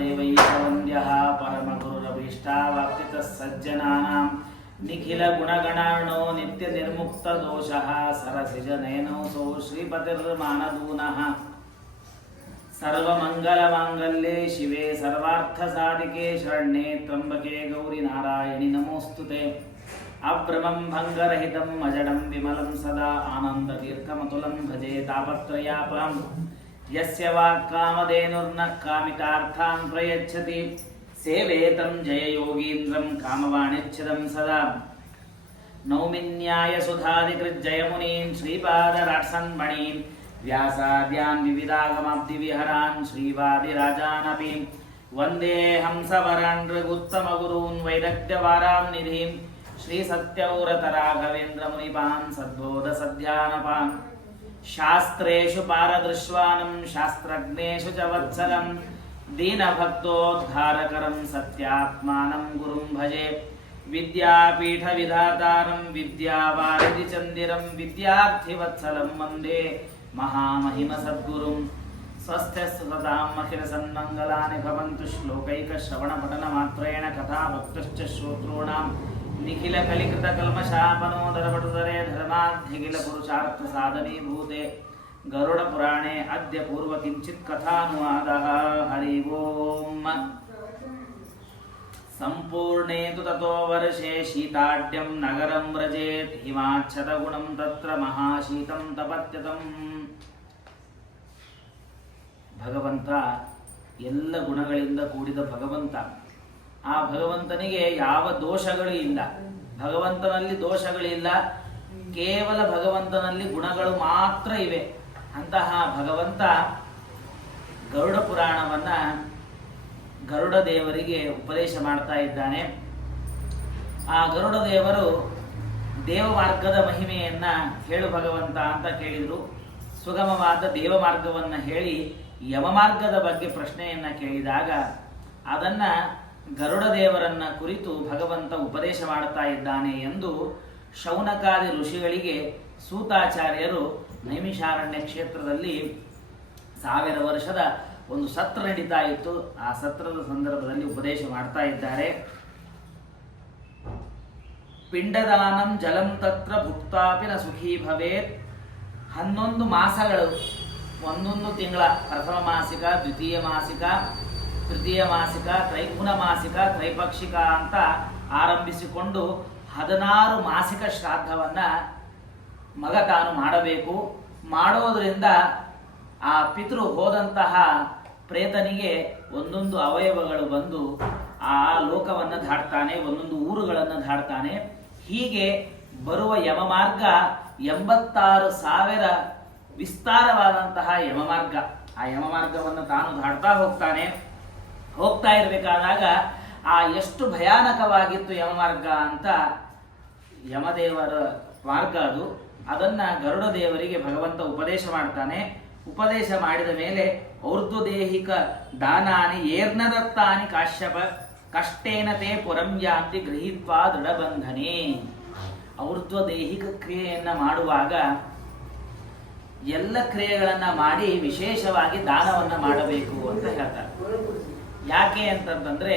सर्वदेवैकवन्द्यः परमगुरुरभीष्टावाप्तितः सज्जनानां निखिलगुणगणार्णो नित्यनिर्मुक्तदोषः सरसिजनयनोऽसौ श्रीपतिर्मानदूनः सर्वमङ्गलमाङ्गल्ये शिवे सर्वार्थसाधिके शरण्ये त्र्यम्बके गौरि नारायणि नमोऽस्तुते। अभ्रमं भङ्गरहितं अजडं विमलं सदा आनन्दतीर्थमतुलं भजे तापत्रयापहं यस्य वाक्कामधेनुर्न कामितार्थान् प्रयच्छति सेवेतं जययोगीन्द्रं कामवाणिच्छिदं सदा। नौमिन्यायसुधादिकृज्जयमुनीन् श्रीपादराट्सन्मणीन् व्यासाद्यान् विविधागमाब्धिविहरान् श्रीवादिराजानपि वन्दे हंसवरान् ऋगुत्तमगुरून् वैदग्ध्यवारां निधिं श्रीसत्यव्रतराघवेन्द्रमुनिपान् सद्बोधसध्यानपान् शास्त्रेषु पारदृश्वानं शास्त्रज्ञेषु च वत्सलं दीनभक्तोद्धारकरं सत्यात्मानं गुरुं भजे। विद्यापीठविधातारं विद्यावारिधिचन्दिरं विद्यार्थिवत्सलं वन्दे महामहिमसद्गुरुं। स्वस्थ्यस्सताम् अखिलसन्मङ्गलानि भवन्तु। श्लोकैकश्रवणपठनमात्रेण कथाभक्तश्च श्रोतॄणां निखिलकलिकृतकल्मषापनोदरपटुतरे धर्माध्यखिलपुरुषार्थसाधनीभूते गरुडपुराणे अद्य पूर्वकिञ्चित् कथानुवादः। हरि ओम्। सम्पूर्णे तु ततो वर्षे शीताढ्यं नगरं व्रजेत् हिमाच्छतगुणं तत्र महाशीतं तपत्यतम्। ಭಗವಂತ ಎಲ್ಲ ಗುಣಗಳಿಂದ ಕೂಡಿದ ಭಗವಂತ. ಆ ಭಗವಂತನಿಗೆ ಯಾವ ದೋಷಗಳು ಇಲ್ಲ. ಭಗವಂತನಲ್ಲಿ ದೋಷಗಳಿಲ್ಲ, ಕೇವಲ ಭಗವಂತನಲ್ಲಿ ಗುಣಗಳು ಮಾತ್ರ ಇವೆ. ಅಂತಹ ಭಗವಂತ ಗರುಡ ಪುರಾಣವನ್ನ ಗರುಡ ದೇವರಿಗೆ ಉಪದೇಶ ಮಾಡ್ತಾ ಇದ್ದಾನೆ. ಆ ಗರುಡ ದೇವರು ದೇವ ಮಾರ್ಗದ ಮಹಿಮೆಯನ್ನ ಹೇಳು ಭಗವಂತ ಅಂತ ಕೇಳಿದ್ರು. ಸುಗಮವಾದ ದೇವ ಮಾರ್ಗವನ್ನ ಹೇಳಿ ಯಮ ಮಾರ್ಗದ ಬಗ್ಗೆ ಪ್ರಶ್ನೆಯನ್ನ ಕೇಳಿದಾಗ ಅದನ್ನ ಗರುಡ ದೇವರನ್ನ ಕುರಿತು ಭಗವಂತ ಉಪದೇಶ ಮಾಡುತ್ತಾ ಇದ್ದಾನೆ ಎಂದು ಶೌನಕಾದಿ ಋಷಿಗಳಿಗೆ ಸೂತಾಚಾರ್ಯರು ನೈಮಿಷಾರಣ್ಯ ಕ್ಷೇತ್ರದಲ್ಲಿ 1000 ವರ್ಷದ ಒಂದು ಸತ್ರ ನಡೀತಾ ಇತ್ತು. ಆ ಸತ್ರದ ಸಂದರ್ಭದಲ್ಲಿ ಉಪದೇಶ ಮಾಡ್ತಾ ಇದ್ದಾರೆ. ಪಿಂಡದಾನಂ ಜಲಂ ತತ್ರ ಭುಕ್ತಾಪಿ ನ ಸುಖೀ ಭವೇತ್. 11 ಮಾಸಗಳು, ಒಂದೊಂದು ತಿಂಗಳ, ಪ್ರಥಮ ಮಾಸಿಕ, ದ್ವಿತೀಯ ಮಾಸಿಕ, ತೃತೀಯ ಮಾಸಿಕ, ತ್ರೈಗುಣ ಮಾಸಿಕ, ತ್ರೈಪಕ್ಷಿಕ ಅಂತ ಆರಂಭಿಸಿಕೊಂಡು 16 ಮಾಸಿಕ ಶ್ರಾದ್ದವನ್ನ ಮಗ ತಾನು ಮಾಡಬೇಕು. ಮಾಡೋದ್ರಿಂದ ಆ ಪಿತೃ ಹೋದಂತಹ ಪ್ರೇತನಿಗೆ ಒಂದೊಂದು ಅವಯವಗಳು ಬಂದು ಆ ಲೋಕವನ್ನು ದಾಟ್ತಾನೆ, ಒಂದೊಂದು ಊರುಗಳನ್ನು ದಾಟ್ತಾನೆ. ಹೀಗೆ ಬರುವ ಯಮ ಮಾರ್ಗ 86,000 ವಿಸ್ತಾರವಾದಂತಹ ಯಮ ಮಾರ್ಗ. ಆ ಯಮ ಮಾರ್ಗವನ್ನು ತಾನು ದಾಟ್ತಾ ಹೋಗ್ತಾ ಇರಬೇಕಾದಾಗ ಆ ಎಷ್ಟು ಭಯಾನಕವಾಗಿತ್ತು ಯಮ ಮಾರ್ಗ ಅಂತ ಯಮದೇವರ ಮಾರ್ಗ ಅದು. ಅದನ್ನ ಗರುಡ ದೇವರಿಗೆ ಭಗವಂತ ಉಪದೇಶ ಮಾಡ್ತಾನೆ. ಉಪದೇಶ ಮಾಡಿದ ಮೇಲೆ ಔರ್ಧ್ವದೇಹಿಕ ದಾನಾನಿ ಏರ್ನದತ್ತಾನಿ ಕಾಶ್ಯಪ ಕಷ್ಟೇನ ತೇ ಪುರಂ ಯಾಂತಿ ಗೃಹೀತ್ವಾ ದೃಢಬಂಧನೆ. ಔರ್ಧ್ವದೇಹಿಕ ಕ್ರಿಯೆಯನ್ನ ಮಾಡುವಾಗ ಎಲ್ಲ ಕ್ರಿಯೆಗಳನ್ನ ಮಾಡಿ ವಿಶೇಷವಾಗಿ ದಾನವನ್ನ ಮಾಡಬೇಕು ಅಂತ ಹೇಳ್ತಾರೆ. ಯಾಕೆ ಅಂತಂದ್ರೆ,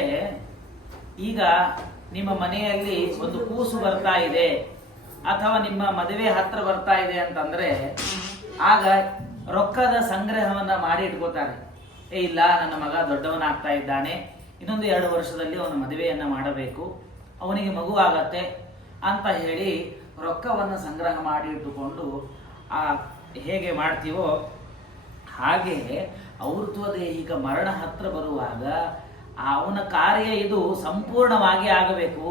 ಈಗ ನಿಮ್ಮ ಮನೆಯಲ್ಲಿ ಒಂದು ಕೂಸು ಬರ್ತಾ ಇದೆ ಅಥವಾ ನಿಮ್ಮ ಮದುವೆ ಹತ್ರ ಬರ್ತಾ ಇದೆ ಅಂತಂದ್ರೆ ಆಗ ರೊಕ್ಕದ ಸಂಗ್ರಹವನ್ನ ಮಾಡಿ ಇಟ್ಕೋತಾರೆ. ಇಲ್ಲ, ನನ್ನ ಮಗ ದೊಡ್ಡವನಾಗ್ತಾ ಇದ್ದಾನೆ, ಇನ್ನೊಂದು 2 ವರ್ಷದಲ್ಲಿ ಅವನ ಮದುವೆಯನ್ನ ಮಾಡಬೇಕು, ಅವನಿಗೆ ಮಗು ಆಗತ್ತೆ ಅಂತ ಹೇಳಿ ರೊಕ್ಕವನ್ನು ಸಂಗ್ರಹ ಮಾಡಿ ಇಟ್ಟುಕೊಂಡು ಹೇಗೆ ಮಾಡ್ತೀವೋ ಹಾಗೆ ಔರ್ಧ್ವದೇಹಿಕ ಮರಣ ಹತ್ರ ಬರುವಾಗ ಅವನ ಕಾರ್ಯ ಇದು ಸಂಪೂರ್ಣವಾಗಿ ಆಗಬೇಕು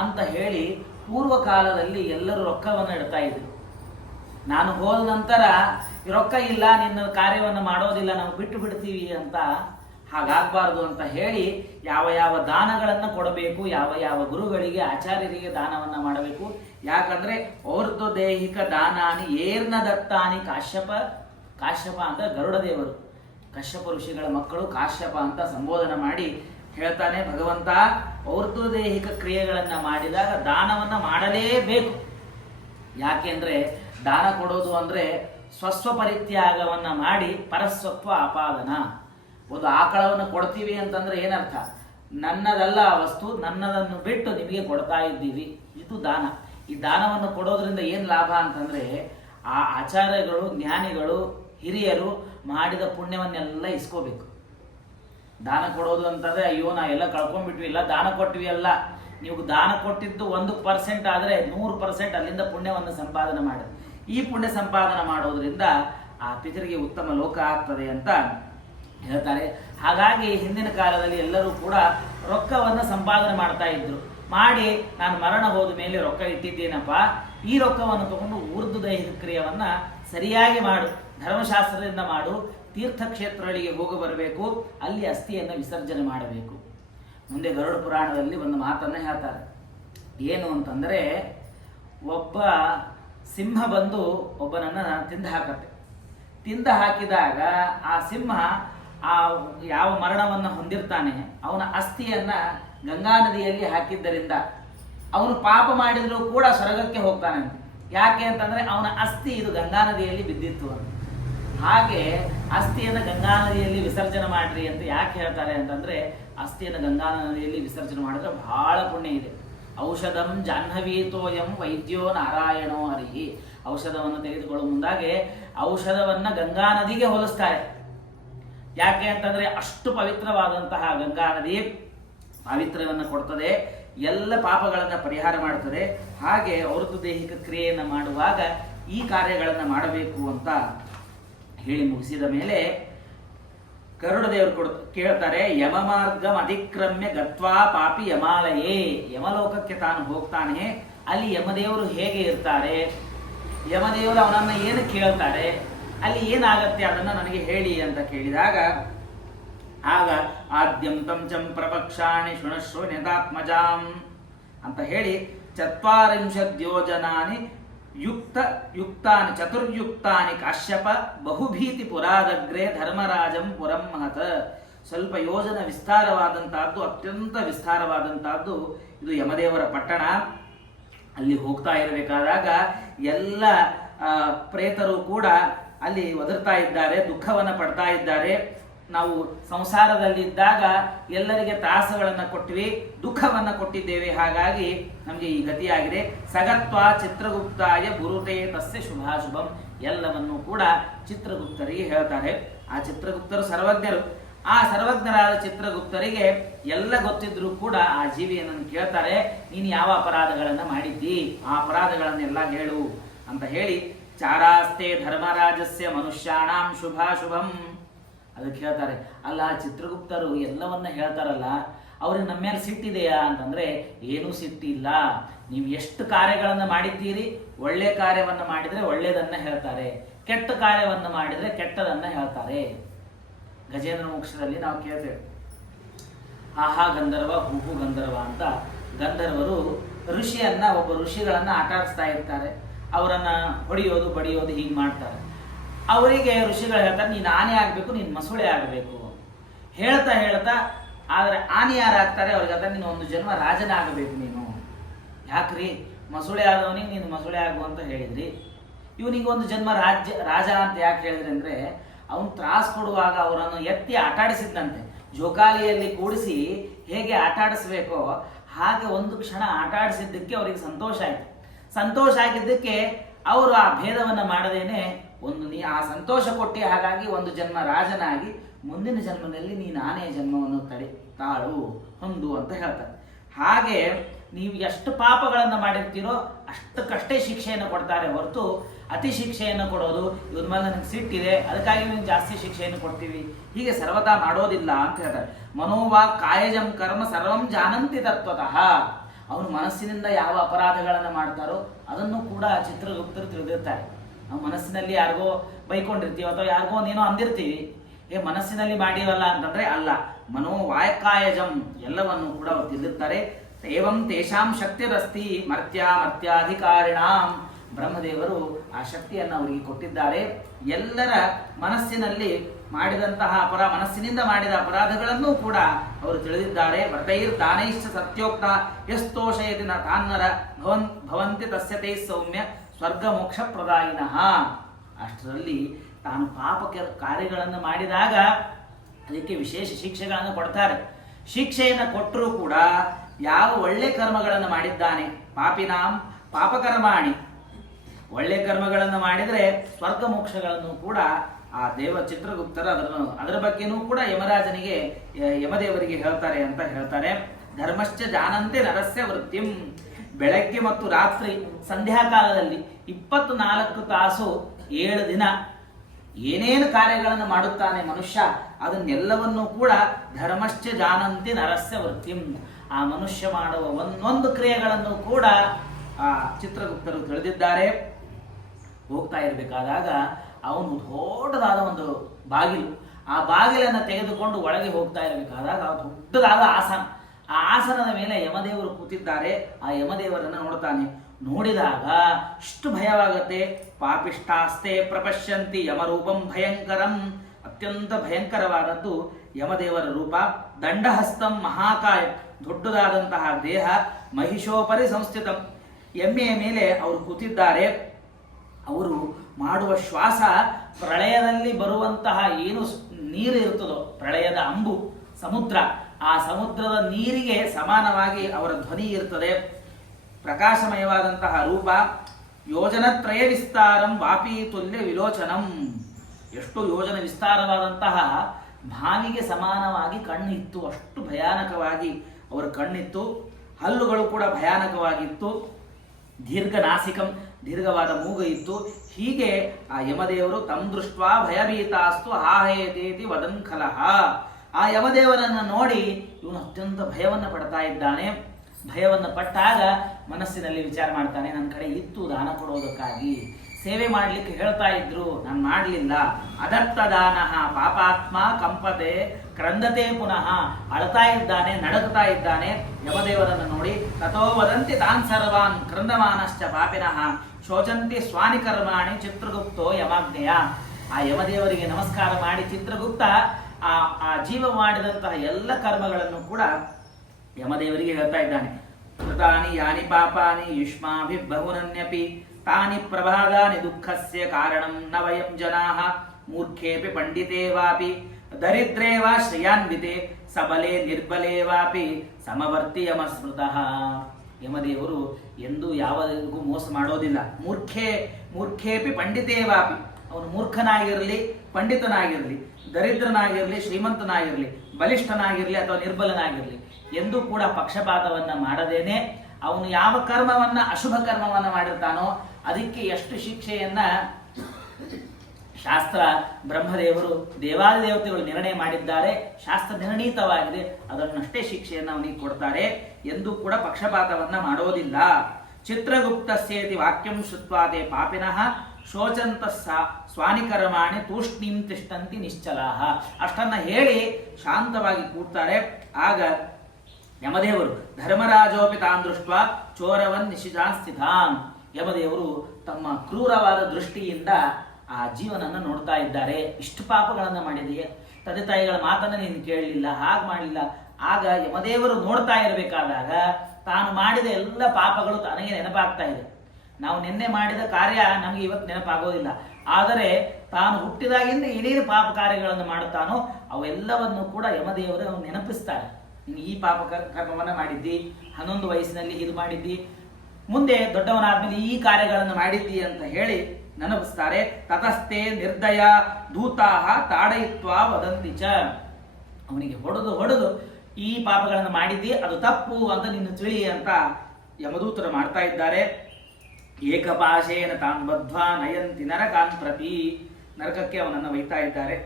ಅಂತ ಹೇಳಿ ಪೂರ್ವ ಕಾಲದಲ್ಲಿ ಎಲ್ಲರೂ ರೊಕ್ಕವನ್ನು ಇಡ್ತಾ ಇದ್ರು. ನಾನು ಹೋದ ನಂತರ ರೊಕ್ಕ ಇಲ್ಲ, ನಿನ್ನ ಕಾರ್ಯವನ್ನು ಮಾಡೋದಿಲ್ಲ, ನಾವು ಬಿಟ್ಟು ಬಿಡ್ತೀವಿ ಅಂತ ಹಾಗಾಗಬಾರ್ದು ಅಂತ ಹೇಳಿ ಯಾವ ಯಾವ ದಾನಗಳನ್ನು ಕೊಡಬೇಕು, ಯಾವ ಯಾವ ಗುರುಗಳಿಗೆ ಆಚಾರ್ಯರಿಗೆ ದಾನವನ್ನ ಮಾಡಬೇಕು. ಯಾಕಂದ್ರೆ ಔರ್ಧ್ವದೇಹಿಕ ದಾನಾನಿ ಏರ್ನ ದತ್ತಾನಿ ಕಾಶ್ಯಪ. ಕಾಶ್ಯಪ ಅಂದ್ರೆ ಗರುಡ ದೇವರು, ಕಶ್ಯಪ ಋಷಿಗಳ ಮಕ್ಕಳು ಕಾಶ್ಯಪ ಅಂತ ಸಂಬೋಧನೆ ಮಾಡಿ ಹೇಳ್ತಾನೆ ಭಗವಂತ. ಔರ್ಧ್ವದೇಹಿಕ ಕ್ರಿಯೆಗಳನ್ನ ಮಾಡಿದಾಗ ದಾನವನ್ನ ಮಾಡಲೇಬೇಕು. ಯಾಕೆಂದ್ರೆ ದಾನ ಕೊಡೋದು ಅಂದ್ರೆ ಸ್ವಸ್ವ ಪರಿತ್ಯಾಗವನ್ನ ಮಾಡಿ ಪರಸ್ವತ್ವ ಆಪಾದನ. ಒಂದು ಆಕಳವನ್ನು ಕೊಡ್ತೀವಿ ಅಂತಂದ್ರೆ ಏನರ್ಥ? ನನ್ನದಲ್ಲ ಆ ವಸ್ತು, ನನ್ನದನ್ನು ಬಿಟ್ಟು ನಿಮಗೆ ಕೊಡ್ತಾ ಇದ್ದೀವಿ. ಇದು ದಾನ. ಈ ದಾನವನ್ನು ಕೊಡೋದ್ರಿಂದ ಏನು ಲಾಭ ಅಂತಂದ್ರೆ, ಆ ಆಚಾರ್ಯಗಳು, ಜ್ಞಾನಿಗಳು, ಹಿರಿಯರು ಮಾಡಿದ ಪುಣ್ಯವನ್ನೆಲ್ಲ ಇಸ್ಕೋಬೇಕು. ದಾನ ಕೊಡೋದು ಅಂತಂದ್ರೆ ಅಯ್ಯೋ ನಾ ಎಲ್ಲ ಕಳ್ಕೊಂಡ್ಬಿಟ್ವಿ, ಇಲ್ಲ ದಾನ ಕೊಟ್ವಿ ಅಲ್ಲ. ನೀವು ದಾನ ಕೊಟ್ಟಿದ್ದು 1% ಆದರೆ 100% ಅಲ್ಲಿಂದ ಪುಣ್ಯವನ್ನು ಸಂಪಾದನೆ ಮಾಡಿ, ಈ ಪುಣ್ಯ ಸಂಪಾದನೆ ಮಾಡೋದ್ರಿಂದ ಆ ಪಿತರಿಗೆ ಉತ್ತಮ ಲೋಕ ಆಗ್ತದೆ ಅಂತ ಹೇಳ್ತಾರೆ. ಹಾಗಾಗಿ ಹಿಂದಿನ ಕಾಲದಲ್ಲಿ ಎಲ್ಲರೂ ಕೂಡ ರೊಕ್ಕವನ್ನು ಸಂಪಾದನೆ ಮಾಡ್ತಾ ಇದ್ರು. ಮಾಡಿ ನಾನು ಮರಣ ಹೋದ ಮೇಲೆ ರೊಕ್ಕ ಇಟ್ಟಿದ್ದೇನಪ್ಪ, ಈ ರೊಕ್ಕವನ್ನು ತಗೊಂಡು ಊರ್ಧ್ವ ದೈಹಿಕ ಕ್ರಿಯೆಯನ್ನ ಸರಿಯಾಗಿ ಮಾಡು, ಧರ್ಮಶಾಸ್ತ್ರದಿಂದ ಮಾಡು, ತೀರ್ಥಕ್ಷೇತ್ರಗಳಿಗೆ ಹೋಗಿ ಬರಬೇಕು, ಅಲ್ಲಿ ಅಸ್ಥಿಯನ್ನು ವಿಸರ್ಜನೆ ಮಾಡಬೇಕು. ಮುಂದೆ ಗರುಡ ಪುರಾಣದಲ್ಲಿ ಒಂದು ಮಾತನ್ನು ಹೇಳ್ತಾರೆ. ಏನು ಅಂತಂದರೆ, ಒಬ್ಬ ಸಿಂಹ ಬಂದು ಒಬ್ಬನನ್ನು ತಿಂದು ಹಾಕತ್ತೆ. ತಿಂದು ಹಾಕಿದಾಗ ಆ ಸಿಂಹ ಆ ಯಾವ ಮರಣವನ್ನು ಹೊಂದಿರ್ತಾನೆ ಅವನ ಅಸ್ಥಿಯನ್ನ ಗಂಗಾ ನದಿಯಲ್ಲಿ ಹಾಕಿದ್ದರಿಂದ ಅವನು ಪಾಪ ಮಾಡಿದರೂ ಕೂಡ ಸ್ವರ್ಗಕ್ಕೆ ಹೋಗ್ತಾನೆ. ಯಾಕೆ ಅಂತಂದ್ರೆ ಅವನ ಅಸ್ಥಿ ಇದು ಗಂಗಾ ನದಿಯಲ್ಲಿ ಬಿದ್ದಿತ್ತು ಅಂತ. ಹಾಗೆ ಅಸ್ಥಿಯನ್ನು ಗಂಗಾ ನದಿಯಲ್ಲಿ ವಿಸರ್ಜನೆ ಮಾಡ್ರಿ ಅಂತ ಯಾಕೆ ಹೇಳ್ತಾರೆ ಅಂತಂದ್ರೆ, ಅಸ್ಥಿಯನ್ನು ಗಂಗಾ ನದಿಯಲ್ಲಿ ವಿಸರ್ಜನೆ ಮಾಡಿದ್ರೆ ಬಹಳ ಪುಣ್ಯ ಇದೆ. ಔಷಧಂ ಜಾಹ್ನವೀತೋಯಂ ವೈದ್ಯೋ ನಾರಾಯಣೋ ಹರಿಹಿ. ಔಷಧವನ್ನು ತೆಗೆದುಕೊಳ್ಳುವ ಮುಂದಾಗೆ ಔಷಧವನ್ನ ಗಂಗಾ ನದಿಗೆ ಹೋಲಿಸ್ತಾರೆ. ಯಾಕೆ ಅಂತಂದ್ರೆ ಅಷ್ಟು ಪವಿತ್ರವಾದಂತಹ ಗಂಗಾ ನದಿ ಪಾವಿತ್ರ್ಯವನ್ನು ಕೊಡ್ತದೆ, ಎಲ್ಲ ಪಾಪಗಳನ್ನು ಪರಿಹಾರ ಮಾಡ್ತದೆ. ಹಾಗೆ ಔರ್ಧ್ವ ದೈಹಿಕ ಕ್ರಿಯೆಯನ್ನು ಮಾಡುವಾಗ ಈ ಕಾರ್ಯಗಳನ್ನು ಮಾಡಬೇಕು ಅಂತ ಹೇಳಿ ಮುಗಿಸಿದ ಮೇಲೆ ಗರುಡ ದೇವರು ಕೇಳ್ತಾರೆ, ಯಮ ಮಾರ್ಗಂ ಅತಿಕ್ರಮ್ಯ ಗತ್ವಾ ಪಾಪಿ ಯಮಾಲಯೇ. ಯಮಲೋಕಕ್ಕೆ ತಾನು ಹೋಗ್ತಾನೆ. ಅಲ್ಲಿ ಯಮದೇವರು ಹೇಗೆ ಇರ್ತಾರೆ, ಯಮದೇವರು ಅವನನ್ನ ಏನು ಕೇಳ್ತಾರೆ, ಅಲ್ಲಿ ಏನಾಗತ್ತೆ ಅದನ್ನ ನನಗೆ ಹೇಳಿ ಅಂತ ಕೇಳಿದಾಗ, ಆಗ ಆದ್ಯಂ ತಂಚಂ ಪ್ರಪಕ್ಷಾಣಿ ಶುಣಶ್ರು ನೆತಾತ್ಮಜಾಂ ಅಂತ ಹೇಳಿ 40 ಯೋಜನಾನಿ ಯುಕ್ತಾನಿ ಚತುರ್ಯುಕ್ತಾನಿ ಕಾಶ್ಯಪ ಬಹುಭೀತಿ ಪುರಾದಗ್ರೆ ಧರ್ಮರಾಜಂ ಪುರಂ ಮಹತ. ಸ್ವಲ್ಪ ಯೋಜನ ವಿಸ್ತಾರವಾದಂತಹದ್ದು, ಅತ್ಯಂತ ವಿಸ್ತಾರವಾದಂತಹದ್ದು ಇದು ಯಮದೇವರ ಪಟ್ಟಣ. ಅಲ್ಲಿ ಹೋಗ್ತಾ ಇರಬೇಕಾದಾಗ ಎಲ್ಲ ಪ್ರೇತರು ಕೂಡ ಅಲ್ಲಿ ಒದರ್ತಾ ಇದ್ದಾರೆ, ದುಃಖವನ್ನು ಪಡ್ತಾ ಇದ್ದಾರೆ. ನಾವು ಸಂಸಾರದಲ್ಲಿದ್ದಾಗ ಎಲ್ಲರಿಗೆ ತ್ರಾಸಗಳನ್ನು ಕೊಟ್ಟಿವಿ, ದುಃಖವನ್ನು ಕೊಟ್ಟಿದ್ದೇವೆ, ಹಾಗಾಗಿ ನಮಗೆ ಈ ಗತಿಯಾಗಿದೆ. ಸಗತ್ವ ಚಿತ್ರಗುಪ್ತಾಯ ಗುರುತೇ ತಸ್ಯ ಶುಭಾಶುಭಂ. ಎಲ್ಲವನ್ನು ಕೂಡ ಚಿತ್ರಗುಪ್ತರಿಗೆ ಹೇಳ್ತಾರೆ. ಆ ಚಿತ್ರಗುಪ್ತರು ಸರ್ವಜ್ಞರು. ಆ ಸರ್ವಜ್ಞರಾದ ಚಿತ್ರಗುಪ್ತರಿಗೆ ಎಲ್ಲ ಗೊತ್ತಿದ್ರು ಕೂಡ ಆ ಜೀವಿಯನ್ನು ಕೇಳ್ತಾರೆ, ನೀನು ಯಾವ ಅಪರಾಧಗಳನ್ನು ಮಾಡಿದ್ದಿ, ಆ ಅಪರಾಧಗಳನ್ನೆಲ್ಲ ಹೇಳು ಅಂತ ಹೇಳಿ, ಚಾರಾಸ್ತೆ ಧರ್ಮರಾಜಸ್ಯ ಮನುಷ್ಯಾಣಾಂ ಶುಭಾಶುಭಂ. ಅದಕ್ಕೆ ಹೇಳ್ತಾರೆ, ಅಲ್ಲ ಚಿತ್ರಗುಪ್ತರು ಎಲ್ಲವನ್ನ ಹೇಳ್ತಾರಲ್ಲ, ಅವ್ರಿಗೆ ನಮ್ಮ ಮೇಲೆ ಸಿಟ್ಟಿದೆಯಾ ಅಂತಂದ್ರೆ ಏನೂ ಸಿಟ್ಟಿಲ್ಲ. ನೀವು ಎಷ್ಟು ಕಾರ್ಯಗಳನ್ನು ಮಾಡಿದ್ದೀರಿ, ಒಳ್ಳೆ ಕಾರ್ಯವನ್ನು ಮಾಡಿದ್ರೆ ಒಳ್ಳೆಯದನ್ನ ಹೇಳ್ತಾರೆ, ಕೆಟ್ಟ ಕಾರ್ಯವನ್ನು ಮಾಡಿದ್ರೆ ಕೆಟ್ಟದನ್ನ ಹೇಳ್ತಾರೆ. ಗಜೇಂದ್ರ ಮೋಕ್ಷದಲ್ಲಿ ನಾವು ಕೇಳ್ತೇವೆ, ಆಹಾ ಗಂಧರ್ವ ಹೂಹು ಗಂಧರ್ವ ಅಂತ. ಗಂಧರ್ವರು ಒಬ್ಬ ಋಷಿಗಳನ್ನ ಆಟ ಆಡಿಸ್ತಾ ಇರ್ತಾರೆ, ಅವರನ್ನ ಹೊಡೆಯೋದು ಬಡಿಯೋದು ಹೀಗೆ ಮಾಡ್ತಾರೆ. ಅವರಿಗೆ ಋಷಿಗಳು ಹೇಳ್ತಾರೆ, ನೀನು ಆನೆ ಆಗಬೇಕು, ನೀನು ಮಸುಳೆ ಆಗಬೇಕು. ಹೇಳ್ತಾ ಹೇಳ್ತಾ ಆದರೆ ಆನೆ ಯಾರಾಗ್ತಾರೆ ಅವ್ರಿಗೆ ಹೇಳ್ತಾರೆ, ನೀನು ಒಂದು ಜನ್ಮ ರಾಜನಾಗಬೇಕು ನೀನು. ಯಾಕ್ರಿ, ಮಸುಳೆ ಆದವನಿಗೆ ನೀನು ಮಸುಳೆ ಆಗು ಅಂತ ಹೇಳಿದ್ರಿ, ಇವನಿಗೆ ಒಂದು ಜನ್ಮ ರಾಜ ಅಂತ ಯಾಕೆ ಹೇಳಿದ್ರಿ ಅಂದ್ರೆ, ಅವನು ತ್ರಾಸ ಕೊಡುವಾಗ ಅವರನ್ನು ಎತ್ತಿ ಆಟಾಡಿಸಿದ್ದಂತೆ. ಜೋಕಾಲಿಯಲ್ಲಿ ಕೂಡಿಸಿ ಹೇಗೆ ಆಟಾಡಿಸ್ಬೇಕೋ ಹಾಗೆ ಒಂದು ಕ್ಷಣ ಆಟಾಡಿಸಿದ್ದಕ್ಕೆ ಅವರಿಗೆ ಸಂತೋಷ ಆಯ್ತು. ಸಂತೋಷ ಆಗಿದ್ದಕ್ಕೆ ಅವರು ಆ ಭೇದವನ್ನು ಮಾಡದೇನೆ ಆ ಸಂತೋಷ ಕೊಟ್ಟಿ, ಹಾಗಾಗಿ ಒಂದು ಜನ್ಮ ರಾಜನಾಗಿ ಮುಂದಿನ ಜನ್ಮದಲ್ಲಿ ನೀನು ಆನೆಯ ಜನ್ಮವನ್ನು ತಾಳು ಹೊಂದು ಅಂತ ಹೇಳ್ತಾರೆ. ಹಾಗೆ ನೀವು ಎಷ್ಟು ಪಾಪಗಳನ್ನು ಮಾಡಿರ್ತೀರೋ ಅಷ್ಟಕ್ಕಷ್ಟೇ ಶಿಕ್ಷೆಯನ್ನು ಕೊಡ್ತಾರೆ ಹೊರತು ಅತಿ ಶಿಕ್ಷೆಯನ್ನು ಕೊಡೋದು, ಇವ್ರ ಮೇಲೆ ನನಗೆ ಸಿಟ್ಟಿದೆ ಅದಕ್ಕಾಗಿ ನೀವು ಜಾಸ್ತಿ ಶಿಕ್ಷೆಯನ್ನು ಕೊಡ್ತೀವಿ, ಹೀಗೆ ಸರ್ವತಾ ಮಾಡೋದಿಲ್ಲ ಅಂತ ಹೇಳ್ತಾರೆ. ಮನೋವಾಕ್ ಕಾಯಜಂ ಕರ್ಮ ಸರ್ವಂ ಜಾನಂತಿ ತತ್ವತಃ. ಅವನು ಮನಸ್ಸಿನಿಂದ ಯಾವ ಅಪರಾಧಗಳನ್ನು ಮಾಡ್ತಾರೋ ಅದನ್ನು ಕೂಡ ಚಿತ್ರಗುಪ್ತರು ತಿಳಿದಿರ್ತಾರೆ. ನಾವು ಮನಸ್ಸಿನಲ್ಲಿ ಯಾರಿಗೋ ಬೈಕೊಂಡಿರ್ತೀವಿ ಅಥವಾ ಯಾರಿಗೋ ನೀನೋ ಅಂದಿರ್ತೀವಿ, ಮನಸ್ಸಿನಲ್ಲಿ ಮಾಡಿರಲ್ಲ ಅಂತಂದ್ರೆ ಅಲ್ಲ, ಮನೋವಾಯಕಾಯಜಂ ಎಲ್ಲವನ್ನು ಕೂಡ ಅವರು ತಿಳಿದಿರ್ತಾರೆ. ಏವಂ ತೇಷಾಂ ಶಕ್ತಿರಸ್ತಿ ಮರ್ತ್ಯಾಧಿಕಾರಿಣಾಂ. ಬ್ರಹ್ಮದೇವರು ಆ ಶಕ್ತಿಯನ್ನು ಅವರಿಗೆ ಕೊಟ್ಟಿದ್ದಾರೆ. ಎಲ್ಲರ ಮನಸ್ಸಿನಲ್ಲಿ ಮಾಡಿದಂತಹ ಮನಸ್ಸಿನಿಂದ ಮಾಡಿದ ಅಪರಾಧಗಳನ್ನು ಕೂಡ ಅವರು ತಿಳಿದಿದ್ದಾರೆ. ವ್ರತೈರ್ ದಾನೈಶ್ಚ ಸತ್ಯೋಕ್ತ ಯಸ್ತೋಷಯತಿ ನ ತಾನ್ನರ ಭವಂತಿ ತಸ್ಯತೈ ಸೌಮ್ಯ ಸ್ವರ್ಗ ಮೋಕ್ಷ ಪ್ರದಾಯಿನಃ. ಅಷ್ಟರಲ್ಲಿ ತಾನು ಪಾಪ ಕಾರ್ಯಗಳನ್ನು ಮಾಡಿದಾಗ ಅದಕ್ಕೆ ವಿಶೇಷ ಶಿಕ್ಷೆಗಳನ್ನು ಕೊಡ್ತಾರೆ. ಶಿಕ್ಷೆಯನ್ನು ಕೊಟ್ಟರೂ ಕೂಡ ಯಾವ ಒಳ್ಳೆ ಕರ್ಮಗಳನ್ನು ಮಾಡಿದ್ದಾನೆ, ಪಾಪಿನಾಂ ಪಾಪಕರ್ಮಾಣಿ, ಒಳ್ಳೆ ಕರ್ಮಗಳನ್ನು ಮಾಡಿದರೆ ಸ್ವರ್ಗ ಮೋಕ್ಷಗಳನ್ನು ಕೂಡ ಆ ಚಿತ್ರಗುಪ್ತರ ಅದರ ಬಗ್ಗೆನೂ ಕೂಡ ಯಮರಾಜನಿಗೆ ಯಮದೇವರಿಗೆ ಹೇಳ್ತಾರೆ ಅಂತ ಹೇಳ್ತಾರೆ. ಧರ್ಮಶ್ಚ ಜಾನಂತೆ ನರಸ್ಯ ವೃತ್ತಿಂ, ಬೆಳಗ್ಗೆ ಮತ್ತು ರಾತ್ರಿ ಸಂಧ್ಯಾಕಾಲದಲ್ಲಿ 24 ತಾಸು 7 ದಿನ ಏನೇನು ಕಾರ್ಯಗಳನ್ನು ಮಾಡುತ್ತಾನೆ ಮನುಷ್ಯ, ಅದನ್ನೆಲ್ಲವನ್ನೂ ಕೂಡ ಧರ್ಮಶ್ಚ ಜಾನಂತಿ ನರಸ್ಯ ವೃತ್ತಿಂ, ಆ ಮನುಷ್ಯ ಮಾಡುವ ಒಂದೊಂದು ಕ್ರಿಯೆಗಳನ್ನು ಕೂಡ ಆ ಚಿತ್ರಗುಪ್ತರು ತಿಳಿದಿದ್ದಾರೆ. ಹೋಗ್ತಾ ಇರಬೇಕಾದಾಗ ಅವನು ದೊಡ್ಡದಾದ ಒಂದು ಬಾಗಿಲು, ಆ ಬಾಗಿಲನ್ನು ತೆಗೆದುಕೊಂಡು ಒಳಗೆ ಹೋಗ್ತಾ ಇರಬೇಕಾದಾಗ ದೊಡ್ಡದಾದ ಆಸನ, ಆ ಆಸನದ ಮೇಲೆ ಯಮದೇವರು ಕೂತಿದ್ದಾರೆ. ಆ ಯಮದೇವರನ್ನು ನೋಡ್ತಾನೆ. ನೋಡಿದಾಗ ಇಷ್ಟು ಭಯವಾಗತ್ತೆ. ಪಾಪಿಷ್ಟಾಸ್ತೆ ಪ್ರಪಶ್ಯಂತಿ ಯಮರೂಪಂ ಭಯಂಕರಂ, ಅತ್ಯಂತ ಭಯಂಕರವಾದದ್ದು ಯಮದೇವರ ರೂಪ. ದಂಡಹಸ್ತಂ ಮಹಾಕಾಯ, ದೊಡ್ಡದಾದಂತಹ ದೇಹ, ಮಹಿಷೋಪರಿ ಸಂಸ್ಥಿತಂ, ಎಮ್ಮೆಯ ಮೇಲೆ ಅವರು ಕೂತಿದ್ದಾರೆ. ಅವರು ಮಾಡುವ ಶ್ವಾಸ ಪ್ರಳಯದಲ್ಲಿ ಬರುವಂತಹ ಏನು ನೀರು ಇರ್ತದೋ, ಪ್ರಳಯದ ಅಂಬು ಸಮುದ್ರ, ಆ ಸಮುದ್ರದ ನೀರಿಗೆ ಸಮಾನವಾಗಿ ಅವರ ಧ್ವನಿ ಇರ್ತದೆ. ಪ್ರಕಾಶಮಯವಾದಂತಹ ರೂಪ. ಯೋಜನತ್ರಯ ವಿಸ್ತಾರಂ ವಾಪಿ ತುಲ್ಯ ವಿಲೋಚನಂ, ಎಷ್ಟು ಯೋಜನ ವಿಸ್ತಾರವಾದಂತಹ ಭಾವಿಗೆ ಸಮಾನವಾಗಿ ಕಣ್ಣಿತ್ತು, ಅಷ್ಟು ಭಯಾನಕವಾಗಿ ಅವರ ಕಣ್ಣಿತ್ತು. ಹಲ್ಲುಗಳು ಕೂಡ ಭಯಾನಕವಾಗಿತ್ತು. ದೀರ್ಘ ನಾಸಿಕಂ, ದೀರ್ಘವಾದ ಮೂಗು ಇತ್ತು. ಹೀಗೆ ಆ ಯಮದೇವರು ತಂ ದೃಷ್ಟ ಭಯಭೀತಾಸ್ತು ಹಾಹೇತೇತಿ ವದನ್ ಖಲಃ, ಆ ಯಮದೇವರನ್ನು ನೋಡಿ ಇವನು ಅತ್ಯಂತ ಭಯವನ್ನು ಪಡ್ತಾ ಇದ್ದಾನೆ. ಭಯವನ್ನು ಪಟ್ಟಾಗ ಮನಸ್ಸಿನಲ್ಲಿ ವಿಚಾರ ಮಾಡ್ತಾನೆ, ನನ್ನ ಕಡೆ ಇತ್ತು ದಾನ ಕೊಡೋದಕ್ಕಾಗಿ, ಸೇವೆ ಮಾಡಲಿಕ್ಕೆ ಹೇಳ್ತಾ ಇದ್ರು, ನಾನು ಮಾಡಲಿಲ್ಲ. ಅದತ್ತ ದಾನ ಪಾಪಾತ್ಮ ಕಂಪತೆ ಕ್ರಂದತೆ ಪುನಃ, ಅಳ್ತಾ ಇದ್ದಾನೆ, ನಡಕ್ತಾ ಇದ್ದಾನೆ ಯಮದೇವರನ್ನು ನೋಡಿ. ತಥೋ ವದಂತಿ ತಾನ್ ಸರ್ವಾನ್ ಕ್ರಂದಮಾನಶ್ಚ ಪಾಪಿನಃ ಶೋಚಂತಿ ಸ್ವಾನಿ ಕರ್ಮಾಣಿ ಚಿತ್ರಗುಪ್ತೋ ಯಮಾಜ್ಞೆಯ. ಆ ಯಮದೇವರಿಗೆ ನಮಸ್ಕಾರ ಮಾಡಿ ಚಿತ್ರಗುಪ್ತ ಆ ಜೀವ ಮಾಡಿದಂತಹ ಎಲ್ಲ ಕರ್ಮಗಳನ್ನು ಕೂಡ ಯಮದೇವರಿಗೆ ಹೇಳ್ತಾ ಇದ್ದಾನೆ. ಕೃತಾನಿ ಯಾನಿ ಪಾಪಾನಿ ಯುಷ್ಮಾಭಿ ಬಹುನನ್ಯಪಿ ತಾನಿ ಪ್ರಭಾದಾನಿ ದುಃಖಸ್ಯ ಕಾರಣಂ ನ ವಯಂ ಜನಾಃ ಮೂರ್ಖೇಪಿ ಪಂಡಿತೇ ವಾಪಿ ದರಿದ್ರೇ ವಾ ಶ್ರೇಯಾನ್ವಿತೆ ಸಬಲೇ ನಿರ್ಬಲೇ ವಾಪಿ ಸಮವರ್ತಿ ಯಮಸ್ಮೃತಃ. ಯಮದೇವರು ಎಂದೂ ಯಾವರಿಗೂ ಮೋಸ ಮಾಡೋದಿಲ್ಲ. ಮೂರ್ಖೇಪಿ ಪಂಡಿತೇ ವಾಪಿ, ಅವನು ಮೂರ್ಖನಾಗಿರಲಿ, ಪಂಡಿತನಾಗಿರಲಿ, ದರಿದ್ರನಾಗಿರಲಿ, ಶ್ರೀಮಂತನಾಗಿರಲಿ, ಬಲಿಷ್ಠನಾಗಿರಲಿ ಅಥವಾ ನಿರ್ಬಲನಾಗಿರಲಿ, ಎಂದೂ ಕೂಡ ಪಕ್ಷಪಾತವನ್ನ ಮಾಡದೇನೆ ಅವನು ಯಾವ ಕರ್ಮವನ್ನ ಅಶುಭ ಕರ್ಮವನ್ನ ಮಾಡಿರ್ತಾನೋ ಅದಕ್ಕೆ ಎಷ್ಟು ಶಿಕ್ಷೆಯನ್ನ ಶಾಸ್ತ್ರ ಬ್ರಹ್ಮದೇವರು ದೇವಾದಿ ದೇವತೆಗಳು ನಿರ್ಣಯ ಮಾಡಿದ್ದಾರೆ. ಶಾಸ್ತ್ರ ನಿರ್ಣೀತವಾಗಿದೆ, ಅದನ್ನಷ್ಟೇ ಶಿಕ್ಷೆಯನ್ನು ಅವನಿಗೆ ಕೊಡ್ತಾರೆ. ಎಂದೂ ಕೂಡ ಪಕ್ಷಪಾತವನ್ನ ಮಾಡೋದಿಲ್ಲ. ಚಿತ್ರಗುಪ್ತಸ್ಯೇತಿ ವಾಕ್ಯಂ ಶ್ರುತ್ವಾತೆ ಪಾಪಿನಃ ಶೋಚಂತ ಸ್ವಾನಿ ಕರ್ಮಾಣಿ ತೂಷ್ಣೀಂ ತಿಷ್ಟಂತಿ ನಿಶ್ಚಲಾಹ. ಅಷ್ಟನ್ನ ಹೇಳಿ ಶಾಂತವಾಗಿ ಕೂಡ್ತಾರೆ. ಆಗ ಯಮದೇವರು ಧರ್ಮರಾಜೋಪಿ ತಾನ್ ದೃಷ್ಟ ಚೋರವನ್ ನಿಶಿಜಾನ್ ಸ್ಥಿತಾನ್, ಯಮದೇವರು ತಮ್ಮ ಕ್ರೂರವಾದ ದೃಷ್ಟಿಯಿಂದ ಆ ಜೀವನನ್ನು ನೋಡ್ತಾ ಇದ್ದಾರೆ. ಇಷ್ಟು ಪಾಪಗಳನ್ನು ಮಾಡಿದೆಯೇ, ತಂದೆ ತಾಯಿಗಳ ಮಾತನ್ನು ನೀನು ಕೇಳಲಿಲ್ಲ, ಹಾಗೆ ಮಾಡಲಿಲ್ಲ. ಆಗ ಯಮದೇವರು ನೋಡ್ತಾ ಇರಬೇಕಾದಾಗ ತಾನು ಮಾಡಿದ ಎಲ್ಲ ಪಾಪಗಳು ತನಗೆ ನೆನಪಾಗ್ತಾ ಇದೆ. ನಾವು ನಿನ್ನೆ ಮಾಡಿದ ಕಾರ್ಯ ನಮಗೆ ಇವತ್ತು ನೆನಪಾಗೋದಿಲ್ಲ, ಆದರೆ ತಾನು ಹುಟ್ಟಿದಾಗಿಂದ ಏನೇನು ಪಾಪ ಕಾರ್ಯಗಳನ್ನು ಮಾಡುತ್ತಾನೋ ಅವೆಲ್ಲವನ್ನು ಕೂಡ ಯಮದೇವರು ಅವನು ನೆನಪಿಸ್ತಾರೆ. ನೀನು ಈ ಪಾಪ ಕರ್ಮವನ್ನು ಮಾಡಿದ್ದಿ, 11 ವಯಸ್ಸಿನಲ್ಲಿ ಇದು ಮಾಡಿದ್ದಿ, ಮುಂದೆ ದೊಡ್ಡವನಾದ್ಮೇಲೆ ಈ ಕಾರ್ಯಗಳನ್ನು ಮಾಡಿದ್ದಿ ಅಂತ ಹೇಳಿ ನೆನಪಿಸ್ತಾರೆ. ತತಸ್ಥೆ ನಿರ್ದಯ ದೂತಾಹ ತಾಡಯಿತ್ವ ವದಂತಿ ಚ, ಅವನಿಗೆ ಹೊಡೆದು ಈ ಪಾಪಗಳನ್ನು ಮಾಡಿದ್ದಿ, ಅದು ತಪ್ಪು ಅಂತ ನಿನ್ನ ತಿಳಿ ಅಂತ ಯಮದೂತರು ಮಾಡ್ತಾ ಇದ್ದಾರೆ. ಏಕಪಾಶೇನ ತಾನ್ ಬದ್ಧ್ವಾ ನಯಂತಿ ನರಕಾನ್ ಪ್ರತಿ, ನರಕಕ್ಕೆ ಅವನನ್ನು ಒಯ್ತಾ ಇದ್ದಾರೆ.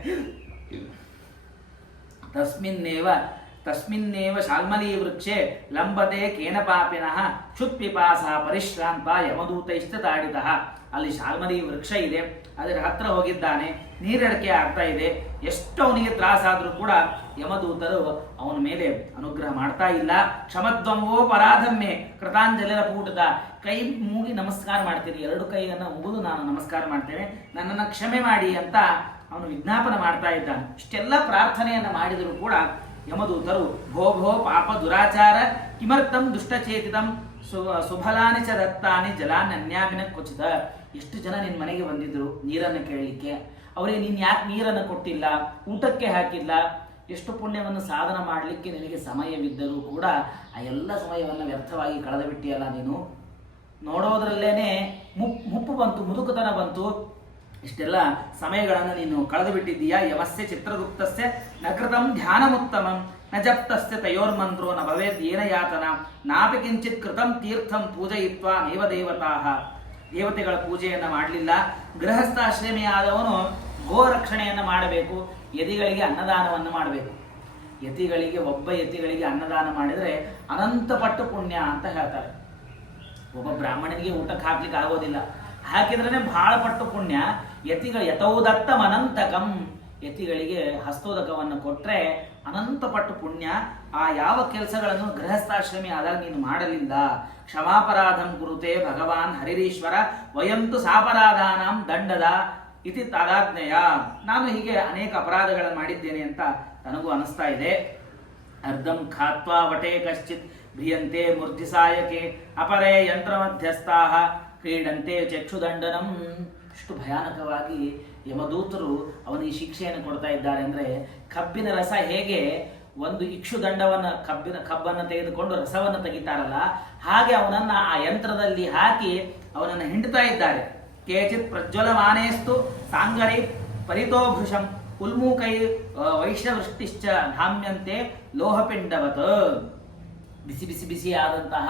ತಸ್ಮಿನ್ನೇವ ಶಾಲ್ಮಲೀ ವೃಕ್ಷೆ ಲಂಬತೆ ಕೇನ ಪಾಪಿನಃ ಕ್ಷುತ್ಪಿಪಾಸ ಪರಿಶ್ರಾಂತ ಯಮದೂತೈಶ್ಚ ತಾಡಿತಃ. ಅಲ್ಲಿ ಶಾಲ್ಮಲಿ ವೃಕ್ಷ ಇದೆ, ಅದರ ಹತ್ರ ಹೋಗಿದ್ದಾನೆ, ನೀರಡಿಕೆ ಆಗ್ತಾ ಇದೆ. ಎಷ್ಟು ಅವನಿಗೆ ತ್ರಾಸಾದ್ರೂ ಕೂಡ ಯಮದೂತರು ಅವನ ಮೇಲೆ ಅನುಗ್ರಹ ಮಾಡ್ತಾ ಇಲ್ಲ. ಕ್ಷಮದ್ವಂವೋ ಪರಾಧಮ್ಮೆ ಕೃತಾಂಜಲಿರ ಪೂಟದ, ಕೈ ಮೂಗಿ ನಮಸ್ಕಾರ ಮಾಡ್ತೀನಿ, 2 ಕೈಯನ್ನು ಮುಗಿದು ನಾನು ನಮಸ್ಕಾರ ಮಾಡ್ತೇನೆ, ನನ್ನನ್ನು ಕ್ಷಮೆ ಮಾಡಿ ಅಂತ ಅವನು ವಿಜ್ಞಾಪನೆ ಮಾಡ್ತಾ ಇದ್ದಾನೆ. ಇಷ್ಟೆಲ್ಲ ಪ್ರಾರ್ಥನೆಯನ್ನು ಮಾಡಿದರೂ ಕೂಡ ಯಮದೂತರು ಭೋ ಭೋ ಪಾಪ ದುರಾಚಾರ ಕಿಮರ್ಥಂ ದುಷ್ಟಚೇತಿತಂ ಸುಫಲಾನಿ ಚ ದತ್ತಾನಿ ಜಲಾನ್ಯನ್ಯಾಮಿನ ಕ್ವಚಿತ. ಎಷ್ಟು ಜನ ನಿನ್ನ ಮನೆಗೆ ಬಂದಿದ್ರು ನೀರನ್ನು ಕೇಳಲಿಕ್ಕೆ, ಅವರಿಗೆ ನೀನು ಯಾಕೆ ನೀರನ್ನು ಕೊಟ್ಟಿಲ್ಲ, ಊಟಕ್ಕೆ ಹಾಕಿಲ್ಲ, ಎಷ್ಟು ಪುಣ್ಯವನ್ನು ಸಾಧನ ಮಾಡಲಿಕ್ಕೆ ನಿನಗೆ ಸಮಯವಿದ್ದರೂ ಕೂಡ ಆ ಎಲ್ಲ ಸಮಯವನ್ನು ವ್ಯರ್ಥವಾಗಿ ಕಳೆದು ಬಿಟ್ಟಿಯಲ್ಲ ನೀನು. ನೋಡೋದ್ರಲ್ಲೇನೆ ಮುಪ್ಪು ಬಂತು, ಮುದುಕುತನ ಬಂತು. ಇಷ್ಟೆಲ್ಲ ಸಮಯಗಳನ್ನು ನೀನು ಕಳೆದು ಬಿಟ್ಟಿದ್ದೀಯಾ. ಯಮಸ್ಯ ಚಿತ್ರಗುಪ್ತಸ್ಯ ನ ಕೃತಂ ಧ್ಯಾನಮುತ್ತಮಂ ನ ಜಪ್ತಸ್ಯ ತಯೋರ್ಮಂತ್ರೋ ನ ಭವೇದ್ ಏನ ಯಾತನ ನಾಪಿ ಕಿಂಚಿತ್ ಕೃತಂ ತೀರ್ಥಂ ಪೂಜಯಿತ್ವಾ ನೈವ ದೇವತಾಃ. ದೇವತೆಗಳ ಪೂಜೆಯನ್ನು ಮಾಡಲಿಲ್ಲ. ಗೃಹಸ್ಥಾಶ್ರಮಿಯಾದವನು ಗೋ ರಕ್ಷಣೆಯನ್ನು ಮಾಡಬೇಕು, ಯತಿಗಳಿಗೆ ಅನ್ನದಾನವನ್ನು ಮಾಡಬೇಕು. ಒಬ್ಬ ಯತಿಗಳಿಗೆ ಅನ್ನದಾನ ಮಾಡಿದರೆ ಅನಂತ ಪಟ್ಟು ಪುಣ್ಯ ಅಂತ ಹೇಳ್ತಾರೆ. ಒಬ್ಬ ಬ್ರಾಹ್ಮಣನಿಗೆ ಊಟಕ್ಕೆ ಹಾಕ್ಲಿಕ್ಕೆ ಆಗೋದಿಲ್ಲ, ಹಾಕಿದ್ರೇನೆ ಬಹಳ ಪಟ್ಟು ಪುಣ್ಯ. ಯತೌದತ್ತಂ ಅನಂತಕಂ, ಯತಿಗಳಿಗೆ ಹಸ್ತೋದಕವನ್ನು ಕೊಟ್ಟರೆ ಅನಂತ ಪಟ್ಟು ಪುಣ್ಯ. ಆ ಯಾವ ಕೆಲಸಗಳನ್ನು ಗೃಹಸ್ಥಾಶ್ರಮಿ ಆದಾಗ ನೀನು ಮಾಡಲಿಲ್ಲ. ಕ್ಷಮಾಪರಾಧಂ ಕುರುತೆ ಭಗವಾನ್ ಹರಿರೀಶ್ವರ ವಯಂತು ಸಾಪರಾಧಾನಾಂ ದಂಡದ ಇತಿ ತದಾಜ್ಞೆಯ. ನಾನು ಹೀಗೆ ಅನೇಕ ಅಪರಾಧಗಳನ್ನು ಮಾಡಿದ್ದೇನೆ ಅಂತ ನನಗೂ ಅನಿಸ್ತಾ ಇದೆ. ಅರ್ಧಂ ಖಾತ್ವಾ ವಟೆ ಕಶ್ಚಿತ್ ಭ್ರಿಯಂತೆ ಮೂರ್ಧಿಸಾಯಕೆ ಅಪರೇ ಯಂತ್ರ ಮಧ್ಯಸ್ಥಾಹ ಕ್ರೀಡಂತೆ ಚಕ್ಷುದಂಡನಂ. ಇಷ್ಟು ಭಯಾನಕವಾಗಿ ಯಮದೂತರು ಅವನಿಗೆ ಶಿಕ್ಷೆಯನ್ನು ಕೊಡ್ತಾ ಇದ್ದಾರೆ. ಅಂದರೆ ಕಬ್ಬಿನ ರಸ ಹೇಗೆ ಒಂದು ಇಕ್ಷುದಂಡವನ್ನು ಕಬ್ಬನ್ನು ತೆಗೆದುಕೊಂಡು ರಸವನ್ನು ತೆಗಿತಾರಲ್ಲ, ಹಾಗೆ ಅವನನ್ನು ಆ ಯಂತ್ರದಲ್ಲಿ ಹಾಕಿ ಅವನನ್ನು ಹಿಂಡ್ತಾ ಇದ್ದಾರೆ. ಕೇಚಿತ್ ಪ್ರಜ್ವಲಮಾನೇಸ್ತು ಸಾಂಗರೈ ಪರಿತೋಭೃಶಂ ಉಲ್ಮೂಕೈ ವೈಶ್ಯವೃಷ್ಟಿಶ್ಚ ಧಾಮ್ಯಂತೆ ಲೋಹಪಿಂಡವತ್. ಬಿಸಿ ಬಿಸಿ ಬಿಸಿ ಆದಂತಹ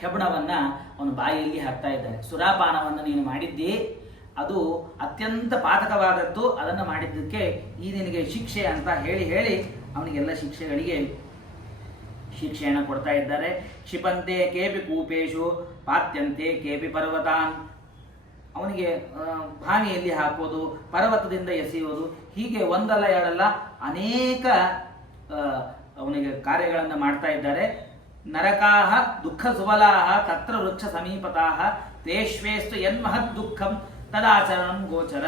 ಕೆಬ್ಬಣವನ್ನು ಅವನು ಬಾಯಿಯಲ್ಲಿ ಹಾಕ್ತಾ ಇದ್ದಾರೆ. ಸುರಾಪಾನವನ್ನು ನೀನು ಮಾಡಿದ್ದಿ, ಅದು ಅತ್ಯಂತ ಪಾತಕವಾದದ್ದು. ಅದನ್ನು ಮಾಡಿದ್ದಕ್ಕೆ ಈ ನಿನಗೆ ಶಿಕ್ಷೆ ಅಂತ ಹೇಳಿ ಅವನಿಗೆಲ್ಲ ಶಿಕ್ಷೆಯನ್ನು ಕೊಡ್ತಾ ಇದ್ದಾರೆ. ಕ್ಷಿಪಂತೆ ಕೇಪಿ ಕೂಪೇಶು ಪಾತ್ಯಂತೆ ಕೇಪಿ ಪರ್ವತಾನ್. ಅವನಿಗೆ ಬಾವಿಯಲ್ಲಿ ಹಾಕೋದು, ಪರ್ವತದಿಂದ ಎಸೆಯೋದು, ಹೀಗೆ ಒಂದಲ್ಲ ಎರಡಲ್ಲ ಅನೇಕ ಅವನಿಗೆ ಕಾರ್ಯಗಳನ್ನು ಮಾಡ್ತಾ ಇದ್ದಾರೆ. ನರಕಾಹ ದುಃಖ ಸುಬಲಾಹ ತತ್ರ ವೃಕ್ಷ ಸಮೀಪತಾಹ ತೇಷ್ವೇಸ್ತು ಯನ್ಮಹದ್ ದುಃಖಂ ತದಾಚರಣಂ ಗೋಚರ.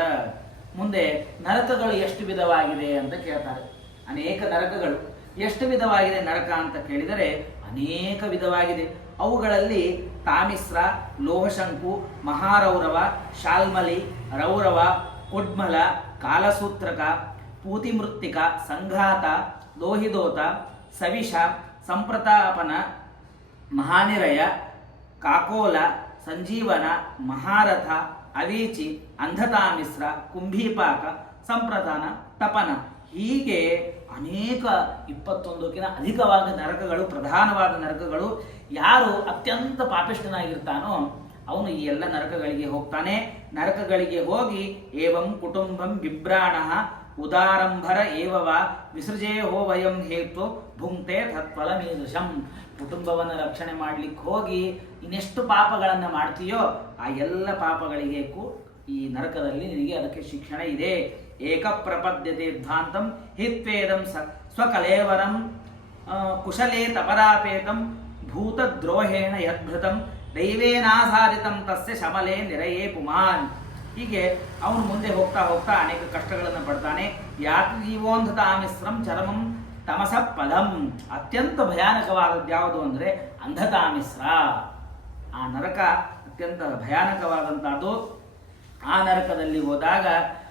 ಮುಂದೆ ನರಕಗಳು ಎಷ್ಟು ವಿಧವಾಗಿದೆ ಅಂತ ಕೇಳ್ತಾರೆ. ಅನೇಕ ನರಕಗಳು ಎಷ್ಟು ವಿಧವಾಗಿದೆ ನರಕ ಅಂತ ಕೇಳಿದರೆ ಅನೇಕ ವಿಧವಾಗಿದೆ. ಅವುಗಳಲ್ಲಿ ತಾಮಿಸ್ರ, ಲೋಹಶಂಕು, ಮಹಾರೌರವ, ಶಾಲ್ಮಲಿ, ರೌರವ, ಉಡ್ಮಲ, ಕಾಲಸೂತ್ರಕ, ಪೂತಿಮೃತ್ತಿಕ, ಸಂಘಾತ, ಲೋಹಿದೋತ, ಸವಿಷ, ಸಂಪ್ರತಾಪನ, ಮಹಾನಿರಯ, ಕಾಕೋಲ, ಸಂಜೀವನ, ಮಹಾರಥ, ಅವೀಚಿ, ಅಂಧತಾಮಿಸ್ರ, ಕುಂಭೀಪಾಕ, ಸಂಪ್ರದಾನ, ತಪನ, ಹೀಗೆ ಅನೇಕ 21ಕ್ಕಿಂತ ಅಧಿಕವಾದ ನರಕಗಳು, ಪ್ರಧಾನವಾದ ನರಕಗಳು. ಯಾರು ಅತ್ಯಂತ ಪಾಪಿಷ್ಠನಾಗಿರ್ತಾನೋ ಅವನು ಈ ಎಲ್ಲ ನರಕಗಳಿಗೆ ಹೋಗ್ತಾನೆ. ನರಕಗಳಿಗೆ ಹೋಗಿ ಏವಂ ಕುಟುಂಬಂ ಬಿಭ್ರಾಣ ಉದಾರಂಭರ ಏವವ ವಿಸೃಜೇ ಹೋ ವಯಂ ಹೇತು ಭುಂಕ್ತೆ ತತ್ಫಲ ಮೀದೃಶಂ. ಕುಟುಂಬವನ್ನು ರಕ್ಷಣೆ ಮಾಡ್ಲಿಕ್ಕೆ ಹೋಗಿ ಇನ್ನೆಷ್ಟು ಪಾಪಗಳನ್ನು ಮಾಡ್ತೀಯೋ ಆ ಎಲ್ಲ ಪಾಪಗಳಿಗೆ ಈ ನರಕದಲ್ಲಿ ನಿನಗೆ ಅದಕ್ಕೆ ಶಿಕ್ಷಣ ಇದೆ. ಏಕ ಪ್ರಪದ್ಯತೆ ಧ್ವಾಂತಂ ಹಿತ್ವೇದಂ ಸ್ವಕಲೇವರಂ ಕುಶಲೇ ತಪರಾಪೇತಂ ಭೂತದ್ರೋಹೇಣ ಯದ್ಭೃತಂ ದೈವೇನಾಸಾರಿತಂ ತಸ್ಯ ಶಮಲೇ ನಿರಯೇ ಪುಮಾನ್. ಹೀಗೆ ಅವನು ಮುಂದೆ ಹೋಗ್ತಾ ಹೋಗ್ತಾ ಅನೇಕ ಕಷ್ಟಗಳನ್ನು ಪಡ್ತಾನೆ. ಯಾತ್ರೀವೋಂಧತಾಮಿಸ್ರಂ ಚರಮಂ ತಮಸ ಪದಂ. ಅತ್ಯಂತ ಭಯಾನಕವಾದದ್ದು ಯಾವುದು ಅಂದರೆ ಅಂಧತಾಮಿಸ್ರ. ಆ ನರಕ ಅತ್ಯಂತ ಭಯಾನಕವಾದಂಥದ್ದು. ಆ ನರಕದಲ್ಲಿ ಹೋದಾಗ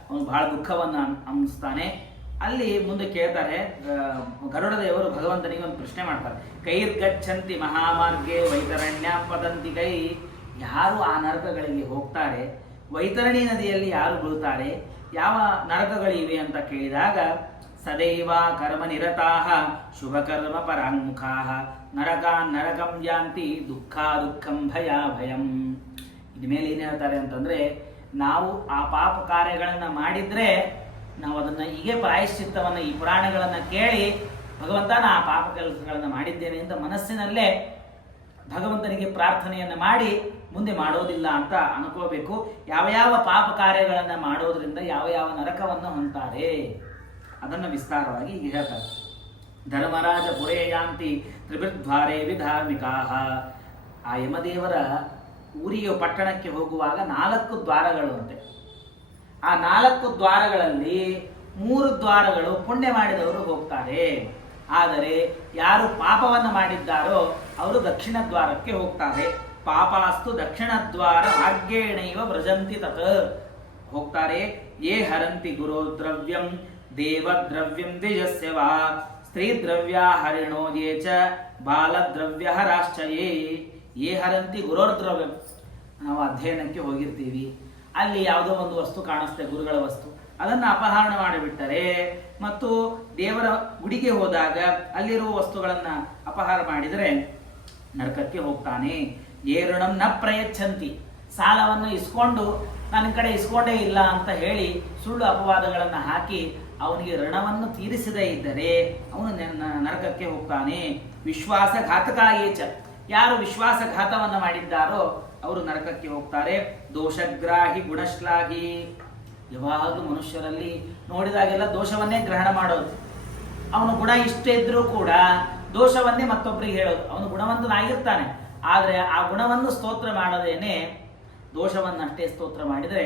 ಅವನು ಬಹಳ ದುಃಖವನ್ನು ಅನ್ನಿಸ್ತಾನೆ. ಅಲ್ಲಿ ಮುಂದೆ ಕೇಳ್ತಾರೆ, ಗರುಡ ದೇವರು ಭಗವಂತನಿಗೆ ಒಂದು ಪ್ರಶ್ನೆ ಮಾಡ್ತಾರೆ. ಕೈರ್ಗಚ್ಚಂತಿ ಮಹಾಮಾರ್ಗೆ ವೈತರಣ್ಯ ಪದಂತಿ ಕೈ. ಯಾರು ಆ ನರಕಗಳಿಗೆ ಹೋಗ್ತಾರೆ, ವೈತರಣಿ ನದಿಯಲ್ಲಿ ಯಾರು ಬೀಳ್ತಾರೆ, ಯಾವ ನರಕಗಳಿವೆ ಅಂತ ಕೇಳಿದಾಗ ಸದೈವ ಕರ್ಮ ನಿರತಾಹ ಶುಭ ಕರ್ಮ ಪರಾಂಗುಖಾಹ ನರಕಾನ್ ನರಕಂ ಯಾಂತಿ ದುಃಖ ದುಃಖಂ ಭಯ ಭಯಂ. ಇನ್ಮೇಲೆ ಏನು ಹೇಳ್ತಾರೆ ಅಂತಂದ್ರೆ, ನಾವು ಆ ಪಾಪ ಕಾರ್ಯಗಳನ್ನು ಮಾಡಿದ್ರೆ ನಾವು ಅದನ್ನು ಹೀಗೆ ಪ್ರಾಯಶ್ಚಿತ್ತವನ್ನು ಈ ಪುರಾಣಗಳನ್ನು ಕೇಳಿ ಭಗವಂತ ನಾ ಆ ಪಾಪ ಕೆಲಸಗಳನ್ನು ಮಾಡಿದ್ದೇನೆ ಅಂತ ಮನಸ್ಸಿನಲ್ಲೇ ಭಗವಂತನಿಗೆ ಪ್ರಾರ್ಥನೆಯನ್ನು ಮಾಡಿ ಮುಂದೆ ಮಾಡೋದಿಲ್ಲ ಅಂತ ಅನ್ಕೋಬೇಕು. ಯಾವ ಯಾವ ಪಾಪ ಕಾರ್ಯಗಳನ್ನು ಮಾಡೋದ್ರಿಂದ ಯಾವ ಯಾವ ನರಕವನ್ನು ಹೊಂತಾರೆ ಅದನ್ನು ವಿಸ್ತಾರವಾಗಿ ಈಗ ಹೇಳ್ತಾರೆ. ಧರ್ಮರಾಜ ಪುರೇಯಾಂತಿ ತ್ರಿಭಿರ್ದ್ವಾರೇ ವಿಧಾರ್ಮಿಕಾಹ. ಆ ಯಮದೇವರ ಊರಿಗೆ ಪಟ್ಟಣಕ್ಕೆ ಹೋಗುವಾಗ 4 ದ್ವಾರಗಳು ಅಂತೆ. ಆ 4 ದ್ವಾರಗಳಲ್ಲಿ 3 ದ್ವಾರಗಳು ಪುಣ್ಯ ಮಾಡಿದವರು ಹೋಗ್ತಾರೆ. ಆದರೆ ಯಾರು ಪಾಪವನ್ನು ಮಾಡಿದ್ದಾರೋ ಅವರು ದಕ್ಷಿಣ ದ್ವಾರಕ್ಕೆ ಹೋಗ್ತಾರೆ. ಪಾಪಾಸ್ತು ದಕ್ಷಿಣ ದ್ವಾರ ಭಾಗ್ಯೇಣೈವ ವ್ರಜಂತಿ ತತ್ ಹೋಗ್ತಾರೆ. ಯೇ ಹರಂತಿ ಗುರೋ ದ್ರವ್ಯಂ ದೇವದ್ರವ್ಯಂ ದ್ವಿಜಸ್ಯ ವಾ ಸ್ತ್ರೀದ್ರವ್ಯ ಹರಿಣೋ ಯೇ ಚ ಬಾಲದ್ರವ್ಯ ಹರಾಶ್ಚಯೇ ಯೇ ಹರಂತಿ ಗುರೋರ್ದ್ರವ್ಯಂ. ನಾವು ಅಧ್ಯಯನಕ್ಕೆ ಹೋಗಿರ್ತೀವಿ, ಅಲ್ಲಿ ಯಾವುದೋ ಒಂದು ವಸ್ತು ಕಾಣಿಸ್ತದೆ, ಗುರುಗಳ ವಸ್ತು, ಅದನ್ನು ಅಪಹರಣ ಮಾಡಿಬಿಟ್ಟರೆ, ಮತ್ತು ದೇವರ ಗುಡಿಗೆ ಹೋದಾಗ ಅಲ್ಲಿರುವ ವಸ್ತುಗಳನ್ನು ಅಪಹಾರ ಮಾಡಿದರೆ ನರಕಕ್ಕೆ ಹೋಗ್ತಾನೆ. ಏರುಣಂ ನ ಪ್ರಯಚ್ಛಂತಿ, ಸಾಲವನ್ನು ಇಸ್ಕೊಂಡು ನನ್ನ ಕಡೆ ಇಸ್ಕೊಂಡೇ ಇಲ್ಲ ಅಂತ ಹೇಳಿ ಸುಳ್ಳು ಅಪವಾದಗಳನ್ನು ಹಾಕಿ ಅವನಿಗೆ ಋಣವನ್ನು ತೀರಿಸದೇ ಇದ್ದರೆ ಅವನು ನರಕಕ್ಕೆ ಹೋಗ್ತಾನೆ. ವಿಶ್ವಾಸಘಾತಕಾಯೇಚ, ಯಾರು ವಿಶ್ವಾಸಘಾತವನ್ನು ಮಾಡಿದ್ದಾರೋ ಅವರು ನರಕಕ್ಕೆ ಹೋಗ್ತಾರೆ. ದೋಷಗ್ರಾಹಿ ಗುಣಶ್ಲಾಘಿ, ಯಾವಾಗಲೂ ಮನುಷ್ಯರಲ್ಲಿ ನೋಡಿದಾಗೆಲ್ಲ ದೋಷವನ್ನೇ ಗ್ರಹಣ ಮಾಡೋದು. ಅವನು ಗುಣ ಇಷ್ಟೇ ಇದ್ರೂ ಕೂಡ ದೋಷವನ್ನೇ ಮತ್ತೊಬ್ಬರಿಗೆ ಹೇಳೋದು. ಅವನು ಗುಣವಂತನಾಗಿರ್ತಾನೆ, ಆದರೆ ಆ ಗುಣವನ್ನು ಸ್ತೋತ್ರ ಮಾಡದೇನೆ ದೋಷವನ್ನಷ್ಟೇ ಸ್ತೋತ್ರ ಮಾಡಿದರೆ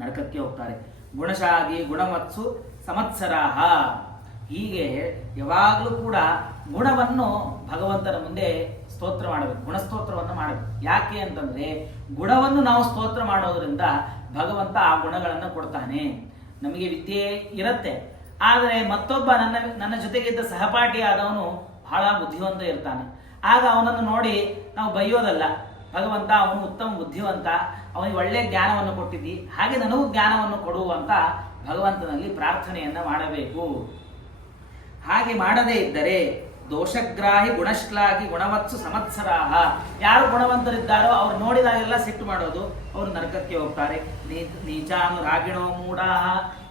ನರಕಕ್ಕೆ ಹೋಗ್ತಾರೆ. ಗುಣಶಾಗಿ ಗುಣವತ್ಸು ಸಂವತ್ಸರಾಹ, ಹೀಗೆ ಯಾವಾಗಲೂ ಕೂಡ ಗುಣವನ್ನು ಭಗವಂತನ ಮುಂದೆ ಸ್ತೋತ್ರ ಮಾಡಬೇಕು, ಗುಣಸ್ತೋತ್ರವನ್ನು ಮಾಡಬೇಕು. ಯಾಕೆ ಅಂತಂದ್ರೆ ಗುಣವನ್ನು ನಾವು ಸ್ತೋತ್ರ ಮಾಡೋದ್ರಿಂದ ಭಗವಂತ ಆ ಗುಣಗಳನ್ನು ಕೊಡ್ತಾನೆ. ನಮಗೆ ವಿದ್ಯೆ ಇರುತ್ತೆ, ಆದರೆ ಮತ್ತೊಬ್ಬ ನನ್ನ ಜೊತೆಗಿದ್ದ ಸಹಪಾಠಿ ಆದವನು ಬಹಳ ಬುದ್ಧಿವಂತ ಇರ್ತಾನೆ. ಆಗ ಅವನನ್ನು ನೋಡಿ ನಾವು ಬೈಯೋದಲ್ಲ, ಭಗವಂತ ಅವನು ಉತ್ತಮ ಬುದ್ಧಿವಂತ, ಅವನಿಗೆ ಒಳ್ಳೆ ಜ್ಞಾನವನ್ನು ಕೊಟ್ಟಿದ್ದಿ, ಹಾಗೆ ನನಗೂ ಜ್ಞಾನವನ್ನು ಕೊಡುವಂತ ಭಗವಂತನಲ್ಲಿ ಪ್ರಾರ್ಥನೆಯನ್ನ ಮಾಡಬೇಕು. ಹಾಗೆ ಮಾಡದೇ ಇದ್ದರೆ ದೋಷಗ್ರಾಹಿ ಗುಣಶ್ಲಾಘಿ ಗುಣವತ್ಸು ಸಂವತ್ಸರಾಹ, ಯಾರು ಗುಣವಂತರಿದ್ದಾರೋ ಅವ್ರು ನೋಡಿದಾಗೆಲ್ಲ ಸಿಟ್ಟು ಮಾಡೋದು, ಅವರು ನರಕಕ್ಕೆ ಹೋಗ್ತಾರೆ. ನೀಚಾನುರಾಗಿಣೋ ಮೂಢಾಹ,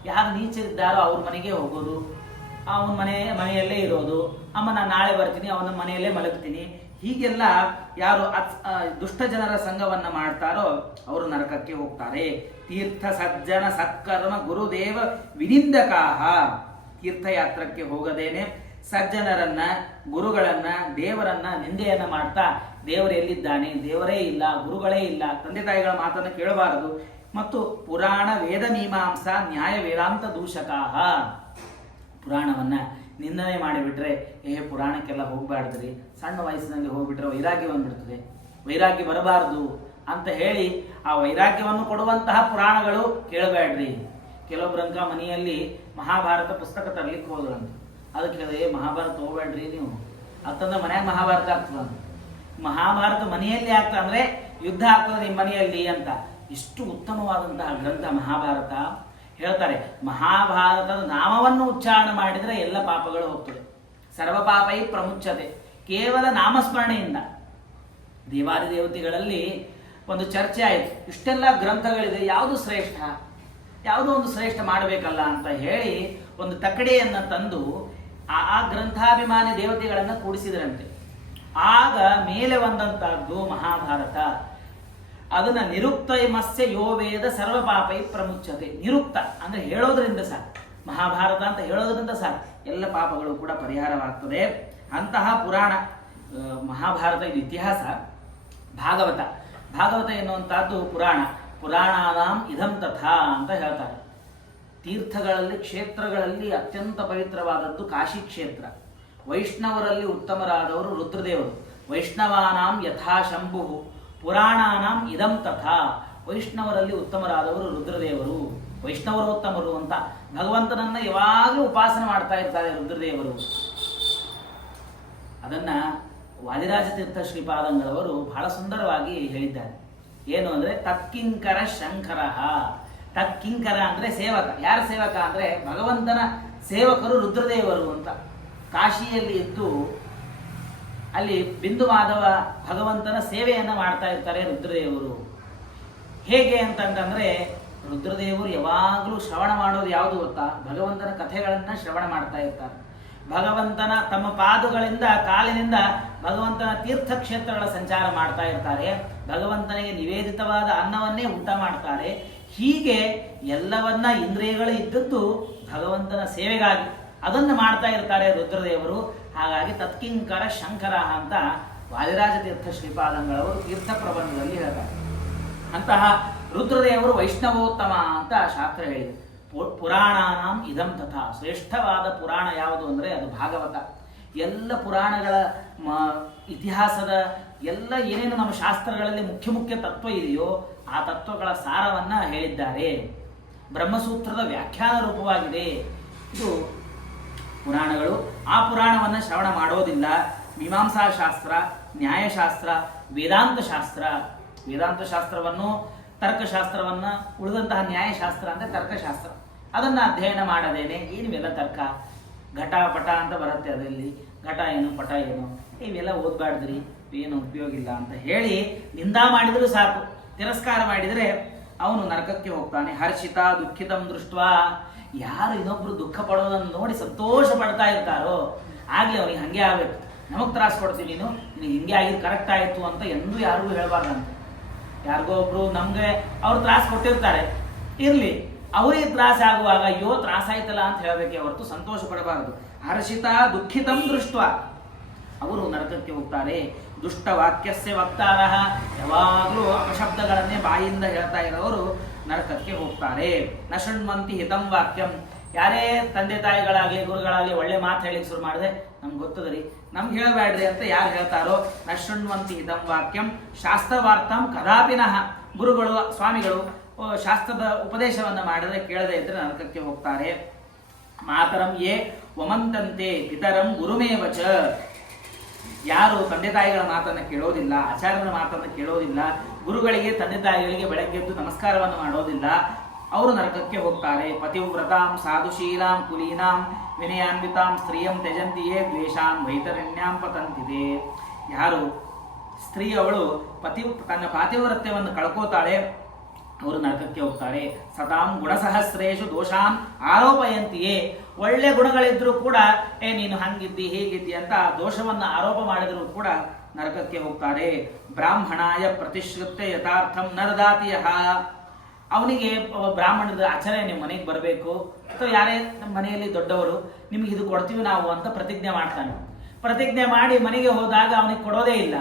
ಯಾರು ನೀಚರಿದ್ದಾರೋ ಅವ್ರ ಮನೆಗೆ ಹೋಗೋದು, ಅವನ ಮನೆಯಲ್ಲೇ ಇರೋದು, ಅಮ್ಮ ನಾನು ನಾಳೆ ಬರ್ತೀನಿ, ಅವನ ಮನೆಯಲ್ಲೇ ಮಲಗ್ತೀನಿ, ಹೀಗೆಲ್ಲ ಯಾರು ದುಷ್ಟ ಜನರ ಸಂಘವನ್ನ ಮಾಡ್ತಾರೋ ಅವರು ನರಕಕ್ಕೆ ಹೋಗ್ತಾರೆ. ತೀರ್ಥ ಸಜ್ಜನ ಸತ್ಕರ್ಮ ಗುರುದೇವ ವಿನಿಂದಕಾಹ, ತೀರ್ಥಯಾತ್ರಕ್ಕೆ ಹೋಗದೇನೆ ಸಜ್ಜನರನ್ನ, ಗುರುಗಳನ್ನ, ದೇವರನ್ನ ನಿಂದೆಯನ್ನ ಮಾಡ್ತಾ ದೇವರು ಎಲ್ಲಿದ್ದಾನೆ, ದೇವರೇ ಇಲ್ಲ, ಗುರುಗಳೇ ಇಲ್ಲ, ತಂದೆ ತಾಯಿಗಳ ಮಾತನ್ನು ಕೇಳಬಾರದು. ಮತ್ತು ಪುರಾಣ ವೇದ ಮೀಮಾಂಸಾ ನ್ಯಾಯ ವೇದಾಂತ ದೂಷಕಾಹ, ಪುರಾಣವನ್ನ ನಿಂದನೆ ಮಾಡಿಬಿಟ್ರೆ ಪುರಾಣಕ್ಕೆಲ್ಲ ಹೋಗ್ಬಾರ್ದ್ರಿ, ಸಣ್ಣ ವಯಸ್ಸಿನಲ್ಲಿ ಹೋಗ್ಬಿಟ್ರೆ ವೈರಾಗ್ಯ ಬಂದ್ಬಿಡ್ತದೆ, ವೈರಾಗ್ಯ ಬರಬಾರದು ಅಂತ ಹೇಳಿ ಆ ವೈರಾಗ್ಯವನ್ನು ಕೊಡುವಂತಹ ಪುರಾಣಗಳು ಕೇಳಬೇಡ್ರಿ. ಕೆಲವೊಬ್ಬರಂಕ ಮನೆಯಲ್ಲಿ ಮಹಾಭಾರತ ಪುಸ್ತಕ ತರಲಿಕ್ಕೆ ಹೋದ್ರಂತ, ಅದಕ್ಕೆ ಹೇಳಿದ್ರೆ ಮಹಾಭಾರತ ಹೋಗ್ಬೇಡ್ರಿ ನೀವು ಅಂತಂದ್ರೆ ಮನ್ಯಾಗ ಮಹಾಭಾರತ ಆಗ್ತದ. ಮಹಾಭಾರತ ಮನೆಯಲ್ಲಿ ಆಗ್ತದೆ ಅಂದ್ರೆ ಯುದ್ಧ ಆಗ್ತದೆ ನಿಮ್ಮ ಮನೆಯಲ್ಲಿ ಅಂತ. ಇಷ್ಟು ಉತ್ತಮವಾದಂತಹ ಗ್ರಂಥ ಮಹಾಭಾರತ. ಹೇಳ್ತಾರೆ ಮಹಾಭಾರತದ ನಾಮವನ್ನು ಉಚ್ಚಾರಣೆ ಮಾಡಿದರೆ ಎಲ್ಲ ಪಾಪಗಳು ಹೋಗ್ತದೆ. ಸರ್ವ ಪಾಪೈ ಪ್ರಮುಚ್ಯತೆ, ಕೇವಲ ನಾಮಸ್ಮರಣೆಯಿಂದ. ದೇವಾದಿ ದೇವತೆಗಳಲ್ಲಿ ಒಂದು ಚರ್ಚೆ ಆಯಿತು, ಇಷ್ಟೆಲ್ಲ ಗ್ರಂಥಗಳಿದೆ, ಯಾವುದು ಶ್ರೇಷ್ಠ, ಯಾವುದೋ ಒಂದು ಶ್ರೇಷ್ಠ ಮಾಡಬೇಕಲ್ಲ ಅಂತ ಹೇಳಿ ಒಂದು ತಕಡೆಯನ್ನ ತಂದು ಆ ಗ್ರಂಥಾಭಿಮಾನಿ ದೇವತೆಗಳನ್ನ ಕೂಡಿಸಿದ್ರಂತೆ. ಆಗ ಮೇಲೆ ಬಂದಂತಹದ್ದು ಮಹಾಭಾರತ. ಅದನ್ನ ನಿರುಕ್ತಮಸ್ಯ ಯೋ ವೇದ ಸರ್ವ ಪಾಪೈ ಪ್ರಮುಚ್ಯತೆ. ನಿರುಕ್ತ ಅಂದ್ರೆ ಹೇಳೋದ್ರಿಂದ ಸಾಕು, ಮಹಾಭಾರತ ಅಂತ ಹೇಳೋದ್ರಿಂದ ಸಾಕು, ಎಲ್ಲ ಪಾಪಗಳು ಕೂಡ ಪರಿಹಾರವಾಗ್ತದೆ. ಅಂತಹ ಪುರಾಣ ಮಹಾಭಾರತ ಇದು ಇತಿಹಾಸ. ಭಾಗವತ ಎನ್ನುವಂತಹದ್ದು ಪುರಾಣ. ಪುರಾಣಾನಾಂ ಇದಂ ತಥಾ ಅಂತ ಹೇಳ್ತಾರೆ. ತೀರ್ಥಗಳಲ್ಲಿ, ಕ್ಷೇತ್ರಗಳಲ್ಲಿ ಅತ್ಯಂತ ಪವಿತ್ರವಾದದ್ದು ಕಾಶಿ ಕ್ಷೇತ್ರ. ವೈಷ್ಣವರಲ್ಲಿ ಉತ್ತಮರಾದವರು ರುದ್ರದೇವರು. ವೈಷ್ಣವಾನಾಂ ಯಥಾ ಶಂಭು ಪುರಾಣಾನಾಂ ಇದಂ ತಥಾ. ವೈಷ್ಣವರಲ್ಲಿ ಉತ್ತಮರಾದವರು ರುದ್ರದೇವರು, ವೈಷ್ಣವರೋತ್ತಮರು ಅಂತ ಭಗವಂತನನ್ನ ಯಾವಾಗಲೂ ಉಪಾಸನೆ ಮಾಡ್ತಾ ಇರ್ತಾರೆ ರುದ್ರದೇವರು. ಅದನ್ನ ವಾದಿರಾಜ ತೀರ್ಥ ಶ್ರೀಪಾದಂಗಳವರು ಬಹಳ ಸುಂದರವಾಗಿ ಹೇಳಿದ್ದಾರೆ. ಏನು ಅಂದ್ರೆ ತತ್ಕಿಂಕರ ಶಂಕರ. ತತ್ಕಿಂಕರ ಅಂದ್ರೆ ಸೇವಕ. ಯಾರ ಸೇವಕ ಅಂದ್ರೆ ಭಗವಂತನ ಸೇವಕರು ರುದ್ರದೇವರು ಅಂತ. ಕಾಶಿಯಲ್ಲಿ ಇದ್ದು ಅಲ್ಲಿ ಬಿಂದು ಮಾಧವ ಭಗವಂತನ ಸೇವೆಯನ್ನ ಮಾಡ್ತಾ ಇರ್ತಾರೆ ರುದ್ರದೇವರು. ಹೇಗೆ ಅಂತಂದ್ರೆ ರುದ್ರದೇವರು ಯಾವಾಗಲೂ ಶ್ರವಣ ಮಾಡೋದು ಯಾವುದು ಗೊತ್ತಾ? ಭಗವಂತನ ಕಥೆಗಳನ್ನ ಶ್ರವಣ ಮಾಡ್ತಾ ಇರ್ತಾರೆ. ಭಗವಂತನ ತಮ್ಮ ಪಾದಗಳಿಂದ, ಕಾಲಿನಿಂದ ಭಗವಂತನ ತೀರ್ಥಕ್ಷೇತ್ರಗಳ ಸಂಚಾರ ಮಾಡ್ತಾ ಇರ್ತಾರೆ. ಭಗವಂತನಿಗೆ ನಿವೇದಿತವಾದ ಅನ್ನವನ್ನೇ ಊಟ ಮಾಡ್ತಾರೆ. ಹೀಗೆ ಎಲ್ಲವನ್ನ ಇಂದ್ರಿಯಗಳು ಇದ್ದದ್ದು ಭಗವಂತನ ಸೇವೆಗಾಗಿ ಅದನ್ನು ಮಾಡ್ತಾ ಇರ್ತಾರೆ ರುದ್ರದೇವರು. ಹಾಗಾಗಿ ತತ್ಕಿಂಕರ ಶಂಕರ ಅಂತ ವಾದಿರಾಜ ತೀರ್ಥ ಶ್ರೀಪಾದಂಗಳವರು ತೀರ್ಥ ಪ್ರಬಂಧದಲ್ಲಿ ಹೇಳ್ತಾರೆ. ಅಂತಹ ರುದ್ರದೇವರು ವೈಷ್ಣವೋತ್ತಮ ಅಂತ ಶಾಸ್ತ್ರ ಹೇಳಿದೆ. ಪುರಾಣಾನಾಂ ಇದಂ ತಥಾ. ಶ್ರೇಷ್ಠವಾದ ಪುರಾಣ ಯಾವುದು ಅಂದರೆ ಅದು ಭಾಗವತ. ಎಲ್ಲ ಪುರಾಣಗಳ ಇತಿಹಾಸದ ಎಲ್ಲ ಏನೇನು ನಮ್ಮ ಶಾಸ್ತ್ರಗಳಲ್ಲಿ ಮುಖ್ಯ ತತ್ವ ಇದೆಯೋ ಆ ತತ್ವಗಳ ಸಾರವನ್ನ ಹೇಳಿದ್ದಾರೆ. ಬ್ರಹ್ಮಸೂತ್ರದ ವ್ಯಾಖ್ಯಾನ ರೂಪವಾಗಿದೆ. ಇದು ಪುರಾಣಗಳು. ಆ ಪುರಾಣವನ್ನು ಶ್ರವಣ ಮಾಡೋದಿಲ್ಲ. ಮೀಮಾಂಸಾ ಶಾಸ್ತ್ರ, ನ್ಯಾಯಶಾಸ್ತ್ರ, ವೇದಾಂತ ಶಾಸ್ತ್ರ, ವೇದಾಂತ ಶಾಸ್ತ್ರವನ್ನು, ತರ್ಕಶಾಸ್ತ್ರವನ್ನ, ಉಳಿದಂತಹ ನ್ಯಾಯಶಾಸ್ತ್ರ ಅಂದ್ರೆ ತರ್ಕಶಾಸ್ತ್ರ, ಅದನ್ನ ಅಧ್ಯಯನ ಮಾಡದೇನೆ ಏನಿವೆಲ್ಲ ತರ್ಕ, ಘಟ ಪಟ ಅಂತ ಬರುತ್ತೆ, ಅದರಲ್ಲಿ ಘಟ ಏನು ಪಟ ಏನು ಇವೆಲ್ಲ ಓದ್ಬಾರ್ದ್ರಿ, ಏನು ಉಪಯೋಗ ಇಲ್ಲ ಅಂತ ಹೇಳಿ ನಿಂದಾ ಮಾಡಿದ್ರು ಸಾಕು. ತಿರಸ್ಕಾರ ಮಾಡಿದರೆ ಅವನು ನರಕಕ್ಕೆ ಹೋಗ್ತಾನೆ. ಹರ್ಷಿತ ದುಃಖಿತಂ ದೃಷ್ಟ, ಯಾರು ಇನ್ನೊಬ್ರು ದುಃಖ ಪಡೋದನ್ನು ನೋಡಿ ಸಂತೋಷ ಪಡ್ತಾ ಇರ್ತಾರೋ ಆಗ್ಲಿ ಅವನಿಗೆ ಹಂಗೆ ಆಗ್ಬೇಕು. ನಮಗ್ ತ್ರಾಸ ಕೊಡ್ತೀವಿ, ನೀನು ಹಿಂಗೆ ಆಗಿದ್ದು ಕರೆಕ್ಟ್ ಆಯ್ತು ಅಂತ ಎಂದೂ ಯಾರಿಗೂ ಹೇಳ್ಬಾರ್ದಂತೆ. ಯಾರಿಗೋ ಒಬ್ರು ನಮ್ಗೆ ಅವ್ರು ತ್ರಾಸ ಕೊಟ್ಟಿರ್ತಾರೆ, ಇರ್ಲಿ, ಅವರಿಗೆ ತ್ರಾಸ ಆಗುವಾಗ ಅಯ್ಯೋ ತ್ರಾಸ ಆಯ್ತಲ್ಲ ಅಂತ ಹೇಳಬೇಕೆ ಹೊರತು ಸಂತೋಷ ಪಡಬಾರದು. ಹರ್ಷಿತ ದುಃಖಿತಂ ದೃಷ್ಟ ಅವರು ನರಕಕ್ಕೆ ಹೋಗ್ತಾರೆ. ದುಷ್ಟ ವಾಕ್ಯಸ್ಯ ವಕ್ತಾರ, ಯಾವಾಗಲೂ ಅಪಶಬ್ದಗಳನ್ನೇ ಬಾಯಿಂದ ಹೇಳ್ತಾ ಇರೋರು ನರಕಕ್ಕೆ ಹೋಗ್ತಾರೆ. ನ ಶೃಣ್ವಂತಿ ಹಿತಂ ವಾಕ್ಯಂ, ಯಾರೇ ತಂದೆ ತಾಯಿಗಳಾಗ್ಲಿ ಗುರುಗಳಾಗ್ಲಿ ಒಳ್ಳೆ ಮಾತು ಹೇಳಿಕ್ ಶುರು ಮಾಡಿದ್ರೆ ನಮ್ಗೆ ಗೊತ್ತದ್ರಿ, ನಮ್ಗೆ ಹೇಳಬೇಡ್ರಿ ಅಂತ ಯಾರು ಹೇಳ್ತಾರೋ ನ ಶೃಣ್ವಂತಿ ಹಿತಂ ವಾಕ್ಯಂ ಶಾಸ್ತ್ರವಾರ್ತಾಂ ಕದಾಪಿನಃ, ಗುರುಗಳು ಸ್ವಾಮಿಗಳು ಶಾಸ್ತ್ರದ ಉಪದೇಶವನ್ನ ಮಾಡಿದ್ರೆ ಕೇಳದೆ ಇದ್ರೆ ನರಕಕ್ಕೆ ಹೋಗ್ತಾರೆ. ಮಾತರಂ ಯೇ ವಮಂತಂತೆ ಪಿತರಂ ಗುರುಮೇವಚ, ಯಾರು ತಂದೆ ತಾಯಿಗಳ ಮಾತನ್ನ ಕೇಳೋದಿಲ್ಲ, ಆಚಾರ್ಯನ ಮಾತನ್ನ ಕೇಳೋದಿಲ್ಲ, ಗುರುಗಳಿಗೆ ತಂದೆ ತಾಯಿಗಳಿಗೆ ಬೆಳಗ್ಗೆ ಎದ್ದು ನಮಸ್ಕಾರವನ್ನು ಮಾಡೋದಿಲ್ಲ, ಅವರು ನರಕಕ್ಕೆ ಹೋಗ್ತಾರೆ. ಪತಿವ್ರತಾಂ ಸಾಧುಶೀಲಾಂ ಕುಲೀನಾಂ ವಿನಯಾನ್ವಿತಾಂ ಸ್ತ್ರೀಯಂ ತ್ಯಜಂತಿಯೇ ದ್ವೇಷಾಂ ವೈತರಣ್ಯಾಂ ಪತಂತಿದೆ. ಯಾರು ಸ್ತ್ರೀ ಅವಳು ತನ್ನ ಪಾತಿವ್ರತ್ಯವನ್ನು ಕಳ್ಕೋತಾಳೆ ಅವರು ನರಕಕ್ಕೆ ಹೋಗ್ತಾರೆ. ಸತಾಂ ಗುಣಸಹಸ್ರೇಶು ದೋಷಾನ್ ಆರೋಪಯಂತಿಯೇ, ಒಳ್ಳೆ ಗುಣಗಳಿದ್ರೂ ಕೂಡ ನೀನು ಹಂಗಿದ್ದಿ ಹೀಗಿದ್ದಿ ಅಂತ ದೋಷವನ್ನ ಆರೋಪ ಮಾಡಿದ್ರು ಕೂಡ ನರಕಕ್ಕೆ ಹೋಗ್ತಾರೆ. ಬ್ರಾಹ್ಮಣಾಯ ಪ್ರತಿಶ್ರುತ್ಯ ಯಥಾರ್ಥಂ ನರದಾತಿಯ, ಅವನಿಗೆ ಬ್ರಾಹ್ಮಣದ ಆಚಾರ್ಯ ನಿಮ್ಮ ಮನೆಗೆ ಬರಬೇಕು ಅಥವಾ ಯಾರೇ ನಮ್ಮ ಮನೆಯಲ್ಲಿ ದೊಡ್ಡವರು ನಿಮ್ಗೆ ಇದು ಕೊಡ್ತೀವಿ ನಾವು ಅಂತ ಪ್ರತಿಜ್ಞೆ ಮಾಡ್ತಾನೆ. ಪ್ರತಿಜ್ಞೆ ಮಾಡಿ ಮನೆಗೆ ಹೋದಾಗ ಅವನಿಗೆ ಕೊಡೋದೇ ಇಲ್ಲ.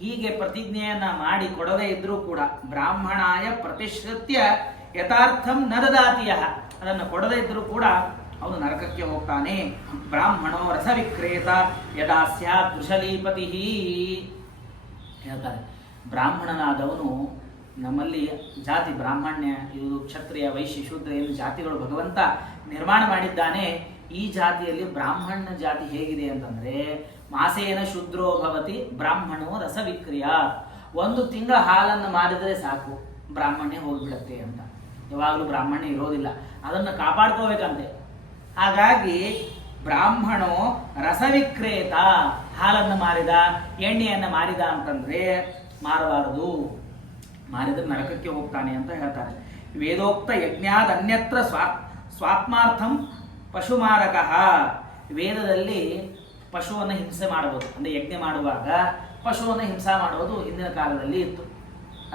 ಹೀಗೆ ಪ್ರತಿಜ್ಞೆಯನ್ನ ಮಾಡಿ ಕೊಡದೇ ಇದ್ರೂ ಕೂಡ ಬ್ರಾಹ್ಮಣಾಯ ಪ್ರತಿಶ್ರುತ್ಯ ಯಥಾರ್ಥಂ ನರದಾತಿಯ, ಅದನ್ನು ಕೊಡದೇ ಇದ್ರೂ ಕೂಡ ಅವನು ನರಕಕ್ಕೆ ಹೋಗ್ತಾನೆ. ಬ್ರಾಹ್ಮಣೋ ರಸ ವಿಕ್ರೇತ ಯದಾ ಸ್ಯಾತ್ ವೃಷಲೀಪತಿ, ಹೇಳ್ತಾರೆ ಬ್ರಾಹ್ಮಣನಾದವನು, ನಮ್ಮಲ್ಲಿ ಜಾತಿ ಬ್ರಾಹ್ಮಣ್ಯ, ಇದು ಕ್ಷತ್ರಿಯ ವೈಶ್ಯ ಶೂದ್ರ ಎಂದು ಜಾತಿಗಳು ಭಗವಂತ ನಿರ್ಮಾಣ ಮಾಡಿದ್ದಾನೆ. ಈ ಜಾತಿಯಲ್ಲಿ ಬ್ರಾಹ್ಮಣ ಜಾತಿ ಹೇಗಿದೆ ಅಂತಂದ್ರೆ ಮಾಸೇನ ಶೂದ್ರೋ ಭವತಿ ಬ್ರಾಹ್ಮಣೋ ರಸ ವಿಕ್ರಿಯ, ಒಂದು ತಿಂಗಳ ಹಾಲನ್ನು ಮಾರಿದರೆ ಸಾಕು ಬ್ರಾಹ್ಮಣ್ಯ ಹೋಗ್ಬಿಡತ್ತೆ ಅಂತ. ಯಾವಾಗಲೂ ಬ್ರಾಹ್ಮಣ್ಯ ಇರೋದಿಲ್ಲ, ಅದನ್ನು ಕಾಪಾಡ್ಕೋಬೇಕಂತೆ. ಹಾಗಾಗಿ ಬ್ರಾಹ್ಮಣೋ ರಸವಿಕ್ರೇತ, ಹಾಲನ್ನು ಮಾರಿದ ಎಣ್ಣೆಯನ್ನು ಮಾರಿದ ಅಂತಂದ್ರೆ ಮಾರಬಾರದು, ಮಾರಿದ್ರೆ ನರಕಕ್ಕೆ ಹೋಗ್ತಾನೆ ಅಂತ ಹೇಳ್ತಾರೆ. ವೇದೋಕ್ತ ಯಜ್ಞಾದ ಅನ್ಯತ್ರ ಸ್ವಾತ್ಮಾರ್ಥಂ ಪಶುಮಾರಕ, ವೇದದಲ್ಲಿ ಪಶುವನ್ನು ಹಿಂಸೆ ಮಾಡಬಹುದು, ಅಂದ್ರೆ ಯಜ್ಞ ಮಾಡುವಾಗ ಪಶುವನ್ನು ಹಿಂಸೆ ಮಾಡುವುದು ಹಿಂದಿನ ಕಾಲದಲ್ಲಿ ಇತ್ತು.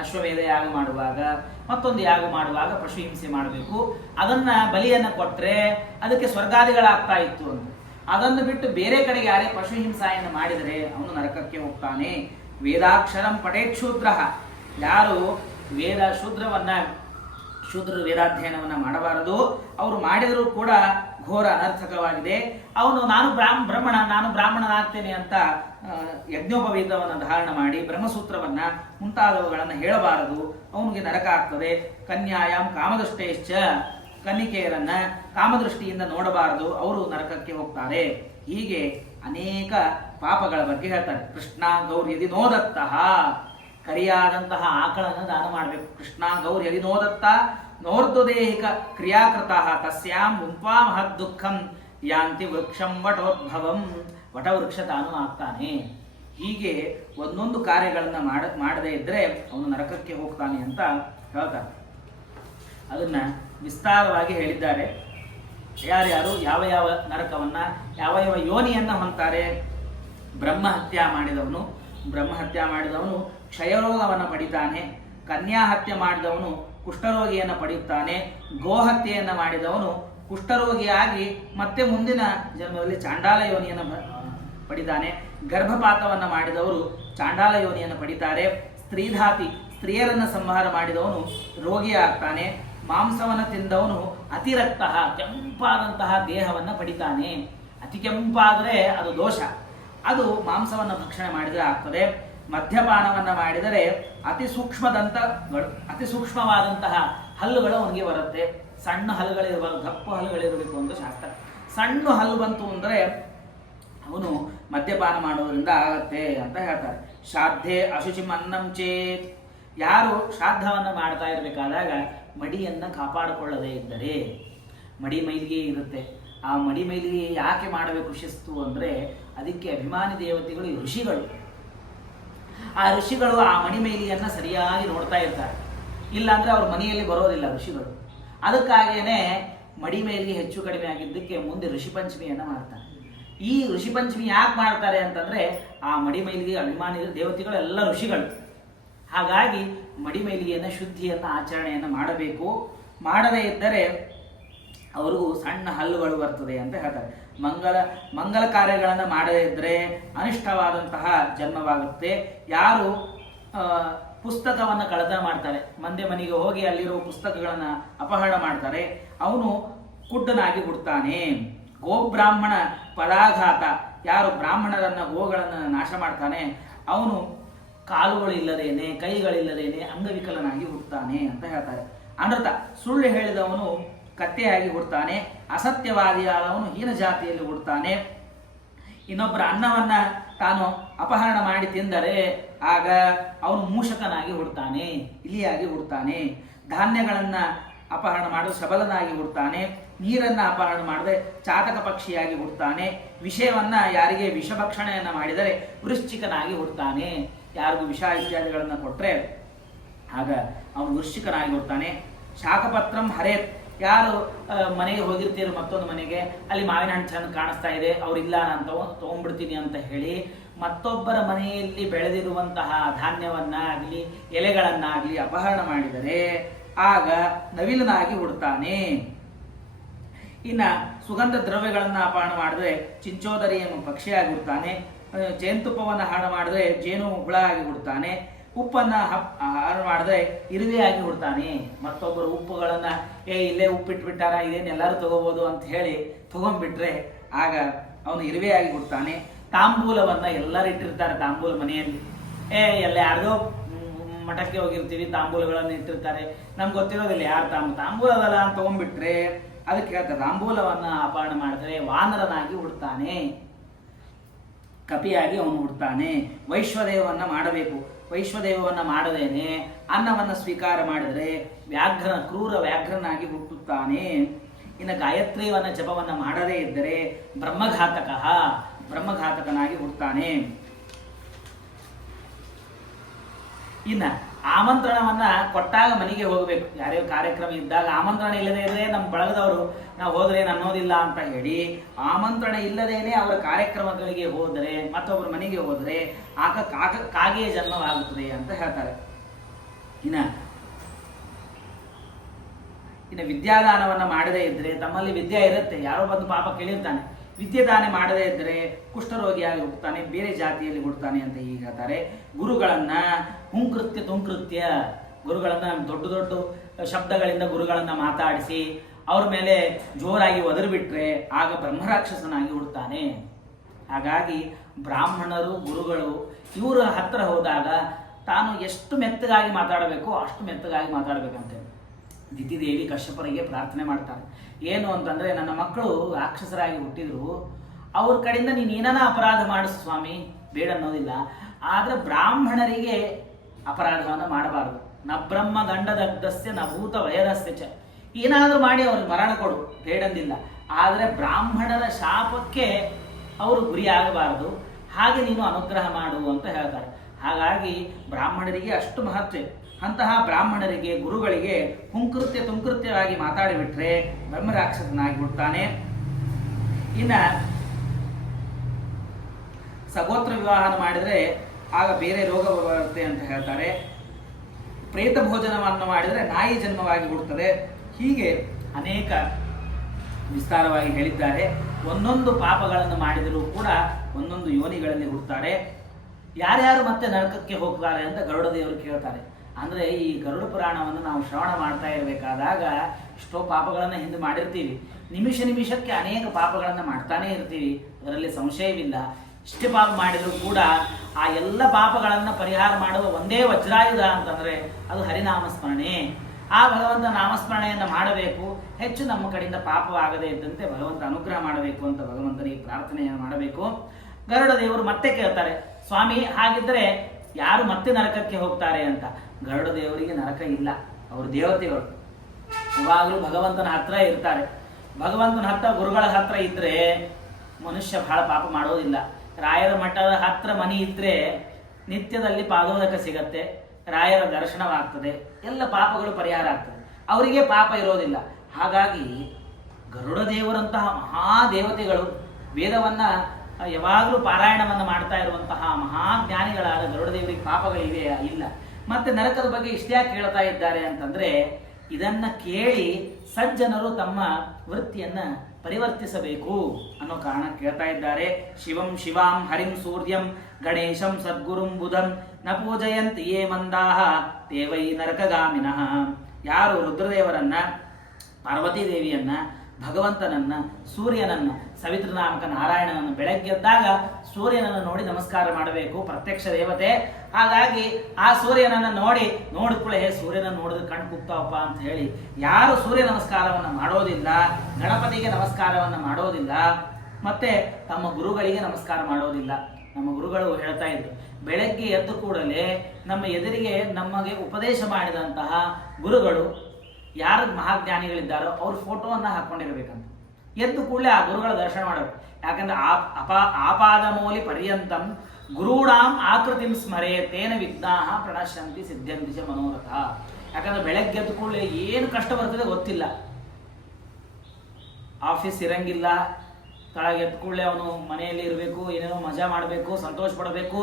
ಅಶ್ವಮೇಧ ಯಾಗ ಮಾಡುವಾಗ ಮತ್ತೊಂದು ಯಾಗ ಮಾಡುವಾಗ ಪಶು ಹಿಂಸೆ ಮಾಡಬೇಕು, ಅದನ್ನ ಬಲಿಯನ್ನ ಕೊಟ್ರೆ ಅದಕ್ಕೆ ಸ್ವರ್ಗಾದಿಗಳಾಗ್ತಾ ಇತ್ತು ಅಂತ. ಅದನ್ನು ಬಿಟ್ಟು ಬೇರೆ ಕಡೆಗೆ ಯಾರೇ ಪಶು ಹಿಂಸಾಯನ್ನು ಮಾಡಿದರೆ ಅವನು ನರಕಕ್ಕೆ ಹೋಗ್ತಾನೆ. ವೇದಾಕ್ಷರಂ ಪಠೇತ್ ಶೂದ್ರ, ಯಾರು ಶೂದ್ರ ವೇದಾಧ್ಯಯನವನ್ನ ಮಾಡಬಾರದು, ಅವರು ಮಾಡಿದರೂ ಕೂಡ ಘೋರ ಅನರ್ಥಕವಾಗಿದೆ. ಅವನು ನಾನು ಬ್ರಾಹ್ಮಣನಾಗ್ತೇನೆ ಅಂತ ಯಜ್ಞೋಪವೀತವನ್ನು ಧಾರಣ ಮಾಡಿ ಬ್ರಹ್ಮಸೂತ್ರವನ್ನ ಮುಂತಾದವುಗಳನ್ನು ಹೇಳಬಾರದು, ಅವನಿಗೆ ನರಕ ಆಗ್ತದೆ. ಕನ್ಯಾಯಾಮ್ ಕಾಮದೃಷ್ಟೇಶ್ಚ, ಕನ್ನಿಕೆಯರನ್ನ ಕಾಮದೃಷ್ಟಿಯಿಂದ ನೋಡಬಾರದು, ಅವರು ನರಕಕ್ಕೆ ಹೋಗ್ತಾರೆ. ಹೀಗೆ ಅನೇಕ ಪಾಪಗಳ ಬಗ್ಗೆ ಹೇಳ್ತಾರೆ. ಕೃಷ್ಣ ಗೌರಿ ಯದಿ ನೋದತ್ತಃ, ಕರಿಯಾದಂತಹ ಆಕಳನ್ನು ದಾನ ಮಾಡಬೇಕು. ಕೃಷ್ಣ ಗೌರಿ ಯದಿ ನೋದತ್ತ ನೋರ್ದುದೇಹಿಕ ಕ್ರಿಯಾಕೃತ ತಸ್ಯಾಂ ಮುಂತ್ವಾ ಮಹದ್ ದುಃಖಂ ಯಾಂತಿ ವೃಕ್ಷಂ ವಟೋದ್ಭವಂ, ವಟವೃಕ್ಷ ತಾನು ಆಗ್ತಾನೆ. ಹೀಗೆ ಒಂದೊಂದು ಕಾರ್ಯಗಳನ್ನ ಮಾಡದೇ ಇದ್ರೆ ಅವನು ನರಕಕ್ಕೆ ಹೋಗ್ತಾನೆ ಅಂತ ಹೇಳ್ತಾರೆ. ಅದನ್ನ ವಿಸ್ತಾರವಾಗಿ ಹೇಳಿದ್ದಾರೆ. ಯಾರ್ಯಾರು ಯಾವ ಯಾವ ನರಕವನ್ನ ಯಾವ ಯಾವ ಯೋನಿಯನ್ನ ಹೊಂತಾರೆ. ಬ್ರಹ್ಮಹತ್ಯೆ ಮಾಡಿದವನು ಕ್ಷಯರೋಗವನ್ನು ಪಡಿತಾನೆ. ಕನ್ಯಾ ಹತ್ಯೆ ಮಾಡಿದವನು ಕುಷ್ಠರೋಗಿಯನ್ನು ಪಡೆಯುತ್ತಾನೆ. ಗೋಹತ್ಯೆಯನ್ನು ಮಾಡಿದವನು ಕುಷ್ಠರೋಗಿಯಾಗಿ ಮತ್ತೆ ಮುಂದಿನ ಜನ್ಮದಲ್ಲಿ ಚಾಂಡಾಲ ಯೋನಿಯನ್ನು ಪಡಿತಾನೆ. ಗರ್ಭಪಾತವನ್ನು ಮಾಡಿದವರು ಚಾಂಡಾಲ ಯೋನಿಯನ್ನು ಪಡಿತಾರೆ. ಸ್ತ್ರೀಧಾತಿ, ಸ್ತ್ರೀಯರನ್ನು ಸಂಹಾರ ಮಾಡಿದವನು ರೋಗಿಯಾಗ್ತಾನೆ. ಮಾಂಸವನ್ನು ತಿಂದವನು ಅತಿರಕ್ತ, ಕೆಂಪಾದಂತಹ ದೇಹವನ್ನು ಪಡಿತಾನೆ. ಅತಿ ಕೆಂಪಾದರೆ ಅದು ದೋಷ, ಅದು ಮಾಂಸವನ್ನು ಭಕ್ಷಣೆ ಮಾಡಿದರೆ ಆಗ್ತದೆ. ಮದ್ಯಪಾನವನ್ನ ಮಾಡಿದರೆ ಅತಿ ಸೂಕ್ಷ್ಮವಾದಂತಹ ಹಲ್ಲುಗಳು ಅವನಿಗೆ ಬರುತ್ತೆ. ಸಣ್ಣ ಹಲ್ಲುಗಳಿರಬಾರದು, ದಪ್ಪ ಹಲ್ಲುಗಳಿರಬೇಕು ಅಂತ ಶಾಸ್ತ್ರ. ಸಣ್ಣ ಹಲ್ಲು ಬಂತು ಅಂದರೆ ಅವನು ಮದ್ಯಪಾನ ಮಾಡೋದ್ರಿಂದ ಆಗತ್ತೆ ಅಂತ ಹೇಳ್ತಾರೆ. ಶ್ರಾದ್ಧೆ ಅಶುಚಿಂ ಅನ್ನಂ ಚೇತ್, ಯಾರು ಶ್ರಾದ್ದವನ್ನು ಮಾಡ್ತಾ ಇರಬೇಕಾದಾಗ ಮಡಿಯನ್ನು ಕಾಪಾಡಿಕೊಳ್ಳದೇ ಇದ್ದರೆ, ಮಡಿ ಮೈಲಿಗೆ ಇರುತ್ತೆ, ಆ ಮಡಿ ಮೈಲಿಗೆ ಯಾಕೆ ಮಾಡಬೇಕು ಶಿಸ್ತು ಅಂದರೆ ಅದಕ್ಕೆ ಅಭಿಮಾನಿ ದೇವತೆಗಳು ಋಷಿಗಳು. ಆ ಋಷಿಗಳು ಆ ಮಡಿ ಮೈಲಿಗೆಯನ್ನು ಸರಿಯಾಗಿ ನೋಡ್ತಾ ಇರ್ತಾರೆ, ಇಲ್ಲಾಂದ್ರೆ ಅವ್ರ ಮನೆಯಲ್ಲಿ ಬರೋದಿಲ್ಲ ಋಷಿಗಳು. ಅದಕ್ಕಾಗೇನೆ ಮಡಿ ಮೈಲಿಗೆ ಹೆಚ್ಚು ಕಡಿಮೆ ಆಗಿದ್ದಕ್ಕೆ ಮುಂದೆ ಋಷಿ ಪಂಚಮಿಯನ್ನು ಮಾಡ್ತಾರೆ. ಈ ಋಷಿ ಪಂಚಮಿ ಯಾಕೆ ಮಾಡ್ತಾರೆ ಅಂತಂದ್ರೆ ಆ ಮಡಿ ಮೈಲಿಗೆ ಅಭಿಮಾನಿ ದೇವತೆಗಳು ಎಲ್ಲ ಋಷಿಗಳು. ಹಾಗಾಗಿ ಮಡಿ ಮೈಲಿಗೆಯನ್ನು ಶುದ್ಧಿಯನ್ನು ಆಚರಣೆಯನ್ನು ಮಾಡಬೇಕು. ಮಾಡದೇ ಇದ್ದರೆ ಅವ್ರಿಗೂ ಸಣ್ಣ ಹಲ್ಲುಗಳು ಬರ್ತದೆ ಅಂತ ಹೇಳ್ತಾರೆ. ಮಂಗಲ ಕಾರ್ಯಗಳನ್ನು ಮಾಡದೇ ಇದ್ದರೆ ಅನಿಷ್ಟವಾದಂತಹ ಜನ್ಮವಾಗುತ್ತೆ. ಯಾರು ಪುಸ್ತಕವನ್ನು ಕಳತನ ಮಾಡ್ತಾರೆ, ಮಂದೆ ಮನೆಗೆ ಹೋಗಿ ಅಲ್ಲಿರೋ ಪುಸ್ತಕಗಳನ್ನು ಅಪಹರಣ ಮಾಡ್ತಾರೆ, ಅವನು ಕುಡ್ಡನಾಗಿ ಹುಡ್ತಾನೆ. ಗೋಬ್ರಾಹ್ಮಣ ಪದಾಘಾತ, ಯಾರು ಬ್ರಾಹ್ಮಣರನ್ನ ಗೋಗಳನ್ನು ನಾಶ ಮಾಡ್ತಾನೆ ಅವನು ಕಾಲುಗಳಿಲ್ಲದೇನೆ ಕೈಗಳಿಲ್ಲದೇನೆ ಅಂಗವಿಕಲನಾಗಿ ಹುಡ್ತಾನೆ ಅಂತ ಹೇಳ್ತಾರೆ. ಅನೃತ, ಸುಳ್ಳು ಹೇಳಿದವನು ಕತ್ತೆಯಾಗಿ ಹುಡ್ತಾನೆ. ಅಸತ್ಯವಾದಿಯಾದವನು ಹೀನ ಜಾತಿಯಲ್ಲಿ ಹುಡ್ತಾನೆ. ಇನ್ನೊಬ್ಬರ ಅನ್ನವನ್ನ ತಾನು ಅಪಹರಣ ಮಾಡಿ ತಿಂದರೆ ಆಗ ಅವನು ಮೂಷಕನಾಗಿ ಹುಡ್ತಾನೆ, ಇಲಿಯಾಗಿ ಹುಡ್ತಾನೆ. ಧಾನ್ಯಗಳನ್ನ ಅಪಹರಣ ಮಾಡಲು ಶಬಲನಾಗಿ ಹುಡ್ತಾನೆ. ನೀರನ್ನ ಅಪಹರಣ ಮಾಡದೆ ಚಾತಕ ಪಕ್ಷಿಯಾಗಿ ಹುಡ್ತಾನೆ. ವಿಷಯವನ್ನ ಯಾರಿಗೆ ವಿಷಭಕ್ಷಣೆಯನ್ನ ಮಾಡಿದರೆ ವೃಶ್ಚಿಕನಾಗಿ ಹುಡ್ತಾನೆ. ಯಾರಿಗೂ ವಿಷ ಇತ್ಯಾದಿಗಳನ್ನು ಕೊಟ್ಟರೆ ಆಗ ಅವನು ವೃಶ್ಚಿಕನಾಗಿ ಹುಡ್ತಾನೆ. ಶಾಖಪತ್ರಂ ಹರೇತ್, ಯಾರು ಮನೆಗೆ ಹೋಗಿರ್ತೀರೋ ಮತ್ತೊಂದು ಮನೆಗೆ, ಅಲ್ಲಿ ಮಾವಿನ ಹಣ್ಣು ಚಂದ ಕಾಣಿಸ್ತಾ ಇದೆ, ಅವ್ರಿಲ್ಲ ನಾನು ತಗೊಂಡ್ಬಿಡ್ತೀನಿ ಅಂತ ಹೇಳಿ ಮತ್ತೊಬ್ಬರ ಮನೆಯಲ್ಲಿ ಬೆಳೆದಿರುವಂತಹ ಧಾನ್ಯವನ್ನಾಗಲಿ ಎಲೆಗಳನ್ನಾಗಲಿ ಅಪಹರಣ ಮಾಡಿದರೆ ಆಗ ನವಿಲನಾಗಿ ಹುಡ್ತಾನೆ. ಇನ್ನು ಸುಗಂಧ ದ್ರವ್ಯಗಳನ್ನು ಅಪಹರಣ ಮಾಡಿದ್ರೆ ಚಿಂಚೋದರಿ ಎಂಬ ಪಕ್ಷಿಯಾಗಿ ಹುಡ್ತಾನೆ. ಜೇನುತುಪ್ಪವನ್ನು ಹಾಳು ಮಾಡಿದ್ರೆ ಜೇನು ಹುಳ ಆಗಿ ಹುಡ್ತಾನೆ. ಉಪ್ಪನ್ನು ಹಾಳು ಮಾಡಿದ್ರೆ ಇರುವೆಯಾಗಿ ಹುಡ್ತಾನೆ. ಮತ್ತೊಬ್ಬರು ಉಪ್ಪುಗಳನ್ನ ಇಲ್ಲೇ ಉಪ್ಪಿಟ್ಬಿಟ್ಟಾರ, ಇದೇನು ಎಲ್ಲರೂ ತಗೋಬಹುದು ಅಂತ ಹೇಳಿ ತಗೊಂಡ್ಬಿಟ್ರೆ ಆಗ ಅವನು ಇರುವೆಯಾಗಿ ಹುಡ್ತಾನೆ. ತಾಂಬೂಲವನ್ನ ಎಲ್ಲರೂ ಇಟ್ಟಿರ್ತಾರೆ ತಾಂಬೂಲ ಮನೆಯಲ್ಲಿ, ಎಲ್ಲ ಯಾರ್ದೋ ಮಠಕ್ಕೆ ಹೋಗಿರ್ತೀವಿ, ತಾಂಬೂಲಗಳನ್ನು ಇಟ್ಟಿರ್ತಾರೆ, ನಮ್ಗೆ ಗೊತ್ತಿರೋದಿಲ್ಲ ಯಾರು ತಾಂಬೂಲ ಅದಲ್ಲ ಅಂತ ತಗೊಂಡ್ಬಿಟ್ರೆ ಅದಕ್ಕೆ ಹೇಳ್ತಾರೆ ತಾಂಬೂಲವನ್ನ ಅಪಹರಣ ಮಾಡಿದ್ರೆ ವಾನರನಾಗಿ ಹುಡ್ತಾನೆ, ಕಪಿಯಾಗಿ ಅವನು ಹುಡ್ತಾನೆ. ವೈಶ್ವದೇವನ್ನ ಮಾಡಬೇಕು. ವೈಶ್ವದೇವವನ್ನು ಮಾಡದೇನೆ ಅನ್ನವನ್ನು ಸ್ವೀಕಾರ ಮಾಡಿದರೆ ಕ್ರೂರ ವ್ಯಾಘ್ರನಾಗಿ ಹುಟ್ಟುತ್ತಾನೆ. ಇನ್ನು ಗಾಯತ್ರಿಯವನ್ನ ಜಪವನ್ನು ಮಾಡದೇ ಇದ್ದರೆ ಬ್ರಹ್ಮಘಾತಕನಾಗಿ ಹುಡ್ತಾನೆ. ಇನ್ನು ಆಮಂತ್ರಣವನ್ನ ಕೊಟ್ಟಾಗ ಮನೆಗೆ ಹೋಗಬೇಕು. ಯಾರ್ಯಾವ ಕಾರ್ಯಕ್ರಮ ಇದ್ದಾಗ ಆಮಂತ್ರಣ ಇಲ್ಲದೇ ಇದ್ರೆ ನಮ್ಮ ಬಳಗದವರು ನಾವು ಹೋದ್ರೆ ಅನ್ನೋದಿಲ್ಲ ಅಂತ ಹೇಳಿ ಆಮಂತ್ರಣ ಇಲ್ಲದೇನೆ ಅವರ ಕಾರ್ಯಕ್ರಮಗಳಿಗೆ ಹೋದರೆ ಮತ್ತೊಬ್ಬರ ಮನೆಗೆ ಹೋದರೆ ಆಗ ಕಾಗೆಯ ಜನ್ಮವಾಗುತ್ತದೆ ಅಂತ ಹೇಳ್ತಾರೆ. ಇನ್ನು ವಿದ್ಯಾದಾನವನ್ನ ಮಾಡದೇ ಇದ್ರೆ, ತಮ್ಮಲ್ಲಿ ವಿದ್ಯೆ ಇರುತ್ತೆ, ಯಾರೋ ಬಂದು ಪಾಪ ಕೇಳಿರ್ತಾನೆ, ವಿದ್ಯೆ ದಾನ ಮಾಡದೇ ಇದ್ದರೆ ಕುಷ್ಠರೋಗಿಯಾಗಿ ಹುಡ್ತಾನೆ, ಬೇರೆ ಜಾತಿಯಲ್ಲಿ ಹುಡ್ತಾನೆ ಅಂತ ಹೀಗೆ ಹೇಳ್ತಾರೆ. ಗುರುಗಳನ್ನ ತುಂಕೃತ್ಯ, ಗುರುಗಳನ್ನ ದೊಡ್ಡ ದೊಡ್ಡ ಶಬ್ದಗಳಿಂದ ಗುರುಗಳನ್ನ ಮಾತಾಡಿಸಿ ಅವ್ರ ಮೇಲೆ ಜೋರಾಗಿ ಒದರ್ಬಿಟ್ರೆ ಆಗ ಬ್ರಹ್ಮರಾಕ್ಷಸನಾಗಿ ಹುಡ್ತಾನೆ. ಹಾಗಾಗಿ ಬ್ರಾಹ್ಮಣರು ಗುರುಗಳು ಇವರ ಹತ್ರ ಹೋದಾಗ ತಾನು ಎಷ್ಟು ಮೆತ್ತಗಾಗಿ ಮಾತಾಡಬೇಕೋ ಅಷ್ಟು ಮೆತ್ತಗಾಗಿ ಮಾತಾಡಬೇಕಂತೆ. ದಿತಿದೇವಿ ಕಶ್ಯಪರಿಗೆ ಪ್ರಾರ್ಥನೆ ಮಾಡ್ತಾರೆ. ಏನು ಅಂತಂದ್ರೆ, ನನ್ನ ಮಕ್ಕಳು ರಾಕ್ಷಸರಾಗಿ ಹುಟ್ಟಿದ್ರು, ಅವ್ರ ಕಡೆಯಿಂದ ನೀನು ಏನಾನ ಅಪರಾಧ ಮಾಡಿಸು ಸ್ವಾಮಿ, ಬೇಡ ಅನ್ನೋದಿಲ್ಲ, ಆದ್ರೆ ಬ್ರಾಹ್ಮಣರಿಗೆ ಅಪರಾಧವನ್ನು ಮಾಡಬಾರದು. ನ ಬ್ರಹ್ಮ ದಂಡದಗ್ಧಸ್ಯ ನ ಭೂತ ವಯರಸ್ಯ ಚ, ಏನಾದರೂ ಮಾಡಿ ಅವ್ರಿಗೆ ಮರಣ ಕೊಡು, ಬೇಡಂದಿಲ್ಲ, ಆದರೆ ಬ್ರಾಹ್ಮಣರ ಶಾಪಕ್ಕೆ ಅವರು ಗುರಿಯಾಗಬಾರದು, ಹಾಗೆ ನೀನು ಅನುಗ್ರಹ ಮಾಡು ಅಂತ ಹೇಳ್ತಾರೆ. ಹಾಗಾಗಿ ಬ್ರಾಹ್ಮಣರಿಗೆ ಅಷ್ಟು ಮಹತ್ವ. ಅಂತಹ ಬ್ರಾಹ್ಮಣರಿಗೆ ಗುರುಗಳಿಗೆ ತುಂಕೃತ್ಯವಾಗಿ ಮಾತಾಡಿಬಿಟ್ರೆ ಬ್ರಹ್ಮರಾಕ್ಷಸನಾಗಿ ಹುಡ್ತಾನೆ. ಇನ್ನ ಸಗೋತ್ರ ವಿವಾಹ ಮಾಡಿದ್ರೆ ಆಗ ಬೇರೆ ರೋಗ ಬರುತ್ತೆ ಅಂತ ಹೇಳ್ತಾರೆ. ಪ್ರೇತ ಭೋಜನವನ್ನು ಮಾಡಿದರೆ ನಾಯಿ ಜನ್ಮವಾಗಿ ಹುಡ್ತದೆ. ಹೀಗೆ ಅನೇಕ ವಿಸ್ತಾರವಾಗಿ ಹೇಳಿದ್ದಾರೆ. ಒಂದೊಂದು ಪಾಪಗಳನ್ನು ಮಾಡಿದರೂ ಕೂಡ ಒಂದೊಂದು ಯೋನಿಗಳಲ್ಲಿ ಹುಡ್ತಾರೆ. ಯಾರ್ಯಾರು ಮತ್ತೆ ನರಕಕ್ಕೆ ಹೋಗ್ತಾರೆ ಅಂತ ಗರುಡ ದೇವರು ಕೇಳ್ತಾರೆ. ಅಂದ್ರೆ ಈ ಗರುಡ ಪುರಾಣವನ್ನು ನಾವು ಶ್ರವಣ ಮಾಡ್ತಾ ಇರಬೇಕಾದಾಗ ಎಷ್ಟೋ ಪಾಪಗಳನ್ನು ಹಿಂದೆ ಮಾಡಿರ್ತೀವಿ, ನಿಮಿಷಕ್ಕೆ ಅನೇಕ ಪಾಪಗಳನ್ನು ಮಾಡ್ತಾನೆ ಇರ್ತೀವಿ, ಅದರಲ್ಲಿ ಸಂಶಯವಿಲ್ಲ. ಇಷ್ಟೇ ಪಾಪ ಮಾಡಿದರೂ ಕೂಡ ಆ ಎಲ್ಲ ಪಾಪಗಳನ್ನು ಪರಿಹಾರ ಮಾಡುವ ಒಂದೇ ವಜ್ರಾಯುಧ ಅಂತಂದ್ರೆ ಅದು ಹರಿನಾಮ ಸ್ಮರಣೆ. ಆ ಭಗವಂತ ನಾಮಸ್ಮರಣೆಯನ್ನು ಮಾಡಬೇಕು. ಹೆಚ್ಚು ನಮ್ಮ ಕಡೆಯಿಂದ ಪಾಪವಾಗದೇ ಇದ್ದಂತೆ ಭಗವಂತ ಅನುಗ್ರಹ ಮಾಡಬೇಕು ಅಂತ ಭಗವಂತನಿಗೆ ಪ್ರಾರ್ಥನೆಯನ್ನು ಮಾಡಬೇಕು. ಗರುಡ ದೇವರು ಮತ್ತೆ ಕೇಳ್ತಾರೆ, ಸ್ವಾಮಿ ಹಾಗಿದ್ರೆ ಯಾರು ಮತ್ತೆ ನರಕಕ್ಕೆ ಹೋಗ್ತಾರೆ ಅಂತ. ಗರುಡ ದೇವರಿಗೆ ನರಕ ಇಲ್ಲ, ಅವರು ದೇವತೆಗಳು ಯಾವಾಗಲೂ ಭಗವಂತನ ಹತ್ರ ಇರ್ತಾರೆ. ಭಗವಂತನ ಹತ್ರ ಗುರುಗಳ ಹತ್ರ ಇದ್ರೆ ಮನುಷ್ಯ ಬಹಳ ಪಾಪ ಮಾಡೋದಿಲ್ಲ. ರಾಯರ ಮಠದ ಹತ್ರ ಮನೆ ಇದ್ರೆ ನಿತ್ಯದಲ್ಲಿ ಪಾದೋದಕ ಸಿಗತ್ತೆ, ರಾಯರ ದರ್ಶನವಾಗ್ತದೆ, ಎಲ್ಲ ಪಾಪಗಳು ಪರಿಹಾರ ಆಗ್ತದೆ. ಅವರಿಗೆ ಪಾಪ ಇರೋದಿಲ್ಲ. ಹಾಗಾಗಿ ಗರುಡ ದೇವರಂತಹ ಮಹಾದೇವತೆಗಳು, ವೇದವನ್ನ ಯಾವಾಗಲೂ ಪಾರಾಯಣವನ್ನು ಮಾಡ್ತಾ ಇರುವಂತಹ ಮಹಾಜ್ಞಾನಿಗಳಾದ ಗರುಡ ದೇವರಿಗೆ ಪಾಪಗಳಿವೆಯಾ? ಇಲ್ಲ. ಮತ್ತೆ ನರಕದ ಬಗ್ಗೆ ಇಷ್ಟ್ಯಾಕೆ ಕೇಳ್ತಾ ಇದ್ದಾರೆ ಅಂತಂದ್ರೆ, ಇದನ್ನ ಕೇಳಿ ಸಜ್ಜನರು ತಮ್ಮ ವೃತ್ತಿಯನ್ನ ಪರಿವರ್ತಿಸಬೇಕು ಅನ್ನೋ ಕಾರಣ ಕೇಳ್ತಾ ಇದ್ದಾರೆ. ಶಿವಂ ಶಿವಾಂ ಹರಿಂ ಸೂರ್ಯಂ ಗಣೇಶಂ ಸದ್ಗುರುಂ ಬುಧಂ ನ ಪೂಜಯಂತಿ ಯೇ ಮಂದಾಹ ತೇವೈ ನರಕಗಾಮಿನಃ. ಯಾರು ರುದ್ರದೇವರನ್ನ, ಪಾರ್ವತೀ ದೇವಿಯನ್ನ, ಭಗವಂತನನ್ನ, ಸೂರ್ಯನನ್ನ, ಸವಿತೃನಾಮಕ ನಾರಾಯಣನನ್ನು ಬೆಳಗ್ಗೆದ್ದಾಗ ಸೂರ್ಯನನ್ನು ನೋಡಿ ನಮಸ್ಕಾರ ಮಾಡಬೇಕು, ಪ್ರತ್ಯಕ್ಷ ದೇವತೆ. ಹಾಗಾಗಿ ಆ ಸೂರ್ಯನನ್ನು ನೋಡಿಕೊಳ್ಳೆ, ಸೂರ್ಯನನ್ನು ನೋಡಿದ್ರೆ ಕಣ್ ಕುಗ್ತಾವಪ್ಪ ಅಂತ ಹೇಳಿ ಯಾರು ಸೂರ್ಯ ನಮಸ್ಕಾರವನ್ನು ಮಾಡೋದಿಲ್ಲ, ಗಣಪತಿಗೆ ನಮಸ್ಕಾರವನ್ನು ಮಾಡೋದಿಲ್ಲ, ಮತ್ತೆ ತಮ್ಮ ಗುರುಗಳಿಗೆ ನಮಸ್ಕಾರ ಮಾಡೋದಿಲ್ಲ. ನಮ್ಮ ಗುರುಗಳು ಹೇಳ್ತಾ ಇದ್ರು, ಬೆಳಗ್ಗೆ ಎದ್ದು ಕೂಡಲೇ ನಮ್ಮ ಎದುರಿಗೆ ನಮಗೆ ಉಪದೇಶ ಮಾಡಿದಂತಹ ಗುರುಗಳು ಯಾರು ಮಹಾಜ್ಞಾನಿಗಳಿದ್ದಾರೋ ಅವ್ರ ಫೋಟೋವನ್ನ ಹಾಕೊಂಡಿರ್ಬೇಕಂತ. ಎದ್ದು ಕೂಡಲೇ ಆ ಗುರುಗಳ ದರ್ಶನ ಮಾಡಬೇಕು. ಯಾಕಂದ್ರೆ ಆಪಾದ ಮೌಲಿ ಪರ್ಯಂತಂ ಗುರುಣಾಂ ಆಕೃತಿಂ ಸ್ಮರೇ ತೇನ ವಿಘ್ನಾಃ ಪ್ರಣಶ್ಯಂತಿ ಸಿದ್ಧಂತಿ ಚ ಮನೋರಥ. ಯಾಕಂದ್ರೆ ಬೆಳಗ್ಗೆ ಎದ್ದು ಕೂಡಲೇ ಏನು ಕಷ್ಟ ಬರ್ತದೆ ಗೊತ್ತಿಲ್ಲ. ಆಫೀಸ್ ಇರಂಗಿಲ್ಲ, ತಳಗೆ ಎದ್ದು ಕೂಡಲೇ ಅವನು ಮನೆಯಲ್ಲಿ ಇರಬೇಕು, ಏನೇನೋ ಮಜಾ ಮಾಡಬೇಕು, ಸಂತೋಷ ಪಡಬೇಕು,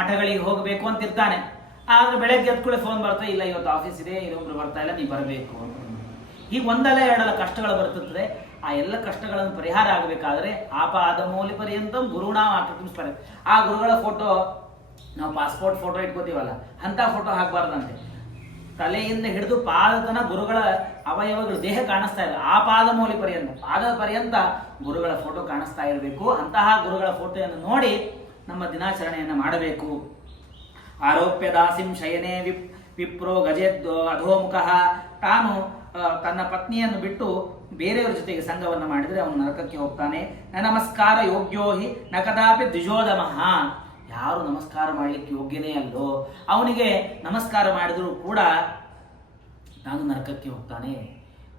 ಮಠಗಳಿಗೆ ಹೋಗಬೇಕು ಅಂತ ಇರ್ತಾನೆ. ಆದ್ರೆ ಬೆಳಗ್ಗೆ ಎದ್ದು ಕೂಡಲೇ ಫೋನ್ ಬರ್ತಾ ಇಲ್ಲ, ಇವತ್ತು ಆಫೀಸ್ ಇದೆ, ಇನ್ನೊಬ್ರು ಬರ್ತಾ ಇಲ್ಲ, ನೀವು ಬರಬೇಕು ಅಂತ. ಈಗ ಒಂದಲ್ಲ ಎರಡಲ್ಲ ಕಷ್ಟಗಳು ಬರ್ತದೆ. ಆ ಎಲ್ಲ ಕಷ್ಟಗಳನ್ನು ಪರಿಹಾರ ಆಗಬೇಕಾದ್ರೆ ಆಪಾದ ಮೌಲಿ ಪರ್ಯಂತಂ ಗುರುಣಾಂ ಆಕೃತಿಂ ಸ್ಮರೇ. ಆ ಗುರುಗಳ ಫೋಟೋ, ನಾವು ಪಾಸ್ಪೋರ್ಟ್ ಫೋಟೋ ಇಟ್ಕೋತೀವಲ್ಲ, ಅಂತ ಫೋಟೋ ಹಾಕಬಾರ್ದಂತೆ. ತಲೆಯಿಂದ ಹಿಡಿದು ಪಾದತನ ಗುರುಗಳ ಅವಯವಗಳು, ದೇಹ ಕಾಣಿಸ್ತಾ ಇದೆ. ಆ ಪಾದ ಮೌಲಿ ಪರ್ಯಂತ, ಪಾದದ ಪರ್ಯಂತ ಗುರುಗಳ ಫೋಟೋ ಕಾಣಿಸ್ತಾ ಇರಬೇಕು. ಅಂತಹ ಗುರುಗಳ ಫೋಟೋಯನ್ನು ನೋಡಿ ನಮ್ಮ ದಿನಾಚರಣೆಯನ್ನು ಮಾಡಬೇಕು. ಆರೋಪ್ಯ ದಾಸಿಂ ಶಯನೇ ವಿಪ್ರೋ ಗಜೇದ್ ಅಧೋಮುಖ. ತಾನು ತನ್ನ ಪತ್ನಿಯನ್ನು ಬಿಟ್ಟು ಬೇರೆಯವರ ಜೊತೆಗೆ ಸಂಘವನ್ನು ಮಾಡಿದರೆ ಅವನು ನರಕಕ್ಕೆ ಹೋಗ್ತಾನೆ. ನ ನಮಸ್ಕಾರ ಯೋಗ್ಯೋಹಿ ನ ಕದಾಪಿ ದ್ವಿಜೋದಮಃ. ಯಾರು ನಮಸ್ಕಾರ ಮಾಡಲಿಕ್ಕೆ ಯೋಗ್ಯನೇ ಅಲ್ಲೋ ಅವನಿಗೆ ನಮಸ್ಕಾರ ಮಾಡಿದರೂ ಕೂಡ ನಾನು ನರಕಕ್ಕೆ ಹೋಗ್ತಾನೆ.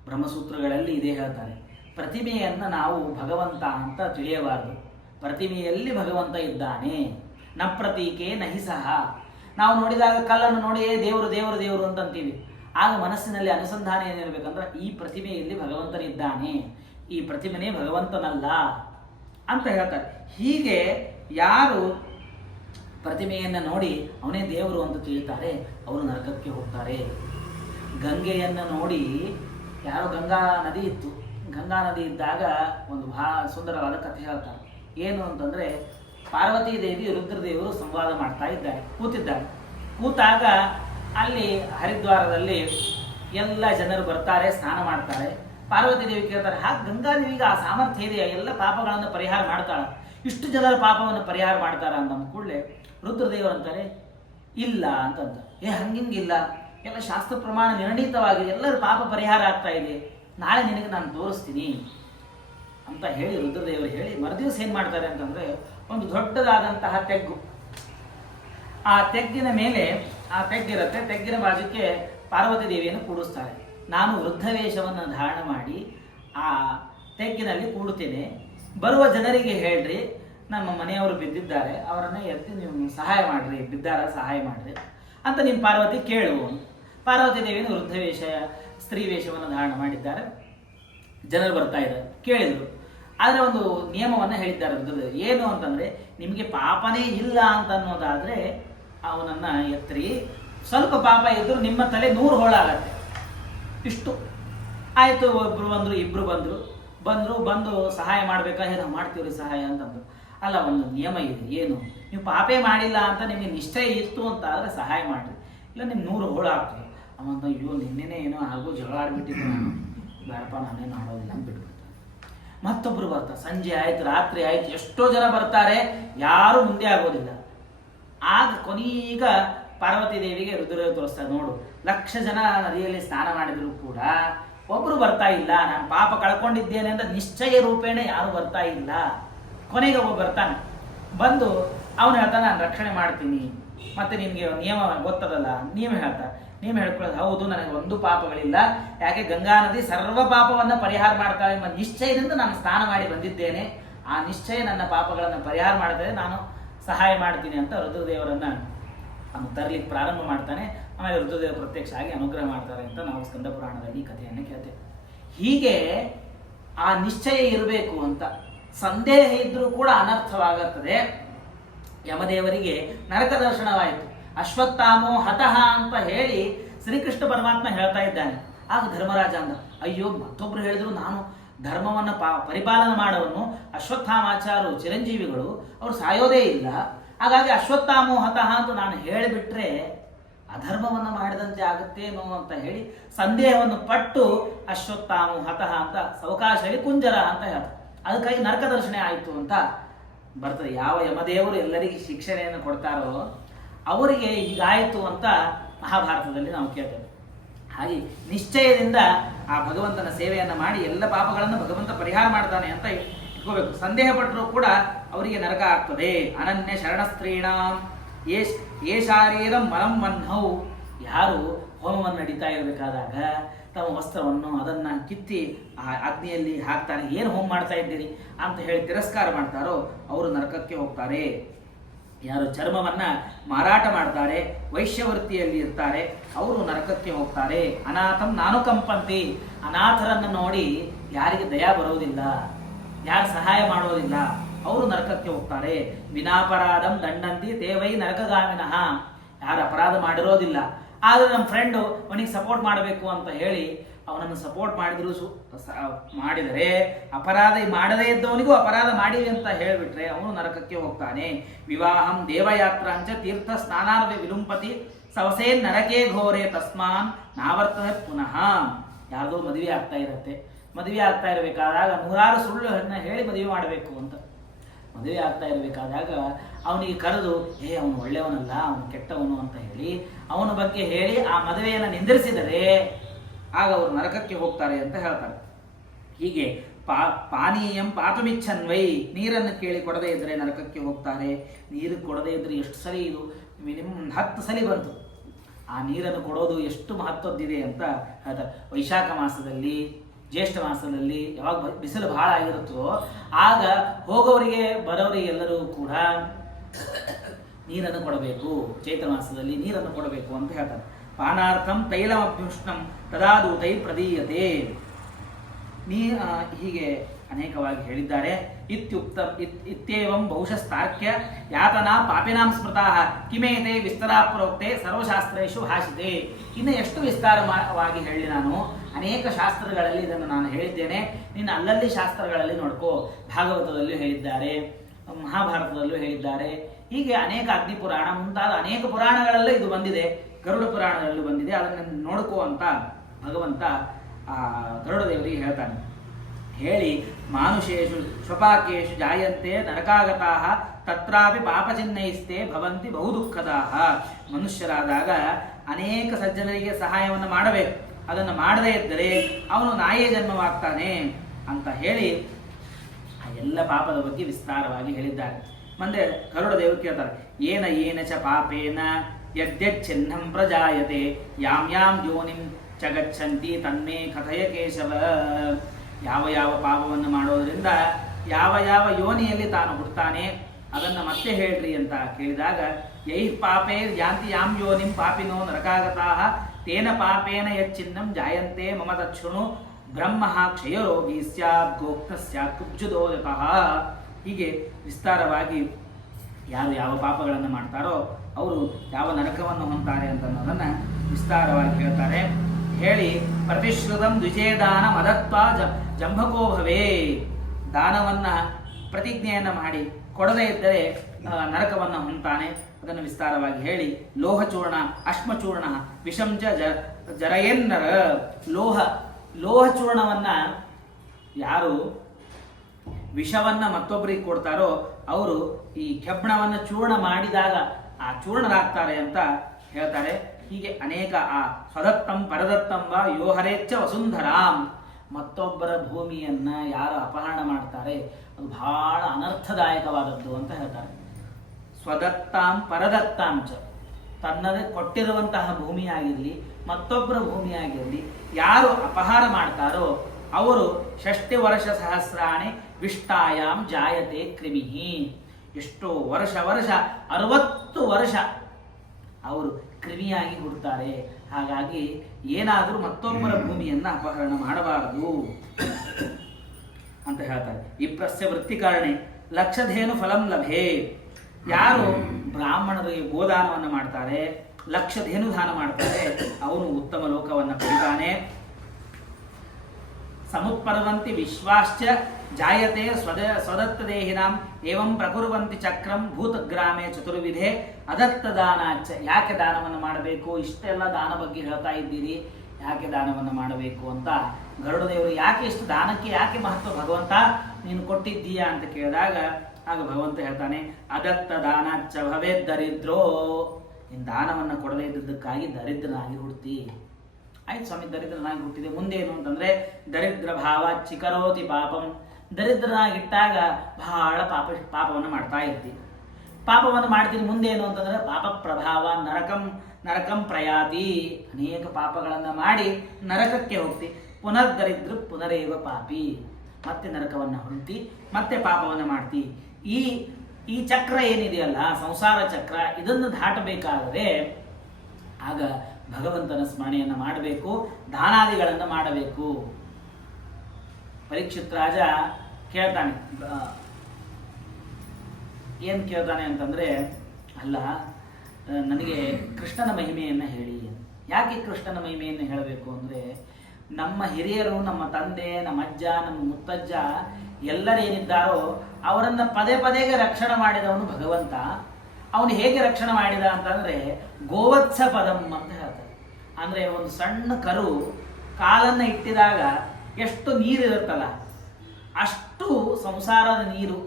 ಬ್ರಹ್ಮಸೂತ್ರಗಳಲ್ಲಿ ಇದೇ ಹೇಳ್ತಾರೆ. ಪ್ರತಿಮೆಯನ್ನು ನಾವು ಭಗವಂತ ಅಂತ ತಿಳಿಯಬಾರದು. ಪ್ರತಿಮೆಯಲ್ಲಿ ಭಗವಂತ ಇದ್ದಾನೆ. ನ ಪ್ರತೀಕೆ ನಹಿ ಸಹ. ನಾವು ನೋಡಿದಾಗ ಕಲ್ಲನ್ನು ನೋಡಿ ದೇವರು ದೇವರು ದೇವರು ಅಂತಂತೀವಿ. ಆಗ ಮನಸ್ಸಿನಲ್ಲಿ ಅನುಸಂಧಾನ ಏನಿರಬೇಕಂದ್ರೆ ಈ ಪ್ರತಿಮೆಯಲ್ಲಿ ಭಗವಂತನಿದ್ದಾನೆ, ಈ ಪ್ರತಿಮೆನೇ ಭಗವಂತನಲ್ಲ ಅಂತ ಹೇಳ್ತಾರೆ. ಹೀಗೆ ಯಾರು ಪ್ರತಿಮೆಯನ್ನು ನೋಡಿ ಅವನೇ ದೇವರು ಅಂತ ತಿಳಿತಾರೆ ಅವರು ನರಕಕ್ಕೆ ಹೋಗ್ತಾರೆ. ಗಂಗೆಯನ್ನು ನೋಡಿ, ಯಾರೋ ಗಂಗಾ ನದಿ ಇತ್ತು, ಗಂಗಾ ನದಿ ಇದ್ದಾಗ ಒಂದು ಬಹಳ ಸುಂದರವಾದ ಕಥೆ ಹೇಳ್ತಾರೆ. ಏನು ಅಂತಂದ್ರೆ, ಪಾರ್ವತೀ ದೇವಿ ರುದ್ರದೇವರು ಸಂವಾದ ಮಾಡ್ತಾ ಇದ್ದಾರೆ, ಕೂತಾಗ ಅಲ್ಲಿ ಹರಿದ್ವಾರದಲ್ಲಿ ಎಲ್ಲ ಜನರು ಬರ್ತಾರೆ, ಸ್ನಾನ ಮಾಡ್ತಾರೆ. ಪಾರ್ವತಿ ದೇವಿ ಕೇಳ್ತಾರೆ, ಹಾಗೆ ಗಂಗಾದೇವಿಗೆ ಆ ಸಾಮರ್ಥ್ಯ ಇದೆಯಾ, ಎಲ್ಲ ಪಾಪಗಳನ್ನು ಪರಿಹಾರ ಮಾಡ್ತಾಳ, ಇಷ್ಟು ಜನರ ಪಾಪವನ್ನು ಪರಿಹಾರ ಮಾಡ್ತಾರ ಅಂತ ಕೂಡಲೇ ರುದ್ರದೇವರು ಅಂತಾರೆ ಇಲ್ಲ ಅಂತಂತ. ಹಂಗಿಂಗಿಲ್ಲ, ಎಲ್ಲ ಶಾಸ್ತ್ರ ಪ್ರಮಾಣ ನಿರ್ಣೀತವಾಗಿದೆ, ಎಲ್ಲರ ಪಾಪ ಪರಿಹಾರ ಆಗ್ತಾ ಇದೆ, ನಾಳೆ ನಿನಗೆ ನಾನು ತೋರಿಸ್ತೀನಿ ಅಂತ ಹೇಳಿ ರುದ್ರದೇವರು ಹೇಳಿ ಮರುದಿವಸ ಏನ್ ಮಾಡ್ತಾರೆ ಅಂತಂದ್ರೆ, ಒಂದು ದೊಡ್ಡದಾದಂತಹ ತೆಗ್ಗು, ಆ ತೆಗ್ಗಿನ ಮೇಲೆ ಆ ತೆಗ್ಗಿರುತ್ತೆ, ತೆಗ್ಗಿನ ಬಾಜುಕ್ಕೆ ಪಾರ್ವತಿ ದೇವಿಯನ್ನು ಕೂಡಿಸ್ತಾರೆ. ನಾನು ವೃದ್ಧ ವೇಷವನ್ನು ಧಾರಣ ಮಾಡಿ ಆ ತೆಗ್ಗಿನಲ್ಲಿ ಕೂಡುತ್ತೇನೆ, ಬರುವ ಜನರಿಗೆ ಹೇಳ್ರಿ ನಮ್ಮ ಮನೆಯವರು ಬಿದ್ದಿದ್ದಾರೆ, ಅವರನ್ನ ಎತ್ತಿ ನೀವು ಸಹಾಯ ಮಾಡ್ರಿ, ಬಿದ್ದಾರ ಸಹಾಯ ಮಾಡ್ರಿ ಅಂತ ನಿಮ್ಮ ಪಾರ್ವತಿ ಕೇಳು. ಪಾರ್ವತಿ ದೇವಿಯನ್ನು ವೃದ್ಧ ವೇಷ, ಸ್ತ್ರೀ ವೇಷವನ್ನು ಧಾರಣ ಮಾಡಿದ್ದಾರೆ. ಜನರು ಬರ್ತಾ ಇದ್ದಾರೆ, ಕೇಳಿದ್ರು. ಆದರೆ ಒಂದು ನಿಯಮವನ್ನು ಹೇಳಿದ್ದಾರೆ ರುದ್ರದೇವರು. ಏನು ಅಂತಂದ್ರೆ, ನಿಮಗೆ ಪಾಪನೇ ಇಲ್ಲ ಅಂತ ಅನ್ನೋದಾದ್ರೆ ಅವನನ್ನ ಎತ್ತರಿ, ಸ್ವಲ್ಪ ಪಾಪ ಇದ್ರು ನಿಮ್ಮ ತಲೆ 100 ಹೋಳಾಗತ್ತೆ, ಇಷ್ಟು ಆಯ್ತು. ಒಬ್ರು ಬಂದ್ರು, ಇಬ್ರು ಬಂದು ಸಹಾಯ ಮಾಡ್ಬೇಕಾದ್ರೆ ನಾವು ಮಾಡ್ತೀವ್ರಿ ಸಹಾಯ ಅಂತಂದ್ರು. ಅಲ್ಲ, ಒಂದು ನಿಯಮ ಇದೆ. ಏನು, ನೀವು ಪಾಪೇ ಮಾಡಿಲ್ಲ ಅಂತ ನಿಮಗೆ ನಿಶ್ಚಯ ಇತ್ತು ಅಂತ ಆದ್ರೆ ಸಹಾಯ ಮಾಡ್ರಿ, ಇಲ್ಲ ನಿಮ್ 100 ಹೋಳಾಗ್ತದೆ. ಅವಂತ ಅಯ್ಯೋ ನಿನ್ನೆನೇ ಏನೋ ಹಾಗೂ ಜಗಳ ಆಡ್ಬಿಟ್ಟಿದ್ದೆ, ನಾನು ಬೇಡಪ್ಪ ನಾನೇನು ಆಡೋದಿಲ್ಲ ಅಂತ ಬಿಟ್ಬಿಡ್ತಾರೆ. ಮತ್ತೊಬ್ರು ಬರ್ತಾರೆ, ಸಂಜೆ ಆಯ್ತು, ರಾತ್ರಿ ಆಯ್ತು, ಎಷ್ಟೋ ಜನ ಬರ್ತಾರೆ, ಯಾರು ಮುಂದೆ ಆಗೋದಿಲ್ಲ. ಆಗ ಕೊನೆಗ ಪಾರ್ವತಿ ದೇವಿಗೆ ರುದ್ರದೇವರು ತೋರಿಸ್ತಾರೆ, ನೋಡು 1,00,000 ಜನ ನದಿಯಲ್ಲಿ ಸ್ನಾನ ಮಾಡಿದ್ರು ಕೂಡ ಒಬ್ರು ಬರ್ತಾ ಇಲ್ಲ, ನಾನು ಪಾಪ ಕಳ್ಕೊಂಡಿದ್ದೇನೆ ಅಂತ ನಿಶ್ಚಯ ರೂಪೇಣ ಯಾರು ಬರ್ತಾ ಇಲ್ಲ. ಕೊನೆಗೆ ಒಬ್ಬ ಬರ್ತಾನೆ, ಬಂದು ಅವನು ಹೇಳ್ತಾನೆ ನಾನು ರಕ್ಷಣೆ ಮಾಡ್ತೀನಿ, ಮತ್ತೆ ನಿಮ್ಗೆ ನಿಯಮ ಗೊತ್ತದಲ್ಲ, ನೀವು ಹೇಳ್ಕೊಳ್ಳೋದು ಹೌದು, ನನಗೆ ಒಂದು ಪಾಪಗಳಿಲ್ಲ, ಯಾಕೆ ಗಂಗಾ ನದಿ ಸರ್ವ ಪಾಪವನ್ನ ಪರಿಹಾರ ಮಾಡ್ತಾಳೆ ಎಂಬ ನಿಶ್ಚಯದಿಂದ ನಾನು ಸ್ನಾನ ಮಾಡಿ ಬಂದಿದ್ದೇನೆ, ಆ ನಿಶ್ಚಯ ನನ್ನ ಪಾಪಗಳನ್ನು ಪರಿಹಾರ ಮಾಡ್ತಾರೆ, ನಾನು ಸಹಾಯ ಮಾಡ್ತೀನಿ ಅಂತ ರುದ್ರದೇವರನ್ನ ಅವನು ತರಲಿಕ್ಕೆ ಪ್ರಾರಂಭ ಮಾಡ್ತಾನೆ. ಆಮೇಲೆ ರುದ್ರದೇವ ಪ್ರತ್ಯಕ್ಷ ಆಗಿ ಅನುಗ್ರಹ ಮಾಡ್ತಾರೆ ಅಂತ ನಾವು ಸ್ಕಂದ ಪುರಾಣದಲ್ಲಿ ಕಥೆಯನ್ನು ಕೇಳ್ತೇವೆ. ಹೀಗೆ ಆ ನಿಶ್ಚಯ ಇರಬೇಕು ಅಂತ. ಸಂದೇಹ ಇದ್ರೂ ಕೂಡ ಅನರ್ಥವಾಗುತ್ತದೆ. ಯಮದೇವರಿಗೆ ನರಕ ದರ್ಶನವಾಯಿತು, ಅಶ್ವತ್ಥಾಮೋ ಹತಃ ಅಂತ ಹೇಳಿ ಶ್ರೀಕೃಷ್ಣ ಪರಮಾತ್ಮ ಹೇಳ್ತಾ ಇದ್ದಾನೆ. ಆಗ ಧರ್ಮರಾಜ ಅಂದ, ಅಯ್ಯೋ ಮತ್ತೊಬ್ರು ಹೇಳಿದ್ರು, ನಾನು ಧರ್ಮವನ್ನು ಪರಿಪಾಲನೆ ಮಾಡೋನು ಅಶ್ವತ್ಥಾಮಾಚಾರು ಚಿರಂಜೀವಿಗಳು, ಅವರು ಸಾಯೋದೇ ಇಲ್ಲ, ಹಾಗಾಗಿ ಅಶ್ವತ್ಥಾಮೋ ಹತಃ ಅಂತ ನಾನು ಹೇಳಿಬಿಟ್ರೆ ಅಧರ್ಮವನ್ನು ಮಾಡಿದಂತೆ ಆಗುತ್ತೇನೋ ಅಂತ ಹೇಳಿ ಸಂದೇಹವನ್ನು ಪಟ್ಟು ಅಶ್ವತ್ಥಾಮೋ ಹತಃ ಅಂತ ಅವಕಾಶ ಹೇಳಿ ಕುಂಜರ ಅಂತ ಹೇಳ್ತಾರೆ. ಅದಕ್ಕಾಗಿ ನರಕ ದರ್ಶನ ಆಯಿತು ಅಂತ ಬರ್ತದೆ. ಯಾವ ಯಮದೇವರು ಎಲ್ಲರಿಗೆ ಶಿಕ್ಷಣೆಯನ್ನು ಕೊಡ್ತಾರೋ ಅವರಿಗೆ ಹೀಗಾಯಿತು ಅಂತ ಮಹಾಭಾರತದಲ್ಲಿ ನಾವು ಕೇಳ್ತೇವೆ. ಹಾಗೆ ನಿಶ್ಚಯದಿಂದ ಆ ಭಗವಂತನ ಸೇವೆಯನ್ನು ಮಾಡಿ ಎಲ್ಲ ಪಾಪಗಳನ್ನು ಭಗವಂತ ಪರಿಹಾರ ಮಾಡ್ತಾನೆ ಅಂತ ಇಟ್ಕೋಬೇಕು. ಸಂದೇಹ ಪಟ್ಟರೂ ಕೂಡ ಅವರಿಗೆ ನರಕ ಆಗ್ತದೆ. ಅನನ್ಯ ಶರಣಸ್ತ್ರೀಣಾಂ ಏ ಶಾರೀರಂ ಮರಂ ವನ್ಹೌ. ಯಾರು ಹೋಮವನ್ನು ನಡೀತಾ ಇರಬೇಕಾದಾಗ ತಮ್ಮ ವಸ್ತ್ರವನ್ನು ಅದನ್ನು ಕಿತ್ತಿ ಆ ಅಗ್ನಿಯಲ್ಲಿ ಹಾಕ್ತಾನೆ, ಏನು ಹೋಮ ಮಾಡ್ತಾ ಇದ್ದೀರಿ ಅಂತ ಹೇಳಿ ತಿರಸ್ಕಾರ ಮಾಡ್ತಾರೋ ಅವರು ನರಕಕ್ಕೆ ಹೋಗ್ತಾರೆ. ಯಾರು ಚರ್ಮವನ್ನ ಮಾರಾಟ ಮಾಡ್ತಾರೆ, ವೈಶ್ಯವೃತ್ತಿಯಲ್ಲಿ ಇರ್ತಾರೆ, ಅವರು ನರಕಕ್ಕೆ ಹೋಗ್ತಾರೆ. ಅನಾಥಂ ನಾನು ಕಂಪಂತಿ. ಅನಾಥರನ್ನು ನೋಡಿ ಯಾರಿಗೆ ದಯಾ ಬರೋದಿಲ್ಲ, ಯಾರು ಸಹಾಯ ಮಾಡೋದಿಲ್ಲ, ಅವರು ನರಕಕ್ಕೆ ಹೋಗ್ತಾರೆ. ವಿನಾಪರಾಧಂ ದಂಡಂತಿ ದೇವೈ ನರಕಗಾಮಿನಃ. ಯಾರು ಅಪರಾಧ ಮಾಡಿರೋದಿಲ್ಲ, ಆದರೆ ನಮ್ಮ ಫ್ರೆಂಡು ಅವನಿಗೆ ಸಪೋರ್ಟ್ ಮಾಡಬೇಕು ಅಂತ ಹೇಳಿ ಅವನನ್ನು ಸಪೋರ್ಟ್ ಮಾಡಿದರೆ ಅಪರಾಧ ಮಾಡದೇ ಇದ್ದವನಿಗೂ ಅಪರಾಧ ಮಾಡಿವಿ ಅಂತ ಹೇಳಿಬಿಟ್ರೆ ಅವನು ನರಕಕ್ಕೆ ಹೋಗ್ತಾನೆ. ವಿವಾಹಂ ದೇವಯಾತ್ರಾಂಚ ತೀರ್ಥ ಸ್ನಾನಾರ್ವೆ ವಿಲುಂಪತಿ ಸವಸೇ ನರಕೇ ಘೋರೆ ತಸ್ಮಾನ್ ನಾವರ್ತನೆ ಪುನಃ. ಯಾರ್ದೋ ಮದುವೆ ಆಗ್ತಾ ಇರುತ್ತೆ, ಮದುವೆ ಆಗ್ತಾ ಇರಬೇಕಾದಾಗ 100 ಸುಳ್ಳು ಹೇಳಿ ಮದುವೆ ಮಾಡಬೇಕು ಅಂತ. ಮದುವೆ ಆಗ್ತಾ ಇರಬೇಕಾದಾಗ ಅವನಿಗೆ ಕರೆದು ಅವನು ಒಳ್ಳೆಯವನಲ್ಲ, ಅವನು ಕೆಟ್ಟವನು ಅಂತ ಹೇಳಿ ಅವನ ಬಗ್ಗೆ ಹೇಳಿ ಆ ಮದುವೆಯನ್ನು ನಿಂದಿರಿಸಿದರೆ ಆಗ ಅವರು ನರಕಕ್ಕೆ ಹೋಗ್ತಾರೆ ಅಂತ ಹೇಳ್ತಾರೆ. ಹೀಗೆ ಪಾನೀಯಂ ಪಾತುಮಿಚ್ಛನ್ವೈ. ನೀರನ್ನು ಕೇಳಿ ಕೊಡದೇ ಇದ್ರೆ ನರಕಕ್ಕೆ ಹೋಗ್ತಾರೆ. ನೀರು ಕೊಡದೇ ಇದ್ರೆ ಎಷ್ಟು ಸಲ ಇದು ಮಿನಿಮಮ್ 10 ಸಲ ಬಂತು. ಆ ನೀರನ್ನು ಕೊಡೋದು ಎಷ್ಟು ಮಹತ್ವದ್ದಿದೆ ಅಂತ ಹೇಳ್ತಾರೆ. ವೈಶಾಖ ಮಾಸದಲ್ಲಿ, ಜ್ಯೇಷ್ಠ ಮಾಸದಲ್ಲಿ ಯಾವಾಗ ಬಿಸಿಲು ಬಹಳ ಆಗಿರುತ್ತೋ ಆಗ ಹೋಗೋರಿಗೆ ಬರೋರಿಗೆ ಎಲ್ಲರೂ ಕೂಡ ನೀರನ್ನು ಕೊಡಬೇಕು. ಚೈತ್ರ ಮಾಸದಲ್ಲಿ ನೀರನ್ನು ಕೊಡಬೇಕು ಅಂತ ಹೇಳ್ತಾರೆ. ಪಾನಾರ್ಥಂ ತೈಲಮಭ್ಯುಷ್ಣಂ ತದಾದೂತೈ ಪ್ರದೀಯತೆ. ಹೀಗೆ ಅನೇಕವಾಗಿ ಹೇಳಿದ್ದಾರೆ. ಇತ್ಯೇವಂ ಬಹುಶಸ್ತಾರ್ಕ್ಯ ಯಾತನಾ ಪಾಪಿನಾಂ ಸ್ಮೃತಾಃ ಕಿಮೇತೆ ವಿಸ್ತರಾ ಪ್ರೋಕ್ತೆ ಸರ್ವಶಾಸ್ತ್ರೇಷು ಭಾಷಿತೆ. ಇನ್ನು ಎಷ್ಟು ವಿಸ್ತಾರವಾಗಿ ಹೇಳಿ ನಾನು ಅನೇಕ ಶಾಸ್ತ್ರಗಳಲ್ಲಿ ಇದನ್ನು ನಾನು ಹೇಳಿದ್ದೇನೆ. ನೀನು ಅಲ್ಲಲ್ಲಿ ಶಾಸ್ತ್ರಗಳಲ್ಲಿ ನೋಡ್ಕೋ. ಭಾಗವತದಲ್ಲೂ ಹೇಳಿದ್ದಾರೆ, ಮಹಾಭಾರತದಲ್ಲೂ ಹೇಳಿದ್ದಾರೆ. ಹೀಗೆ ಅನೇಕ ಅಗ್ನಿ ಪುರಾಣ ಮುಂತಾದ ಅನೇಕ ಪುರಾಣಗಳಲ್ಲೂ ಇದು ಬಂದಿದೆ. ಗರುಡ ಪುರಾಣದಲ್ಲೂ ಬಂದಿದೆ. ಅದನ್ನು ನೋಡ್ಕೋ ಅಂತ ಭಗವಂತ ಗರುಡ ದೇವರಿಗೆ ಹೇಳ್ತಾನೆ. ಹೇಳಿ ಮಾನುಷೇಷು ಸ್ವಪಾಕೇಶು ಜಾಯಂತೆ ನರಕಾಗತಾಃ ತತ್ರಾಪಿ ಪಾಪಚಿಹ್ನೈಸ್ತೆ ಭವಂತಿ ಬಹು ದುಃಖದಾಃ. ಮನುಷ್ಯರಾದಾಗ ಅನೇಕ ಸಜ್ಜನರಿಗೆ ಸಹಾಯವನ್ನು ಮಾಡಬೇಕು. ಅದನ್ನು ಮಾಡದೇ ಇದ್ದರೆ ಅವನು ನಾಯಿಯ ಜನ್ಮವಾಗ್ತಾನೆ ಅಂತ ಹೇಳಿ ಆ ಎಲ್ಲ ಪಾಪದ ಬಗ್ಗೆ ವಿಸ್ತಾರವಾಗಿ ಹೇಳಿದ್ದಾರೆ. ಮುಂದೆ ಗರುಡ ದೇವರು ಕೇಳ್ತಾರೆ, ಏನ ಚ ಪಾಪೇನ ಯದ್ಯಚ್ಛಿನ್ನಂ ಪ್ರಜಾಯತೆ ಯಾಂ ಯಾಂ ಯೋನಿಂ ಚ ಗಚ್ಚಂತಿ ತನ್ಮೇ ಕಥಯ ಕೇಶವ. ಯಾವ ಯಾವ ಪಾಪವನ್ನು ಮಾಡೋದ್ರಿಂದ ಯಾವ ಯಾವ ಯೋನಿಯಲ್ಲಿ ತಾನು ಹುಡ್ತಾನೆ ಅದನ್ನು ಮತ್ತೆ ಹೇಳ್ರಿ ಅಂತ ಕೇಳಿದಾಗ, ಯೈಃ ಪಾಪೇ ಯಾಂತಿ ಯಾಂ ಯೋನಿಂ ಪಾಪಿನೋ ನರಕಾಗತಾಃ ತೇನ ಪಾಪೇನ ಯಚ್ಚಿನ್ನಂ ಜಾಯಂತೆ ಮಮ ತಚ್ಛೃಣು ಬ್ರಹ್ಮ ಕ್ಷಯರೋಗಿ ಸ್ಯಾತ್ ಗೋಕ್ತ ಸ್ಯಾತ್ ಕುಬ್ಜುದೋದತಃ. ಹೀಗೆ ವಿಸ್ತಾರವಾಗಿ ಯಾರು ಯಾವ ಪಾಪಗಳನ್ನು ಮಾಡ್ತಾರೋ ಅವರು ಯಾವ ನರಕವನ್ನು ಹೊಂತಾರೆ ಅಂತ ಅನ್ನೋದನ್ನು ವಿಸ್ತಾರವಾಗಿ ಹೇಳ್ತಾರೆ. ಹೇಳಿ ಪ್ರತಿಶ್ರುತಂ ದ್ವಿಜೇದಾನ ಮದತ್ವ ಜಂಭಕೋ ಭವೇ. ದಾನವನ್ನು ಪ್ರತಿಜ್ಞೆಯನ್ನು ಮಾಡಿ ಕೊಡದೇ ಇದ್ದರೆ ನರಕವನ್ನು ಹೊಂತಾನೆ. ಅದನ್ನು ವಿಸ್ತಾರವಾಗಿ ಹೇಳಿ ಲೋಹಚೂರ್ಣ ಅಶ್ಮಚೂರ್ಣ ವಿಷಂಚ ಜರಯೇನ್ನರ. ಲೋಹಚೂರ್ಣವನ್ನು ಯಾರು ವಿಷವನ್ನು ಮತ್ತೊಬ್ಬರಿಗೆ ಕೊಡ್ತಾರೋ ಅವರು ಈ ಕೆಬ್ಬಣವನ್ನು ಚೂರ್ಣ ಮಾಡಿದಾಗ ಆ ಚೂರ್ಣರಾಗ್ತಾರೆ ಅಂತ ಹೇಳ್ತಾರೆ. ಹೀಗೆ ಅನೇಕ ಆ ಸ್ವದತ್ತಂ ಪರದತ್ತಂ ವಾ ಯೋಹರೇಚ್ಛ ವಸುಂಧರಾಂ, ಮತ್ತೊಬ್ಬರ ಭೂಮಿಯನ್ನ ಯಾರು ಅಪಹರಣ ಮಾಡ್ತಾರೆ ಅದು ಬಹಳ ಅನರ್ಥದಾಯಕವಾದದ್ದು ಅಂತ ಹೇಳ್ತಾರೆ. ಸ್ವದತ್ತಾಂ ಪರದತ್ತಾಂಚ, ತನ್ನದೇ ಕೊಟ್ಟಿರುವಂತಹ ಭೂಮಿಯಾಗಿರಲಿ ಮತ್ತೊಬ್ಬರ ಭೂಮಿಯಾಗಿರಲಿ ಯಾರು ಅಪಹಾರ ಮಾಡ್ತಾರೋ ಅವರು 60 ವರ್ಷ ಸಹಸ್ರಾಣಿ ವಿಷ್ಟಾಯಾಮ್ ಜಾಯತೆ ಕ್ರಿಮಿಹಿ, ಎಷ್ಟೋ ವರ್ಷ 60 ವರ್ಷ ಅವರು ಕ್ರಿಮಿಯಾಗಿ ಹುಡ್ತಾರೆ. ಹಾಗಾಗಿ ಏನಾದರೂ ಮತ್ತೊಬ್ಬರ ಭೂಮಿಯನ್ನ ಅಪಹರಣ ಮಾಡಬಾರದು ಅಂತ ಹೇಳ್ತಾರೆ. ಈ ಪ್ರಸ್ಯ ವೃತ್ತಿಕಾರಣೆ ಲಕ್ಷಧೇನು ಫಲಂ ಲಭೆ, ಯಾರು ಬ್ರಾಹ್ಮಣರಿಗೆ ಗೋದಾನವನ್ನು ಮಾಡ್ತಾರೆ, ಲಕ್ಷಧೇನು ದಾನ ಮಾಡ್ತಾರೆ, ಅವನು ಉತ್ತಮ ಲೋಕವನ್ನು ಪಡಿತಾನೆ. ಸಮುತ್ಪರ್ವಂತಿ ವಿಶ್ವಾಶ್ಚ ಜಾಯತೆ ಸ್ವದತ್ತ ದೇಹಿನಾಂ ಏವಂ ಪ್ರಕುರ್ವಂತಿ ಚಕ್ರಂ ಭೂತಗ್ರಾಮೆ ಚತುರ್ವಿಧೆ ಅದತ್ತ ದಾನಾಚ. ಯಾಕೆ ದಾನವನ್ನು ಮಾಡಬೇಕು? ಇಷ್ಟೆಲ್ಲ ದಾನ ಬಗ್ಗೆ ಹೇಳ್ತಾ ಇದ್ದೀರಿ, ಯಾಕೆ ದಾನವನ್ನು ಮಾಡಬೇಕು ಅಂತ ಗರುಡ ದೇವರು ಯಾಕೆ ಇಷ್ಟು ದಾನಕ್ಕೆ ಯಾಕೆ ಮಹತ್ವ ಭಗವಂತ ನೀನು ಕೊಟ್ಟಿದ್ದೀಯಾ ಅಂತ ಕೇಳಿದಾಗ ಆಗ ಭಗವಂತ ಹೇಳ್ತಾನೆ, ಅದತ್ತ ದಾನಾಚ ಭವೇ ದರಿದ್ರೋ, ನೀನು ದಾನವನ್ನು ಕೊಡದೇ ಇದ್ದಕ್ಕಾಗಿ ದರಿದ್ರನಾಗಿ ಹುಡ್ತಿ. ಆಯ್ತು ಸ್ವಾಮಿ, ದರಿದ್ರನಾಗಿ ಹುಟ್ಟಿದೆ, ಮುಂದೇನು ಅಂತಂದ್ರೆ ದರಿದ್ರ ಭಾವ ಚಿಕರೋತಿ ಪಾಪಂ, ದರಿದ್ರನಾಗಿಟ್ಟಾಗ ಬಹಳ ಪಾಪವನ್ನು ಮಾಡ್ತಾ ಇರ್ತೀನಿ. ಪಾಪವನ್ನು ಮಾಡ್ತೀನಿ, ಮುಂದೇನು ಅಂತಂದ್ರೆ ಪಾಪ ಪ್ರಭಾವ ನರಕಂ ಪ್ರಯಾತಿ, ಅನೇಕ ಪಾಪಗಳನ್ನು ಮಾಡಿ ನರಕಕ್ಕೆ ಹೋಗ್ತಿ. ಪುನರ್ದರಿದ್ರ ಪುನರೇವ ಪಾಪಿ, ಮತ್ತೆ ನರಕವನ್ನು ಹೊಂತಿ ಮತ್ತೆ ಪಾಪವನ್ನು ಮಾಡ್ತಿ. ಈ ಚಕ್ರ ಏನಿದೆಯಲ್ಲ ಸಂಸಾರ ಚಕ್ರ, ಇದನ್ನು ದಾಟಬೇಕಾದರೆ ಆಗ ಭಗವಂತನ ಸ್ಮರಣೆಯನ್ನು ಮಾಡಬೇಕು, ದಾನಾದಿಗಳನ್ನು ಮಾಡಬೇಕು. ಪರೀಕ್ಷಿತ್ ರಾಜ ಕೇಳ್ತಾನೆ, ಏನು ಕೇಳ್ತಾನೆ ಅಂತಂದ್ರೆ, ಅಲ್ಲ ನನಗೆ ಕೃಷ್ಣನ ಮಹಿಮೆಯನ್ನು ಹೇಳಿ. ಯಾಕೆ ಕೃಷ್ಣನ ಮಹಿಮೆಯನ್ನು ಹೇಳಬೇಕು ಅಂದರೆ, ನಮ್ಮ ಹಿರಿಯರು, ನಮ್ಮ ತಂದೆ, ನಮ್ಮ ಅಜ್ಜ, ನಮ್ಮ ಮುತ್ತಜ್ಜ ಎಲ್ಲರೇನಿದ್ದಾರೋ ಅವರನ್ನು ಪದೇ ಪದೇಗೆ ರಕ್ಷಣೆ ಮಾಡಿದವನು ಭಗವಂತ. ಅವನು ಹೇಗೆ ರಕ್ಷಣೆ ಮಾಡಿದ ಅಂತಂದ್ರೆ ಗೋವತ್ಸ ಪದಂ ಅಂತ ಹೇಳ್ತಾರೆ. ಅಂದ್ರೆ ಒಂದು ಸಣ್ಣ ಕರು ಕಾಲನ್ನು ಇಟ್ಟಿದಾಗ ಎಷ್ಟು ನೀರಿರುತ್ತಲ್ಲ ಅಷ್ಟು ಸಂಸಾರದ ನೀರು,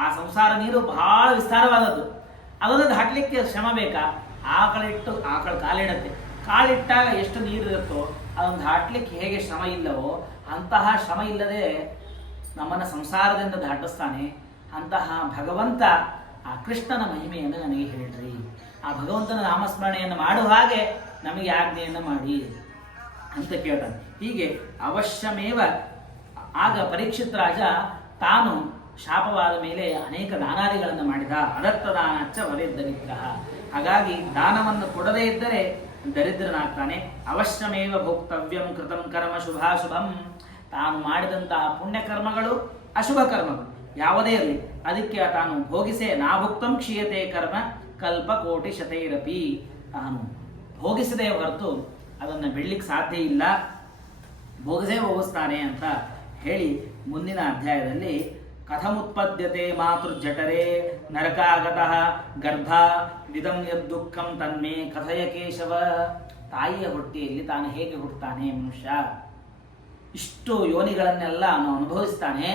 ಆ ಸಂಸಾರ ನೀರು ಬಹಳ ವಿಸ್ತಾರವಾದದ್ದು, ಅದನ್ನು ದಾಟಲಿಕ್ಕೆ ಶ್ರಮ ಬೇಕಾ? ಆಕಳ ಕಾಲಿಡತ್ತೆ, ಕಾಲಿಟ್ಟಾಗ ಎಷ್ಟು ನೀರಿರುತ್ತೋ ಅದನ್ನು ದಾಟಲಿಕ್ಕೆ ಹೇಗೆ ಶ್ರಮ ಇಲ್ಲವೋ ಅಂತಹ ಶ್ರಮ ಇಲ್ಲದೆ ನಮ್ಮನ್ನು ಸಂಸಾರದಿಂದ ದಾಟಿಸ್ತಾನೆ. ಅಂತಹ ಭಗವಂತ ಆ ಕೃಷ್ಣನ ಮಹಿಮೆಯನ್ನು ನನಗೆ ಹೇಳ್ರಿ, ಆ ಭಗವಂತನ ನಾಮಸ್ಮರಣೆಯನ್ನು ಮಾಡುವ ಹಾಗೆ ನಮಗೆ ಆಜ್ಞೆಯನ್ನು ಮಾಡಿ ಅಂತ ಕೇಳ್ತಾನೆ. ಹೀಗೆ ಅವಶ್ಯಮೇವ ಆಗ ಪರೀಕ್ಷಿತ್ ರಾಜ ತಾನು ಶಾಪವಾದ ಮೇಲೆ ಅನೇಕ ದಾನಾದಿಗಳನ್ನು ಮಾಡಿದ. ಅದತ್ತ ದಾನಚ್ಚ ಭವೇ ದರಿದ್ರ, ಹಾಗಾಗಿ ದಾನವನ್ನು ಕೊಡದೇ ಇದ್ದರೆ ದರಿದ್ರನಾಗ್ತಾನೆ. ಅವಶ್ಯಮೇವ ಭೋಕ್ತವ್ಯಂ ಕೃತಂ ಕರ್ಮ ಶುಭಾಶುಭಂ, ತಾನು ಮಾಡಿದಂತಹ ಪುಣ್ಯ ಕರ್ಮಗಳು ಅಶುಭ ಕರ್ಮಗಳು ಯಾವುದೇ ಇರಲಿ ಅದಕ್ಕೆ ತಾನು ಭೋಗಿಸೇ ನಾಭುಕ್ತಂ ಕ್ಷೀಯತೆ ಕರ್ಮ ಕಲ್ಪ ಕೋಟಿ ಶತೈರಪಿ, ತಾನು ಭೋಗಿಸದೇ ಹೊರತು ಅದನ್ನು ಬಿಡ್ಲಿಕ್ಕೆ ಸಾಧ್ಯ ಇಲ್ಲ, ಭೋಗಿಸ್ತಾನೆ ಅಂತ ಹೇಳಿ ಮುಂದಿನ ಅಧ್ಯಾಯದಲ್ಲಿ ಕಥಮುತ್ಪದ್ಯತೆ ಮಾತೃಜಠರೇ ನರಕಾಗತಃ ಗರ್ಭ ವಿದಂ ಯದ್ದುಃಖಂ ತನ್ಮೇ ಕಥಯ ಕೇಶವ, ತಾಯಿಯ ಹೊಟ್ಟೆಯಲ್ಲಿ ತಾನು ಹೇಗೆ ಹುಟ್ಟುತ್ತಾನೆ ಮನುಷ್ಯ, ಇಷ್ಟು ಯೋನಿಗಳನ್ನೆಲ್ಲ ಅನುಭವಿಸ್ತಾನೆ,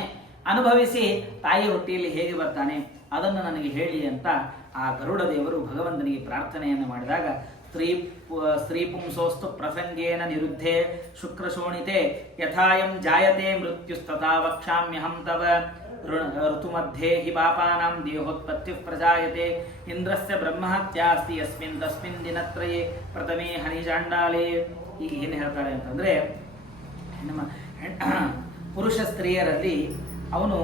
ಅನುಭವಿಸಿ ತಾಯಿಯ ಹೊಟ್ಟೆಯಲ್ಲಿ ಹೇಗೆ ಬರ್ತಾನೆ ಅದನ್ನು ನನಗೆ ಹೇಳಿ ಅಂತ ಆ ಗರುಡ ದೇವರು ಭಗವಂತನಿಗೆ ಪ್ರಾರ್ಥನೆಯನ್ನು ಮಾಡಿದಾಗ ಸ್ತ್ರೀ ಪುಂಸೋಸ್ತು ಪ್ರಸಂಗೇನ ನಿರುದ್ಧೆ ಶುಕ್ರಶೋಣಿತೆ ಯಥಾಯಂ ಜಾಯತೆ ಮೃತ್ಯುಸ್ತಥಾ ವಕ್ಷಾಮ್ಯಹಂ ತವ ಋತುಮಧ್ಯೆ ಹಿ ಪಾಪಾನಾಂ ದೇಹೋತ್ಪತ್ತಿ ಪ್ರಜಾಯತೆ ಇಂದ್ರಸ್ಯ ಬ್ರಹ್ಮಹತ್ಯಾಸ್ತಿ ಯಸ್ಮಿನ್ ತಸ್ಮಿನ್ ದಿನತ್ರಯೇ ಪ್ರಥಮೇ ಹನಿಜಾಂಡಾಲೇ. ಈಗ ಏನು ಹೇಳ್ತಾರೆ ಅಂತಂದ್ರೆ, ನಮ್ಮ ಪುರುಷ ಸ್ತ್ರೀಯರಲ್ಲಿ ಅವನು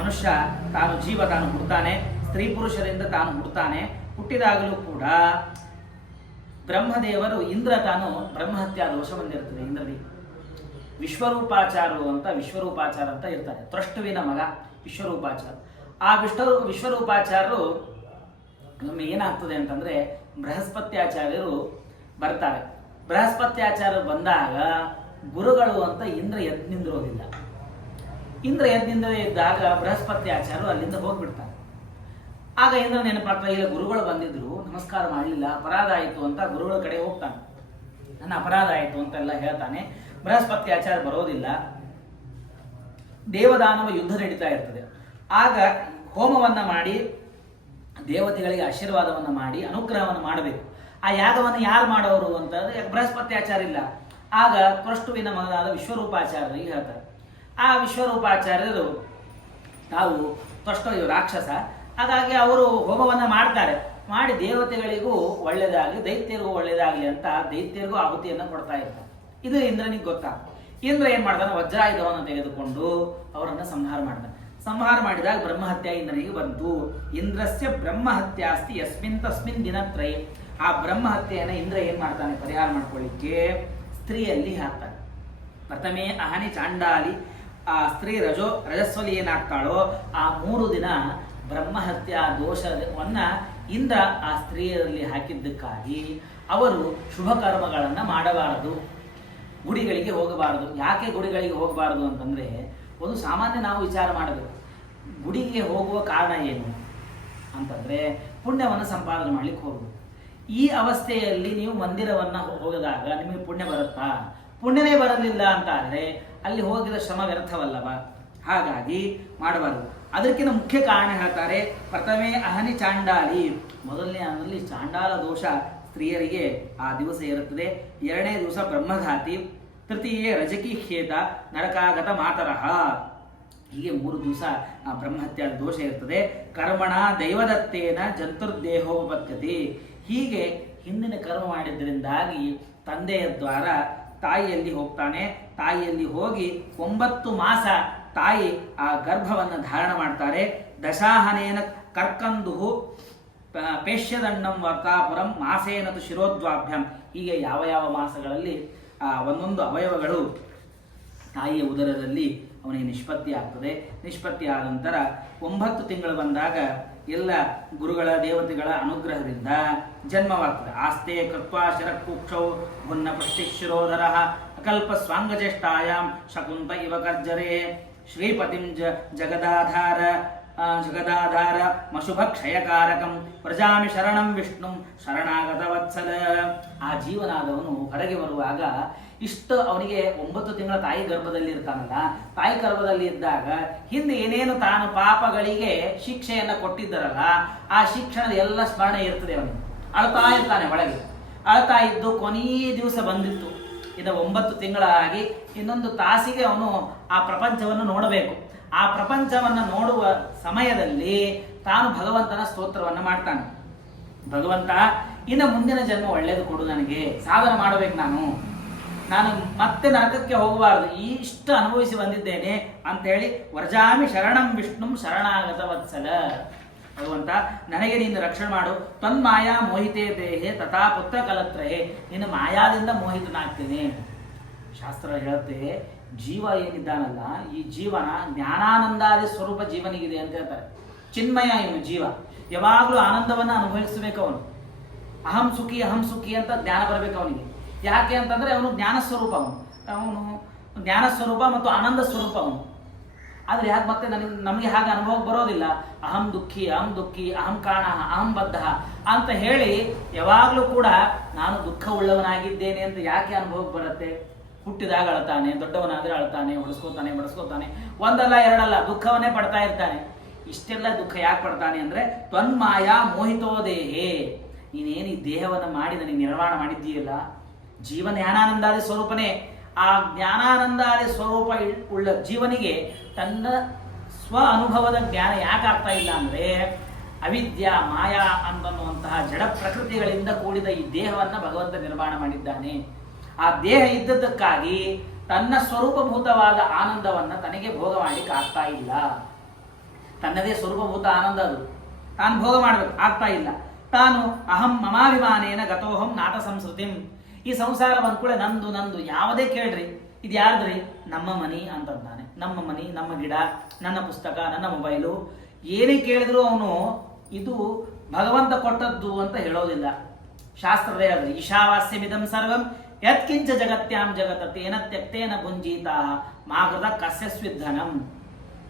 ಮನುಷ್ಯ ತಾನು ಹುಡ್ತಾನೆ, ಸ್ತ್ರೀ ಪುರುಷರಿಂದ ತಾನು ಹುಡ್ತಾನೆ. ಹುಟ್ಟಿದಾಗಲೂ ಕೂಡ ಬ್ರಹ್ಮದೇವರು ಇಂದ್ರ ತಾನು ಬ್ರಹ್ಮಹತ್ಯಾ ದೋಷ ಬಂದಿರ್ತದೆ ಇಂದ್ರನಿಗೆ. ವಿಶ್ವರೂಪಾಚಾರ ಅಂತ ಇರ್ತಾರೆ, ತ್ರಷ್ಟುವಿನ ಮಗ ವಿಶ್ವರೂಪಾಚಾರ. ಆ ವಿಶ್ವರೂಪಾಚಾರರು ಒಮ್ಮೆ ಏನಾಗ್ತದೆ ಅಂತಂದ್ರೆ ಬೃಹಸ್ಪತ್ಯಾಚಾರ್ಯರು ಬರ್ತಾರೆ. ಬೃಹಸ್ಪತ್ಯಾಚಾರ್ಯರು ಬಂದಾಗ ಗುರುಗಳು ಅಂತ ಇಂದ್ರ ಎದ್ದು ನಿಂದಿರೋದಿಲ್ಲ. ಇಂದ್ರ ಎದ್ದು ನಿಂದದೇ ಇದ್ದಾಗ ಬೃಹಸ್ಪತ್ಯಾಚಾರ್ಯರು ಅಲ್ಲಿಂದ ಹೋಗ್ಬಿಡ್ತಾರೆ. ಆಗ ಇಂದ್ರ ನೆನಪಾಗ್ತದೆ, ಇಲ್ಲ ಗುರುಗಳು ಬಂದಿದ್ರು ನಮಸ್ಕಾರ ಮಾಡಲಿಲ್ಲ, ಅಪರಾಧ ಆಯಿತು ಅಂತ ಗುರುಗಳ ಕಡೆ ಹೋಗ್ತಾನೆ. ನನ್ನ ಅಪರಾಧ ಆಯಿತು ಅಂತೆಲ್ಲ ಹೇಳ್ತಾನೆ. ಬೃಹಸ್ಪತ್ಯಾಚಾರ್ಯ ಬರೋದಿಲ್ಲ. ದೇವದಾನವ ಯುದ್ಧ ನಡೀತಾ ಇರ್ತದೆ. ಆಗ ಹೋಮವನ್ನ ಮಾಡಿ ದೇವತೆಗಳಿಗೆ ಆಶೀರ್ವಾದವನ್ನು ಮಾಡಿ ಅನುಗ್ರಹವನ್ನು ಮಾಡಬೇಕು. ಆ ಯಾಗವನ್ನು ಯಾರು ಮಾಡೋರು ಅಂತಂದ್ರೆ ಬೃಹಸ್ಪತ್ಯಾಚಾರ್ಯ ಇಲ್ಲ. ಆಗ ಕ್ರಷ್ಟುವಿನ ಮಗನಾದ ವಿಶ್ವರೂಪಾಚಾರ್ಯರಿಗೆ ಹೇಳ್ತಾರೆ. ಆ ವಿಶ್ವರೂಪಾಚಾರ್ಯರು ತಾವು ತ್ವಷ್ಟ ರಾಕ್ಷಸ, ಹಾಗಾಗಿ ಅವರು ಹೋಮವನ್ನು ಮಾಡ್ತಾರೆ. ಮಾಡಿ ದೇವತೆಗಳಿಗೂ ಒಳ್ಳೆಯದಾಗಲಿ ದೈತ್ಯರಿಗೂ ಒಳ್ಳೆಯದಾಗಲಿ ಅಂತ ದೈತ್ಯರಿಗೂ ಆಹುತಿಯನ್ನು ಕೊಡ್ತಾ ಇರ್ತಾರೆ. ಇದು ಇಂದ್ರನಿಗೆ ಗೊತ್ತಾ. ಇಂದ್ರ ಏನ್ ಮಾಡ್ತಾನೆ, ವಜ್ರಾಯುಧವನ್ನು ತೆಗೆದುಕೊಂಡು ಅವರನ್ನು ಸಂಹಾರ ಮಾಡ್ತಾನೆ. ಸಂಹಾರ ಮಾಡಿದಾಗ ಬ್ರಹ್ಮಹತ್ಯ ಇಂದ್ರನಿಗೆ ಬಂತು. ಇಂದ್ರಸ್ಯ ಬ್ರಹ್ಮಹತ್ಯಾಸ್ತಿ ಯಸ್ಮಿನ್ ತಸ್ಮಿನ್ ದಿನತ್ರಯ. ಆ ಬ್ರಹ್ಮಹತ್ಯೆಯನ್ನು ಇಂದ್ರ ಏನ್ ಮಾಡ್ತಾನೆ, ಪರಿಹಾರ ಮಾಡ್ಕೊಳ್ಳಿಕ್ಕೆ ಸ್ತ್ರೀಯಲ್ಲಿ ಹಾಕ್ತಾನೆ. ಪ್ರಥಮೆ ಅಹನಿ ಚಾಂಡಾಲಿ, ಆ ಸ್ತ್ರೀ ರಜಸ್ವಲಿ ಏನಾಗ್ತಾಳೋ ಆ 3 ದಿನ ಬ್ರಹ್ಮಹತ್ಯಾ ದೋಷವನ್ನ ಇಂದ್ರ ಆ ಸ್ತ್ರೀಯರಲ್ಲಿ ಹಾಕಿದ್ದಕ್ಕಾಗಿ ಅವರು ಶುಭ ಕರ್ಮಗಳನ್ನು ಮಾಡಬಾರದು, ಗುಡಿಗಳಿಗೆ ಹೋಗಬಾರದು. ಯಾಕೆ ಗುಡಿಗಳಿಗೆ ಹೋಗಬಾರದು ಅಂತಂದ್ರೆ, ಒಂದು ಸಾಮಾನ್ಯ ನಾವು ವಿಚಾರ ಮಾಡಬೇಕು. ಗುಡಿಗೆ ಹೋಗುವ ಕಾರಣ ಏನು ಅಂತಂದ್ರೆ ಪುಣ್ಯವನ್ನು ಸಂಪಾದನೆ ಮಾಡ್ಲಿಕ್ಕೆ ಹೋಗುದು. ಈ ಅವಸ್ಥೆಯಲ್ಲಿ ನೀವು ಮಂದಿರವನ್ನು ಹೋಗಿದಾಗ ನಿಮಗೆ ಪುಣ್ಯ ಬರುತ್ತಾ? ಪುಣ್ಯನೇ ಬರಲಿಲ್ಲ ಅಂತ ಆದರೆ ಅಲ್ಲಿ ಹೋಗಿದ ಶ್ರಮ ವ್ಯರ್ಥವಲ್ಲವ. ಹಾಗಾಗಿ ಮಾಡಬಾರದು. ಅದಕ್ಕಿಂತ ಮುಖ್ಯ ಕಾರಣ ಹೇಳ್ತಾರೆ, ಪ್ರಥಮೆ ಅಹನಿ ಚಾಂಡಾಲಿ, ಮೊದಲನೇ ಹಂತದಲ್ಲಿ ಚಾಂಡಾಲ ದೋಷ ಸ್ತ್ರೀಯರಿಗೆ ಆ ದಿವಸ ಇರುತ್ತದೆ. 2ನೇ ದಿವಸ ಬ್ರಹ್ಮಘಾತಿ, ತೃತೀಯ ರಜಕಿ ಖೇದ, ನರಕಾಗತ ಮಾತರಹ. ಹೀಗೆ 3 ದಿವಸ ಆ ಬ್ರಹ್ಮಹತ್ಯಾದ ದೋಷ ಇರ್ತದೆ. ಕರ್ಮಣ ದೈವದತ್ತೇನ ಜಂತುರ್ದೇಹೋಪತ್ಯತೆ. ಹೀಗೆ ಹಿಂದಿನ ಕರ್ಮ ಮಾಡಿದ್ದರಿಂದಾಗಿ ತಂದೆಯ ದ್ವಾರ ತಾಯಿಯಲ್ಲಿ ಹೋಗ್ತಾನೆ. ತಾಯಿಯಲ್ಲಿ ಹೋಗಿ 9 ಮಾಸ ತಾಯಿ ಆ ಗರ್ಭವನ್ನು ಧಾರಣ ಮಾಡ್ತಾರೆ. ದಶಾಹನೇನ ಕರ್ಕಂದುಹು ಪೇಷ್ಯದಂಡಂ ವರ್ತಾಪುರಂ ಮಾಸೇನತು ಶಿರೋದ್ವಾಭ್ಯಂ. ಹೀಗೆ ಯಾವ ಯಾವ ಮಾಸಗಳಲ್ಲಿ ಒಂದೊಂದು ಅವಯವಗಳು ತಾಯಿಯ ಉದರದಲ್ಲಿ ಅವನಿಗೆ ನಿಷ್ಪತ್ತಿ ಆಗ್ತದೆ. ನಿಷ್ಪತ್ತಿ ಆದ ನಂತರ 9 ತಿಂಗಳು ಬಂದಾಗ ಎಲ್ಲ ಗುರುಗಳ ದೇವತೆಗಳ ಅನುಗ್ರಹದಿಂದ ಜನ್ಮವಾಗ್ತದೆ. ಆಸ್ತೆ ಕೃತ್ವಾ ಶರಕೂಕ್ಷೌ ಗುನ್ನ ಪುಷ್ಟಿಶಿರೋಧರ ಅಕಲ್ಪ ಸ್ವಾಂಗಜ್ಯೇಷ್ಠಾಯಾಂ ಶಕುಂತ ಇವ ಕರ್ಜರೆ ಶ್ರೀಪತಿಂ ಜಗದಾಧಾರ ಮಶುಭ ಕ್ಷಯಕಾರಕಂ ಪ್ರಜಾಮಿ ಶರಣಂ ವಿಷ್ಣು ಶರಣಾಗತ ವತ್ಸಲ. ಆ ಜೀವನಾದವನು ಹೊರಗೆ ಬರುವಾಗ ಇಷ್ಟು ಅವನಿಗೆ 9 ತಿಂಗಳ ತಾಯಿ ಗರ್ಭದಲ್ಲಿ ಇರ್ತಾನಲ್ಲ, ತಾಯಿ ಗರ್ಭದಲ್ಲಿ ಇದ್ದಾಗ ಹಿಂದೆ ಏನೇನು ತಾನು ಪಾಪಗಳಿಗೆ ಶಿಕ್ಷೆಯನ್ನು ಕೊಟ್ಟಿದ್ದರಲ್ಲ, ಆ ಶಿಕ್ಷಣದ ಎಲ್ಲ ಸ್ಮರಣೆ ಇರ್ತದೆ. ಅವನಿಗೆ ಅಳ್ತಾ ಇರ್ತಾನೆ. ಒಳಗೆ ಅಳ್ತಾ ಇದ್ದು ಕೊನೆಯ ದಿವಸ ಬಂದಿತ್ತು. ಇನ್ನು 9 ತಿಂಗಳಾಗಿ ಇನ್ನೊಂದು ತಾಸಿಗೆ ಅವನು ಆ ಪ್ರಪಂಚವನ್ನು ನೋಡಬೇಕು. ಆ ಪ್ರಪಂಚವನ್ನು ನೋಡುವ ಸಮಯದಲ್ಲಿ ತಾನು ಭಗವಂತನ ಸ್ತೋತ್ರವನ್ನು ಮಾಡ್ತಾನೆ. ಭಗವಂತ, ಇನ್ನು ಮುಂದಿನ ಜನ್ಮ ಒಳ್ಳೇದು ಕೊಡು, ನನಗೆ ಸಾಧನೆ ಮಾಡಬೇಕು, ನಾನು ಮತ್ತೆ ನರಕಕ್ಕೆ ಹೋಗಬಾರದು, ಇಷ್ಟು ಅನುಭವಿಸಿ ಬಂದಿದ್ದೇನೆ ಅಂತೇಳಿ ವರ್ಜಾಮಿ ಶರಣಂ ವಿಷ್ಣು ಶರಣಾಗತ ವತ್ಸಲ. ಭಗವಂತ, ನನಗೆ ನೀನು ರಕ್ಷಣೆ ಮಾಡು. ತನ್ಮಾಯಾ ಮೋಹಿತೇ ದೇಹೆ ತಥಾ ಪುತ್ರ ಕಲತ್ರಹೆ. ನಿನ್ನ ಮಾಯಾದಿಂದ ಮೋಹಿತನಾಗ್ತೇನೆ. ಶಾಸ್ತ್ರ ಹೇಳುತ್ತೆ, ಜೀವ ಏನಿದ್ದಾನಲ್ಲ, ಈ ಜೀವನ ಜ್ಞಾನಾನಂದಾದಿ ಸ್ವರೂಪ ಜೀವನಿಗಿದೆ ಅಂತ ಹೇಳ್ತಾರೆ. ಚಿನ್ಮಯ ಇವನು ಜೀವ, ಯಾವಾಗಲೂ ಆನಂದವನ್ನು ಅನುಭವಿಸಬೇಕು. ಅವನು ಅಹಂ ಸುಖಿ ಅಂತ ಜ್ಞಾನ ಬರಬೇಕು ಅವನಿಗೆ. ಯಾಕೆ ಅಂತಂದ್ರೆ ಅವನು ಜ್ಞಾನ ಸ್ವರೂಪ, ಅವನು ಜ್ಞಾನ ಸ್ವರೂಪ ಮತ್ತು ಆನಂದ ಸ್ವರೂಪ ಅವನು. ಆದ್ರೆ ಯಾಕೆ ಮತ್ತೆ ನಮಗೆ ಹಾಗೆ ಅನುಭವ ಬರೋದಿಲ್ಲ. ಅಹಂ ದುಃಖಿ ಅಹಂ ಕಾಣ ಅಹಂ ಬದ್ಧ ಅಂತ ಹೇಳಿ ಯಾವಾಗಲೂ ಕೂಡ ನಾನು ದುಃಖ ಉಳ್ಳವನಾಗಿದ್ದೇನೆ ಅಂತ ಯಾಕೆ ಅನುಭವಕ್ಕೆ ಬರುತ್ತೆ? ಹುಟ್ಟಿದಾಗ ಅಳ್ತಾನೆ, ದೊಡ್ಡವನಾದ್ರೆ ಅಳ್ತಾನೆ, ಹೊಡೆಸ್ಕೋತಾನೆ, ಒಂದಲ್ಲ ಎರಡಲ್ಲ ದುಃಖವನ್ನೇ ಪಡ್ತಾ ಇರ್ತಾನೆ. ಇಷ್ಟೆಲ್ಲ ದುಃಖ ಯಾಕೆ ಪಡ್ತಾನೆ ಅಂದ್ರೆ ತ್ವನ್ಮಾಯಾ ಮೋಹಿತೋ ದೇಹೇ. ನೀನೇನು ಈ ದೇಹವನ್ನು ಮಾಡಿ ನನಗೆ ನಿರ್ಮಾಣ ಮಾಡಿದ್ದೀಯಲ್ಲ, ಜೀವ ಜ್ಞಾನಾನಂದಾದಿ ಸ್ವರೂಪನೇ. ಆ ಜ್ಞಾನಾನಂದಾದಿ ಸ್ವರೂಪ ಉಳ್ಳ ಜೀವನಿಗೆ ತನ್ನ ಸ್ವ ಅನುಭವದ ಜ್ಞಾನ ಯಾಕೆ ಆಗ್ತಾ ಇಲ್ಲ ಅಂದ್ರೆ ಅವಿದ್ಯಾ ಮಾಯಾ ಅನ್ನುವಂತಹ ಜಡ ಪ್ರಕೃತಿಗಳಿಂದ ಕೂಡಿದ ಈ ದೇಹವನ್ನು ಭಗವಂತ ನಿರ್ಮಾಣ ಮಾಡಿದ್ದಾನೆ. ಆ ದೇಹ ಇದ್ದದ್ದಕ್ಕಾಗಿ ತನ್ನ ಸ್ವರೂಪಭೂತವಾದ ಆನಂದವನ್ನ ತನಗೆ ಭೋಗ ಮಾಡ್ಲಿಕ್ಕೆ ಆಗ್ತಾ ಇಲ್ಲ. ತನ್ನದೇ ಸ್ವರೂಪಭೂತ ಆನಂದ ಅದು, ತಾನು ಭೋಗ ಮಾಡ್ಬೇಕು, ಆಗ್ತಾ ಇಲ್ಲ. ತಾನು ಅಹಂ ಮಮಾಭಿಮಾನೇನ ಗತೋಹಂ ನಾಟ ಸಂಸ್ಕೃತಿಂ. ಈ ಸಂಸಾರ ಬಂದ್ಕೂಳೆ ನಂದು ಯಾವುದೇ ಕೇಳ್ರಿ, ಇದು ಯಾರ್ದ್ರಿ? ನಮ್ಮ ಮನಿ ಅಂತಂದಾನೆ. ನಮ್ಮ ಮನಿ, ನಮ್ಮ ಗಿಡ, ನನ್ನ ಪುಸ್ತಕ, ನನ್ನ ಮೊಬೈಲು, ಏನೇ ಕೇಳಿದ್ರು ಅವನು ಇದು ಭಗವಂತ ಕೊಟ್ಟದ್ದು ಅಂತ ಹೇಳೋದಿಲ್ಲ. ಶಾಸ್ತ್ರದೇ ಅದು. ಈಶಾವಾಸ್ಯಮಿದಂ ಸರ್ವಂ ಯತ್ಕಿಂಚ ಜಗತ್ಯಾಂ ಜಗತ ತೇನ ತ್ಯಕ್ತೇನ ಭುಂಜೀತ ಮಾಗೃತ ಕಸ್ಯಸ್ವಿಧನಂ.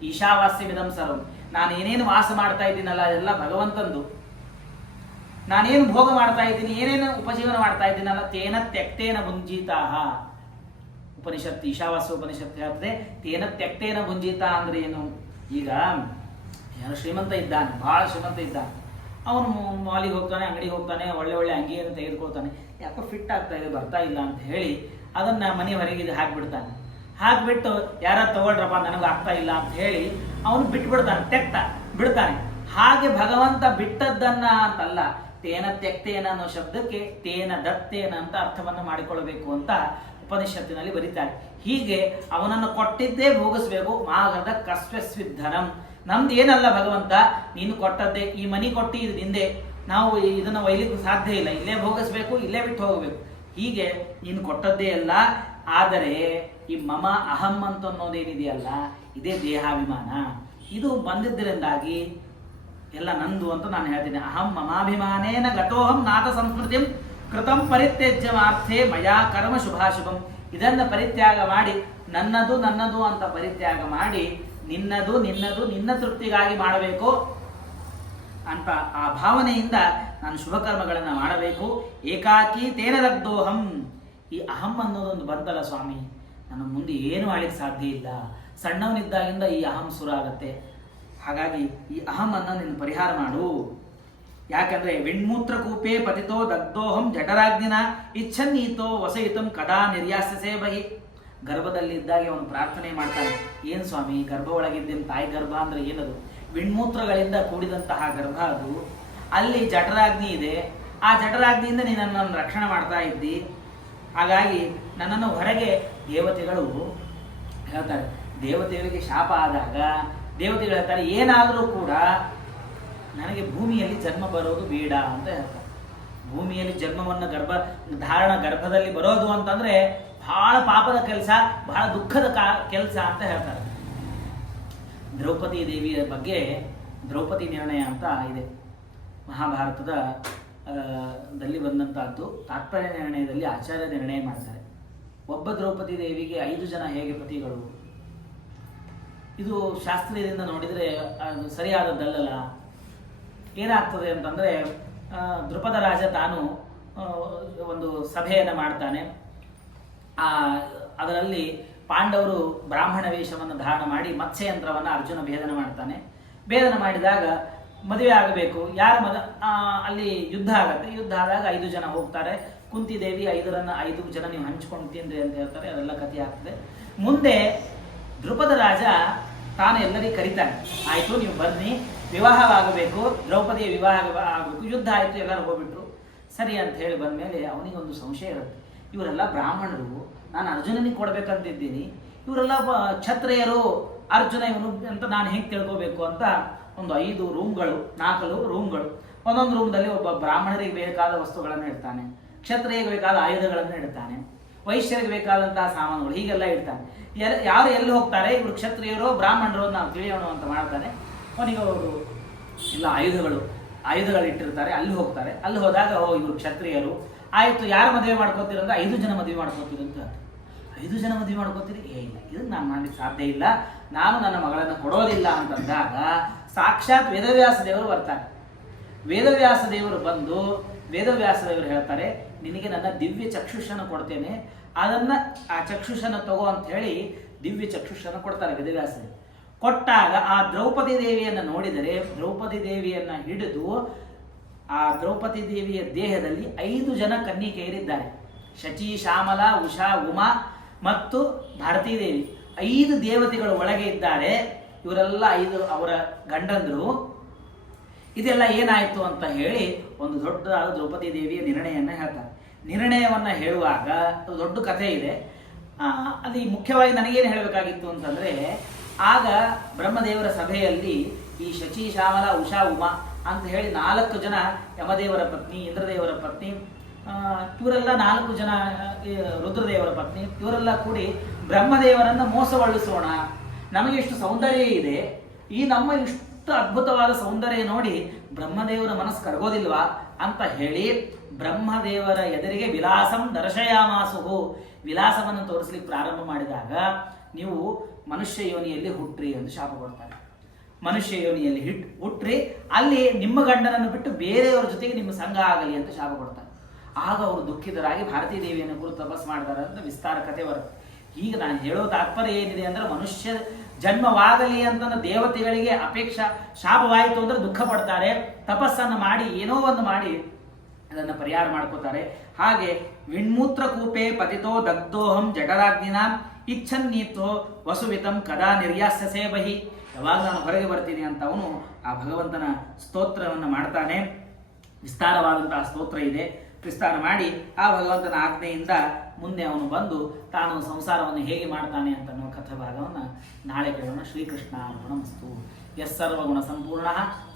ಈಶಾವಾಸ್ಯಮಿದಂ ಸರ್ವಂ. ನಾನು ಏನೇನು ವಾಸ ಮಾಡ್ತಾ ಇದ್ದೀನಲ್ಲ ಅದೆಲ್ಲ ಭಗವಂತಂದು. ನಾನೇನು ಭೋಗ ಮಾಡ್ತಾ ಇದ್ದೀನಿ, ಏನೇನು ಉಪಜೀವನ ಮಾಡ್ತಾ ಇದ್ದೀನಲ್ಲ ತೇನ ತ್ಯಕ್ತೇನ ಭುಂಜೀತಾ. ಉಪನಿಷತ್ತು, ಈಶಾವಾಸ್ಯ ಉಪನಿಷತ್ತು ಹೇಳ್ತದೆ ತೇನ ತ್ಯಕ್ತೇನ ಭುಂಜೀತ ಅಂದ್ರೆ ಏನು? ಈಗ ಯಾರು ಶ್ರೀಮಂತ ಇದ್ದಾನೆ, ಬಹಳ ಶ್ರೀಮಂತ ಇದ್ದಾನೆ, ಅವನು ಮಾಲಿಗೆ ಹೋಗ್ತಾನೆ, ಅಂಗಡಿಗೆ ಹೋಗ್ತಾನೆ, ಒಳ್ಳೆ ಒಳ್ಳೆ ಅಂಗಿಯನ್ನು ತೆಗೆದುಕೊಳ್ತಾನೆ. ಯಾಕೋ ಫಿಟ್ ಆಗ್ತಾ ಇದೆ, ಬರ್ತಾ ಇಲ್ಲ ಅಂತ ಹೇಳಿ ಅದನ್ನು ಮನೆ ಹೊರಗೆ ಹಾಕಿಬಿಡ್ತಾನೆ. ಹಾಕಿಬಿಟ್ಟು ಯಾರು ತಗೊಳ್ರಪ್ಪ ನನಗೆ ಆಗ್ತಾ ಇಲ್ಲ ಅಂತ ಹೇಳಿ ಅವನು ಬಿಟ್ಬಿಡ್ತಾನೆ, ಬಿಡ್ತಾನೆ. ಹಾಗೆ ಭಗವಂತ ಬಿಟ್ಟದ್ದನ್ನ ಅಂತಲ್ಲ, ತೇನ ತ್ಯಕ್ತೇನ ಅನ್ನೋ ಶಬ್ದಕ್ಕೆ ತೇನ ದತ್ತೇನ ಅಂತ ಅರ್ಥವನ್ನು ಮಾಡಿಕೊಳ್ಳಬೇಕು ಅಂತ ಉಪನಿಷತ್ತಿನಲ್ಲಿ ಬರೀತಾರೆ. ಹೀಗೆ ಅವನನ್ನು ಕೊಟ್ಟಿದ್ದೇ ಭೋಗಿಸ್ಬೇಕು. ಮಾಗದ ಕಸ್ವಸ್ವಿಧನಂ, ನಮ್ದು ಏನಲ್ಲ ಭಗವಂತ, ನೀನು ಕೊಟ್ಟದ್ದೇ, ಈ ಮನಿ ಕೊಟ್ಟು ಇದು ನಿಂದೆ, ನಾವು ಇದನ್ನು ಒಯ್ಲಿಕ್ಕೆ ಸಾಧ್ಯ ಇಲ್ಲ, ಇಲ್ಲೇ ಭೋಗಿಸ್ಬೇಕು, ಇಲ್ಲೇ ಬಿಟ್ಟು ಹೋಗಬೇಕು. ಹೀಗೆ ನೀನು ಕೊಟ್ಟದ್ದೇ ಅಲ್ಲ. ಆದರೆ ಈ ಮಮ ಅಹಂ ಅಂತ ಅನ್ನೋದೇನಿದೆಯಲ್ಲ, ಇದೇ ದೇಹಾಭಿಮಾನ. ಇದು ಬಂದಿದ್ದರಿಂದಾಗಿ ಎಲ್ಲ ನಂದು ಅಂತ ನಾನು ಹೇಳ್ತೀನಿ. ಅಹಂ ಮಮಾಭಿಮಾನೇನ ಗತೋಹಂ ನಾಥ ಸಂಸ್ಮೃತಿಂ ಕೃತಂ ಪರಿತ್ಯಜ್ಯಮಾರ್ಥೆ ಮಯಾ ಕರ್ಮ ಶುಭಾಶುಭಂ. ಇದನ್ನು ಪರಿತ್ಯಾಗ ಮಾಡಿ ನನ್ನದು ನನ್ನದು ಅಂತ ಪರಿತ್ಯಾಗ ಮಾಡಿ ನಿನ್ನದು ನಿನ್ನದು ನಿನ್ನ ತೃಪ್ತಿಗಾಗಿ ಮಾಡಬೇಕು ಅಂತ ಆ ಭಾವನೆಯಿಂದ ನಾನು ಶುಭ ಕರ್ಮಗಳನ್ನು ಮಾಡಬೇಕು. ಏಕಾಕಿ ತೇನ ದಗ್ಧೋಹಂ. ಈ ಅಹಂ ಅನ್ನೋದೊಂದು ಬಂತಲ್ಲ ಸ್ವಾಮಿ, ನನ್ನ ಮುಂದೆ ಏನು ಮಾಡ್ಲಿಕ್ಕೆ ಸಾಧ್ಯ ಇಲ್ಲ. ಸಣ್ಣವನಿದ್ದಾಗಿಂದ ಈ ಅಹಂ ಸುರ ಆಗತ್ತೆ. ಹಾಗಾಗಿ ಈ ಅಹಂ ಅನ್ನ ನೀನು ಪರಿಹಾರ ಮಾಡು. ಯಾಕಂದ್ರೆ ವಿಣ್ಮೂತ್ರ ಕೂಪೇ ಪತಿತೋ ದಗ್ಧೋಹಂ ಜಠರಾಗ್ನಿನ ಇಚ್ಛನ್ನೀತೋ ವಸಯಿತಂ ಕದಾ ನಿರ್ಯಾಸಸೇ ಬಹಿ. ಗರ್ಭದಲ್ಲಿದ್ದಾಗೆ ಅವನು ಪ್ರಾರ್ಥನೆ ಮಾಡ್ತಾನೆ. ಏನು ಸ್ವಾಮಿ, ಗರ್ಭ ಒಳಗಿದ್ದೇನೆ, ತಾಯಿ ಗರ್ಭ ಅಂದ್ರೆ ಏನದು? ವಿಣ್ಮೂತ್ರಗಳಿಂದ ಕೂಡಿದಂತಹ ಗರ್ಭ ಅದು. ಅಲ್ಲಿ ಜಠರಾಗ್ನಿ ಇದೆ. ಆ ಜಠರಾಗ್ನಿಯಿಂದ ನೀನು ನನ್ನನ್ನು ರಕ್ಷಣೆ ಮಾಡ್ತಾ ಇದ್ದಿ. ಹಾಗಾಗಿ ನನ್ನನ್ನು ಹೊರಗೆ ದೇವತೆಗಳು ಹೇಳ್ತಾರೆ. ದೇವತೆಗಳಿಗೆ ಶಾಪ ಆದಾಗ ದೇವತೆಗಳು ಹೇಳ್ತಾರೆ, ಏನಾದರೂ ಕೂಡ ನನಗೆ ಭೂಮಿಯಲ್ಲಿ ಜನ್ಮ ಬರೋದು ಬೇಡ ಅಂತ ಹೇಳ್ತಾರೆ. ಭೂಮಿಯಲ್ಲಿ ಜನ್ಮವನ್ನು ಗರ್ಭದಲ್ಲಿ ಬರೋದು ಅಂತಂದ್ರೆ ಬಹಳ ಪಾಪದ ಕೆಲಸ, ಬಹಳ ದುಃಖದ ಕೆಲಸ ಅಂತ ಹೇಳ್ತಾರೆ. ದ್ರೌಪದಿ ದೇವಿಯ ಬಗ್ಗೆ ದ್ರೌಪದಿ ನಿರ್ಣಯ ಅಂತ ಇದೆ ಮಹಾಭಾರತದ ದಲ್ಲಿ ಬಂದಂತಹದ್ದು. ತಾತ್ಪರ್ಯ ನಿರ್ಣಯದಲ್ಲಿ ಆಚಾರ್ಯ ನಿರ್ಣಯ ಮಾಡ್ತಾರೆ. ಒಬ್ಬ ದ್ರೌಪದಿ ದೇವಿಗೆ 5 ಜನ ಹೇಗೆ ಪತಿಗಳು? ಇದು ಶಾಸ್ತ್ರೀಯದಿಂದ ನೋಡಿದರೆ ಅದು ಸರಿಯಾದದ್ದಲ್ಲ. ಏನಾಗ್ತದೆ ಅಂತಂದ್ರೆ, ದೃಪದ ರಾಜ ತಾನು ಒಂದು ಸಭೆಯನ್ನು ಮಾಡ್ತಾನೆ. ಅದರಲ್ಲಿ ಪಾಂಡವರು ಬ್ರಾಹ್ಮಣ ವೇಷವನ್ನು ಧಾರಣ ಮಾಡಿ ಮತ್ಸ್ಯಯಂತ್ರವನ್ನು ಅರ್ಜುನ ಭೇದನ ಮಾಡ್ತಾನೆ. ಭೇದನ ಮಾಡಿದಾಗ ಮದುವೆ ಆಗಬೇಕು. ಅಲ್ಲಿ ಯುದ್ಧ ಆಗತ್ತೆ. ಯುದ್ಧ ಆದಾಗ 5 ಜನ ಹೋಗ್ತಾರೆ. ಕುಂತಿದೇವಿ 5 ಜನ ನೀವು ಹಂಚ್ಕೊಂಡು ತಿನ್ರಿ ಅಂತ ಹೇಳ್ತಾರೆ. ಅದೆಲ್ಲ ಕಥೆ ಆಗ್ತದೆ. ಮುಂದೆ ದೃಪದ ರಾಜ ತಾನು ಎಲ್ಲರಿಗೂ ಕರೀತಾನೆ. ಆಯ್ತು, ನೀವು ಬನ್ನಿ, ವಿವಾಹವಾಗಬೇಕು, ದ್ರೌಪದಿಯ ವಿವಾಹ ಆಗಬೇಕು. ಯುದ್ಧ ಆಯ್ತು, ಎಲ್ಲರೂ ಹೋಗ್ಬಿಟ್ರು. ಸರಿ ಅಂತ ಹೇಳಿ ಬಂದ್ಮೇಲೆ ಅವನಿಗೊಂದು ಸಂಶಯ ಇರುತ್ತೆ. ಇವರೆಲ್ಲ ಬ್ರಾಹ್ಮಣರು, ನಾನು ಅರ್ಜುನನಿಗೆ ಕೊಡ್ಬೇಕಂತಿದ್ದೀನಿ, ಇವರೆಲ್ಲ ಕ್ಷತ್ರಿಯರು, ಅರ್ಜುನ ಇವನು ಅಂತ ನಾನು ಹೆಂಗೆ ತಿಳ್ಕೋಬೇಕು ಅಂತ ಒಂದು 5 ರೂಮ್ಗಳು, 4 ರೂಮ್ಗಳು. ಒಂದೊಂದು ರೂಮ್ದಲ್ಲಿ ಒಬ್ಬ ಬ್ರಾಹ್ಮಣರಿಗೆ ಬೇಕಾದ ವಸ್ತುಗಳನ್ನು ಇಡ್ತಾನೆ, ಕ್ಷತ್ರಿಯರಿಗೆ ಬೇಕಾದ ಆಯುಧಗಳನ್ನು ಇಡ್ತಾನೆ, ವೈಶ್ಯರಿಗೆ ಬೇಕಾದಂತಹ ಸಾಮಾನುಗಳು, ಹೀಗೆಲ್ಲ ಇಡ್ತಾನೆ. ಯಾರು ಎಲ್ಲಿ ಹೋಗ್ತಾರೆ, ಇವರು ಕ್ಷತ್ರಿಯರು ಬ್ರಾಹ್ಮಣರು ನಾವು ತಿಳಿಯೋಣ ಅಂತ ಮಾಡ್ತಾನೆ. ಅವನಿಗೆ ಅವರು ಇಲ್ಲ ಆಯುಧಗಳು ಇಟ್ಟಿರ್ತಾರೆ. ಅಲ್ಲಿ ಹೋಗ್ತಾರೆ. ಅಲ್ಲಿ ಹೋದಾಗ ಇವರು ಕ್ಷತ್ರಿಯರು. ಆಯ್ತು, ಯಾರು ಮದುವೆ ಮಾಡ್ಕೋತೀರ ಅಂದ್ರೆ 5 ಜನ ಮದುವೆ ಮಾಡ್ಕೋತೀರಿ ಅಂತ. 5 ಜನ ಮದುವೆ ಮಾಡ್ಕೋತೀರಿ? ಇಲ್ಲ, ಇದನ್ನು ನಾನು ಮಾಡ್ಲಿಕ್ಕೆ ಸಾಧ್ಯ ಇಲ್ಲ, ನಾನು ನನ್ನ ಮಗಳನ್ನು ಕೊಡೋದಿಲ್ಲ ಅಂತಂದಾಗ ಸಾಕ್ಷಾತ್ ವೇದವ್ಯಾಸ ದೇವರು ಬರ್ತಾರೆ. ವೇದವ್ಯಾಸ ದೇವರು ಬಂದು ವೇದವ್ಯಾಸ ದೇವರು ಹೇಳ್ತಾರೆ, ನಿನಗೆ ನನ್ನ ದಿವ್ಯ ಚಕ್ಷುಷನ್ನು ಕೊಡ್ತೇನೆ, ಆ ಚಕ್ಷುಷನ್ನು ತಗೋ ಅಂತ ಹೇಳಿ ದಿವ್ಯ ಚಕ್ಷುಷನ್ನು ಕೊಡ್ತಾರೆ ವೇದವ್ಯಾಸ ದೇವರು. ಕೊಟ್ಟಾಗ ಆ ದ್ರೌಪದಿ ದೇವಿಯನ್ನು ನೋಡಿದರೆ, ದ್ರೌಪದಿ ದೇವಿಯನ್ನ ಹಿಡಿದು ಆ ದ್ರೌಪದಿ ದೇವಿಯ ದೇಹದಲ್ಲಿ 5 ಜನ ಕನ್ನಿಕೆಯರಿದ್ದಾರೆ. ಶಚಿ, ಶ್ಯಾಮಲ, ಉಷಾ, ಉಮಾ ಮತ್ತು ಭಾರತೀ ದೇವಿ. 5 ದೇವತೆಗಳು ಒಳಗೆ ಇದ್ದಾರೆ. ಇವರೆಲ್ಲ 5 ಅವರ ಗಂಡಂದರು. ಇದೆಲ್ಲ ಏನಾಯ್ತು ಅಂತ ಹೇಳಿ ಒಂದು ದೊಡ್ಡದಾದ ದ್ರೌಪದಿ ದೇವಿಯ ನಿರ್ಣಯವನ್ನು ಹೇಳ್ತಾರೆ. ನಿರ್ಣಯವನ್ನು ಹೇಳುವಾಗ ದೊಡ್ಡ ಕಥೆ ಇದೆ. ಅಲ್ಲಿ ಮುಖ್ಯವಾಗಿ ನನಗೇನು ಹೇಳಬೇಕಾಗಿತ್ತು ಅಂತಂದ್ರೆ, ಆಗ ಬ್ರಹ್ಮದೇವರ ಸಭೆಯಲ್ಲಿ ಈ ಶಚಿ, ಶ್ಯಾಮಲ, ಉಷಾ, ಉಮಾ ಅಂತ ಹೇಳಿ 4 ಜನ ಯಮದೇವರ ಪತ್ನಿ, ಇಂದ್ರದೇವರ ಪತ್ನಿ, ಇವರೆಲ್ಲ 4 ಜನ ರುದ್ರದೇವರ ಪತ್ನಿ, ಇವರೆಲ್ಲ ಕೂಡಿ ಬ್ರಹ್ಮದೇವರನ್ನ ಮೋಸಗೊಳಿಸೋಣ, ನಮಗೆ ಇಷ್ಟು ಸೌಂದರ್ಯ ಇದೆ, ಈ ನಮ್ಮ ಇಷ್ಟು ಅದ್ಭುತವಾದ ಸೌಂದರ್ಯ ನೋಡಿ ಬ್ರಹ್ಮದೇವರ ಮನಸ್ಸು ಕರಗೋದಿಲ್ವಾ ಅಂತ ಹೇಳಿ ಬ್ರಹ್ಮದೇವರ ಎದುರಿಗೆ ವಿಲಾಸಂ ದರ್ಶಯಾಮಾಸುಹು, ವಿಲಾಸವನ್ನು ತೋರಿಸ್ಲಿಕ್ಕೆ ಪ್ರಾರಂಭ ಮಾಡಿದಾಗ, ನೀವು ಮನುಷ್ಯ ಯೋನಿಯಲ್ಲಿ ಹುಟ್ಟ್ರಿ ಎಂದು ಶಾಪ ಕೊಡ್ತಾರೆ. ಮನುಷ್ಯ ಯೋನಿಯಲ್ಲಿ ಹುಟ್ಟ್ರಿ, ಅಲ್ಲಿ ನಿಮ್ಮ ಗಂಡನನ್ನು ಬಿಟ್ಟು ಬೇರೆಯವರ ಜೊತೆಗೆ ನಿಮ್ಮ ಸಂಘ ಆಗಲಿ ಅಂತ ಶಾಪ ಕೊಡ್ತಾರೆ. ಆಗ ಅವರು ದುಃಖಿತರಾಗಿ ಭಾರತೀ ದೇವಿಯನ್ನು ಕುರಿತು ತಪಸ್ ಮಾಡ್ತಾರೆ ಅಂತ ವಿಸ್ತಾರ ಕಥೆ ಬರುತ್ತೆ. ಈಗ ನಾನು ಹೇಳೋ ತಾತ್ಪರ್ಯ ಏನಿದೆ ಅಂದ್ರೆ, ಜನ್ಮವಾಗಲಿ ಅಂತಂದ್ರೆ ದೇವತೆಗಳಿಗೆ ಅಪೇಕ್ಷಾ ಶಾಪವಾಯಿತು ಅಂದ್ರೆ ದುಃಖ ಪಡ್ತಾರೆ. ತಪಸ್ಸನ್ನು ಮಾಡಿ ಏನೋ ಒಂದು ಮಾಡಿ ಅದನ್ನು ಪರಿಹಾರ ಮಾಡ್ಕೋತಾರೆ. ಹಾಗೆ ವಿಣ್ಮೂತ್ರ ಕೂಪೆ ಪತಿತೋ ದಗ್ಧೋಹಂ ಜಠರಾಗ್ನಿನ ಇಚ್ಛನ್ನೀತೋ ವಸುವಿತಂ ಕದಾ ನಿರ್ಯಾಸ್ಯಸೇ ಬಹಿ. ಯಾವಾಗ ನಾನು ಹೊರಗೆ ಬರ್ತೀನಿ ಅಂತ ಅವನು ಆ ಭಗವಂತನ ಸ್ತೋತ್ರವನ್ನು ಮಾಡ್ತಾನೆ. ವಿಸ್ತಾರವಾದಂತಹ ಸ್ತೋತ್ರ ಇದೆ. ವಿಸ್ತಾರ ಮಾಡಿ ಆ ಭಗವಂತನ ಆಜ್ಞೆಯಿಂದ ಮುಂದೆ ಅವನು ಬಂದು ತಾನು ಸಂಸಾರವನ್ನು ಹೇಗೆ ಮಾಡ್ತಾನೆ ಅಂತ ಅನ್ನೋ ಕಥಾಭಾಗವನ್ನು ನಾಳೆ ಕೇಳೋಣ. ಶ್ರೀಕೃಷ್ಣ ಅರ್ಪಣಮಸ್ತು. ಯಸ್ಸರ್ವಗುಣ ಸಂಪೂರ್ಣ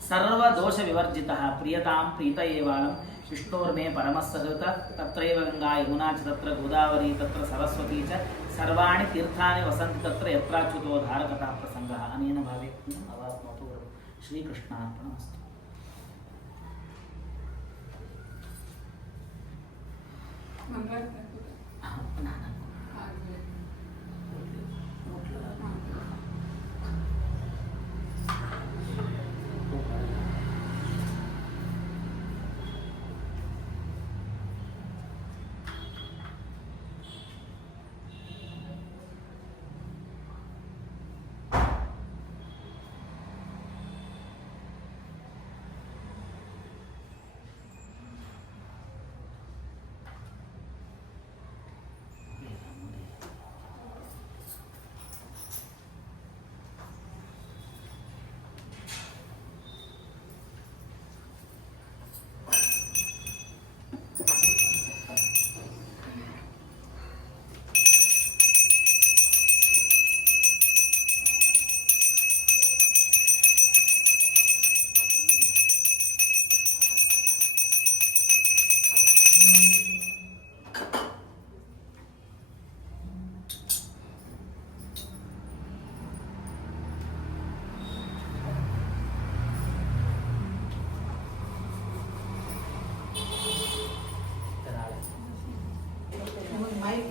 ಸರ್ವದೋಷ ವಿವರ್ಜಿತ ಪ್ರಿಯತಾಂ ಪ್ರೀತ ಏವಾಳಂ ವಿಷ್ಣೋರ್ಮೇ ಪರಮಸ್ಸಹೃತ ತತ್ರೈವ ಗಂಗಾ ಯಮುನಾ ಚ ತತ್ರ ಗೋದಾವರಿ ತತ್ರ ಸರಸ್ವತಿ ಚ ಸರ್ವಾಣಿ ತೀರ್ಥಾನಿ ವಸಂತಿ ತತ್ರ ಯತ್ರಾಚ್ಯುತೋ ಧಾರಕಥಾ ಪ್ರಸಂಗ ಅನೇನ ಭಾವೇ ಅವಾಪ್ನೋತು. ಶ್ರೀಕೃಷ್ಣ ಅರ್ಪಣಮಸ್ತು. ಮಂಗಳಾರತಿ